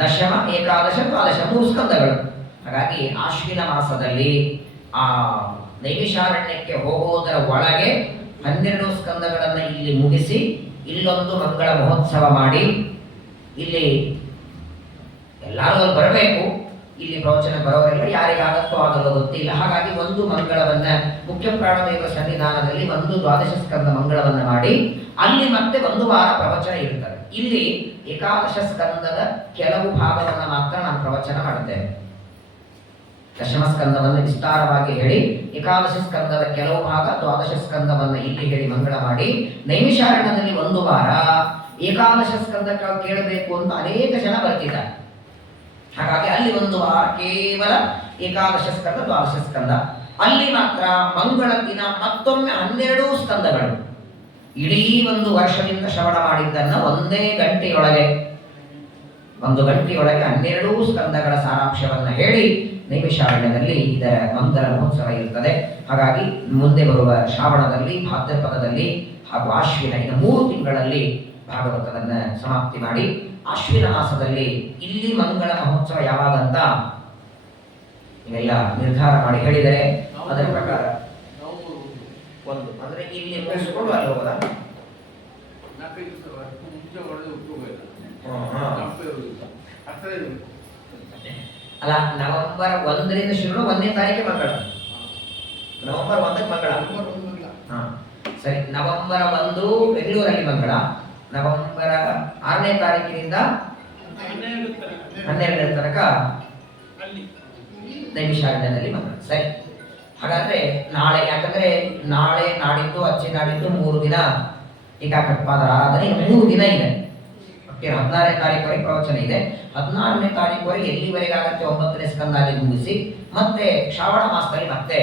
ದಶಮ, ಏಕಾದಶ, ದ್ವಾದಶ 3 ಸ್ಕಂದಗಳು. ಹಾಗಾಗಿ ಆಶ್ವಿನ ಮಾಸದಲ್ಲಿ ಆ ನೈಮಿಷಾರಣ್ಯಕ್ಕೆ ಹೋಗೋದರ ಒಳಗೆ 12 ಸ್ಕಂದಗಳನ್ನು ಇಲ್ಲಿ ಮುಗಿಸಿ ಇಲ್ಲೊಂದು ಮಂಗಳ ಮಹೋತ್ಸವ ಮಾಡಿ, ಇಲ್ಲಿ ಎಲ್ಲರೂ ಬರಬೇಕು. ಇಲ್ಲಿ ಪ್ರವಚನ ಬರೋರೆಲ್ಲ ಯಾರಿಗಾಗತ್ತೋ ಆಗಲ್ಲ ಗೊತ್ತಿಲ್ಲ. ಹಾಗಾಗಿ ಒಂದು ಮಂಗಳವನ್ನ ಮುಖ್ಯ ಪ್ರಾಣದೇವರ ಸನ್ನಿಧಾನದಲ್ಲಿ ಒಂದು ದ್ವಾದಶ ಸ್ಕಂದ ಮಂಗಳವನ್ನ ಮಾಡಿ ಅಲ್ಲಿ ಮತ್ತೆ ಒಂದು ವಾರ ಪ್ರವಚನ ಇರುತ್ತದೆ. ಇಲ್ಲಿ ಏಕಾದಶ ಸ್ಕಂದದ ಕೆಲವು ಭಾಗವನ್ನು ಮಾತ್ರ ನಾನು ಪ್ರವಚನ ಮಾಡುತ್ತೇನೆ. ದಶಮ ಸ್ಕಂದವನ್ನು ವಿಸ್ತಾರವಾಗಿ ಹೇಳಿ, ಏಕಾದಶ ಸ್ಕಂದದ ಕೆಲವು ಭಾಗ, ದ್ವಾದಶ ಸ್ಕಂದವನ್ನು ಇಲ್ಲಿ ಹೇಳಿ ಮಂಗಳ ಮಾಡಿ, ನೈಮಿಷಾರಣ್ಯದಲ್ಲಿ ಒಂದು ವಾರ ಏಕಾದಶ ಸ್ಕಂದ ಕೇಳಬೇಕು ಅಂತ ಅನೇಕ ಜನ ಬರ್ತಿದ್ದಾರೆ. ಹಾಗಾಗಿ ಅಲ್ಲಿ ಒಂದು ವಾರ ಕೇವಲ ಏಕಾದಶ ಸ್ಕಂದ, ದ್ವಾದಶ ಸ್ಕಂದ. ಅಲ್ಲಿ ಮಾತ್ರ ಮಂಗಳ ದಿನ ಮತ್ತೊಮ್ಮೆ 12 ಸ್ಕಂದಗಳು. ಇಡೀ ಒಂದು ವರ್ಷದಿಂದ ಶ್ರವಣ ಮಾಡಿದ್ದನ್ನ ಒಂದೇ ಗಂಟೆಯೊಳಗೆ, 1 ಗಂಟೆಯೊಳಗೆ 12 ಸ್ಕಂದಗಳ ಸಾರಾಂಶವನ್ನ ಹೇಳಿ ನೈಮಿಷಾರಣ್ಯದಲ್ಲಿ ಇದರ ಮಂಗಲ ಮಹೋತ್ಸವ ಇರುತ್ತದೆ. ಹಾಗಾಗಿ ಮುಂದೆ ಬರುವ ಶ್ರಾವಣದಲ್ಲಿ, ಭಾದ್ರಪದದಲ್ಲಿ ಹಾಗೂ ಆಶ್ವಿನ, ಇನ್ನು 3 ತಿಂಗಳಲ್ಲಿ ಭಾಗವತವನ್ನ ಸಮಾಪ್ತಿ ಮಾಡಿ, ಆಶ್ವಿನ ಮಾಸದಲ್ಲಿ ಇಲ್ಲಿ ಮಂಗಳ ಮಹೋತ್ಸವ ಯಾವಾಗಂತ ಇವೆಲ್ಲ ನಿರ್ಧಾರ ಮಾಡಿ ಹೇಳಿದರೆ ಅದರ ಪ್ರಕಾರ ಒಂದು ಅಂದ್ರೆ ಇಲ್ಲಿ ಮುಗಿಸ್ಕೊಂಡು ಅಲ್ಲಿ ಹೋಗೋದ. ಅಲ್ಲ, ನವೆಂಬರ್ 1ರಿಂದ ಶುರು, 1ನೇ ತಾರೀಕಿಗೆ ಮಂಗಳ. ನವೆಂಬರ್ 1ಕ್ಕೆ ಮಂಗಳ. ಸರಿ, ನವೆಂಬರ್ 1 ಬೆಂಗಳೂರಲ್ಲಿ ಮಂಗಳ. ನವೆಂಬರ್ 6ನೇ ತಾರೀಕಿನಿಂದ 12ನೇ ತನಕ ನೈಮಿಷಾರಣ್ಯದಲ್ಲಿ ಮಂಗಳ. ಸರಿ, ಹಾಗಾದ್ರೆ ನಾಳೆ, ಯಾಕಂದ್ರೆ ನಾಳೆ, ನಾಡಿದ್ದು, ಅಚ್ಚಿ ನಾಡಿದ್ದು 3 ದಿನ ಟೀಕಾಕೃತ್ಪಾದರ ಆರಾಧನೆ, 3 ದಿನ ಇದೆ. 16ನೇ ತಾರೀಕುವರೆಗೆ ಪ್ರವಚನ ಇದೆ. 16ನೇ ತಾರೀಕುವರೆಗೆ ಎಲ್ಲಿವರೆಗೆ ಆಗುತ್ತೆ 9ನೇ ಸ್ಕಂದ ಅಲ್ಲಿ ಮುಗಿಸಿ, ಮತ್ತೆ ಶ್ರಾವಣ ಮಾಸದಲ್ಲಿ ಮತ್ತೆ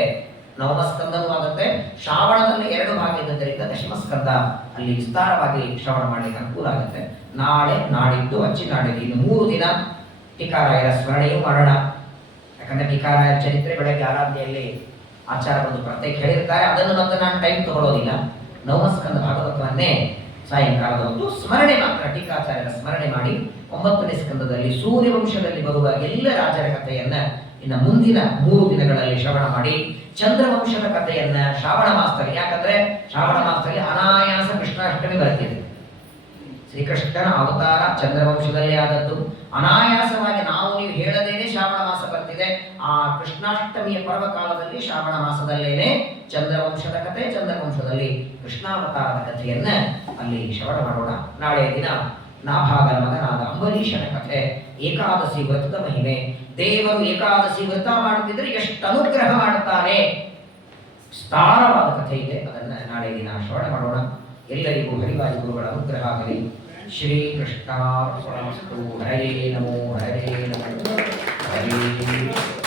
ನವಮ ಸ್ಕಂದನೂ ಆಗುತ್ತೆ. ಶ್ರಾವಣದಲ್ಲಿ 2 ಭಾಗ ಇದ್ದದರಿಂದ ದಶಮ ಸ್ಕಂದ ಅಲ್ಲಿ ವಿಸ್ತಾರವಾಗಿ ಶ್ರವಣ ಮಾಡಲಿಕ್ಕೆ ಅನುಕೂಲ ಆಗುತ್ತೆ. ನಾಳೆ, ನಾಡಿದ್ದು, ಅಚ್ಚಿ ನಾಡಿದ್ದು ಇನ್ನು 3 ದಿನ ಟೀಕಾರಾಯರ ಸ್ಮರಣೆಯೂ ಮಾಡೋಣ. ಯಾಕಂದ್ರೆ ಟೀಕಾರಾಯರ ಚರಿತ್ರೆ ಬೆಳಗ್ಗೆ ಆರಾಧನೆಯಲ್ಲಿ ಆಚಾರ ಒಂದು ಪ್ರತ್ಯೇಕ ಹೇಳಿರ್ತಾರೆ. ಅದನ್ನು ಮತ್ತೆ ನಾನು ಟೈಮ್ ತಗೊಳ್ಳೋದಿಲ್ಲ. ನವಮ ಸ್ಕಂದ ಭಾಗವತವನ್ನೇ ಸಾಯಂಕಾಲದ ಹೊತ್ತು ಸ್ಮರಣೆ ಮಾತ್ರ, ಟೀಕಾಚಾರ್ಯರ ಸ್ಮರಣೆ ಮಾಡಿ 9ನೇ ಸ್ಕಂದದಲ್ಲಿ ಸೂರ್ಯವಂಶದಲ್ಲಿ ಬರುವ ಎಲ್ಲ ರಾಜರ ಕಥೆಯನ್ನ ಇನ್ನು ಮುಂದಿನ 3 ದಿನಗಳಲ್ಲಿ ಶ್ರವಣ ಮಾಡಿ, ಚಂದ್ರವಂಶದ ಕಥೆಯನ್ನ ಶ್ರಾವಣ ಮಾಸದಲ್ಲಿ, ಯಾಕಂದ್ರೆ ಶ್ರಾವಣ ಮಾಸದಲ್ಲಿ ಅನಾಯಾಸ ಕೃಷ್ಣಾಷ್ಟಮಿ ಬರ್ತಿದೆ. ಶ್ರೀಕೃಷ್ಣನ ಅವತಾರ ಚಂದ್ರವಂಶದಲ್ಲಿ ಆದದ್ದು. ಅನಾಯಾಸವಾಗಿ ನಾವು ನೀವು ಹೇಳದೇನೆ ಶ್ರಾವಣ ಮಾಸ ಬರ್ತಿದೆ. ಆ ಕೃಷ್ಣಾಷ್ಟಮಿಯ ಪರ್ವಕಾಲದಲ್ಲಿ ಶ್ರಾವಣ ಮಾಸದಲ್ಲೇನೆ ಚಂದ್ರವಂಶದ ಕಥೆ, ಚಂದ್ರವಂಶದಲ್ಲಿ ಕೃಷ್ಣಾವತಾರದ ಕಥೆಯನ್ನ ಅಲ್ಲಿ ಶ್ರವಣ ಮಾಡೋಣ. ನಾಳೆ ದಿನ ನಾಭಾಗನ ಮಗನಾದ ಅಂಬರೀಷನ ಕಥೆ, ಏಕಾದಶಿ ವ್ರತದ ಮಹಿಮೆ, ದೇವರು ಏಕಾದಶಿ ವ್ರತ ಮಾಡುತ್ತಿದ್ರೆ ಎಷ್ಟು ಅನುಗ್ರಹ ಮಾಡುತ್ತಾನೆ, ವಿಸ್ತಾರವಾದ ಕಥೆ ಇದೆ. ಅದನ್ನ ನಾಳೆ ದಿನ ಶ್ರವಣ ಮಾಡೋಣ. ಎಲ್ಲರಿಗೂ ಹರಿವಾಯು ಗುರುಗಳ ಅನುಗ್ರಹ ಆಗಲಿ. ಶ್ರೀಕೃಷ್ಣಾರ್ಪಣಮಸ್ತು. ಹರೇ ನಮೋ ಹರೇ ನಮೋ ಹರೇ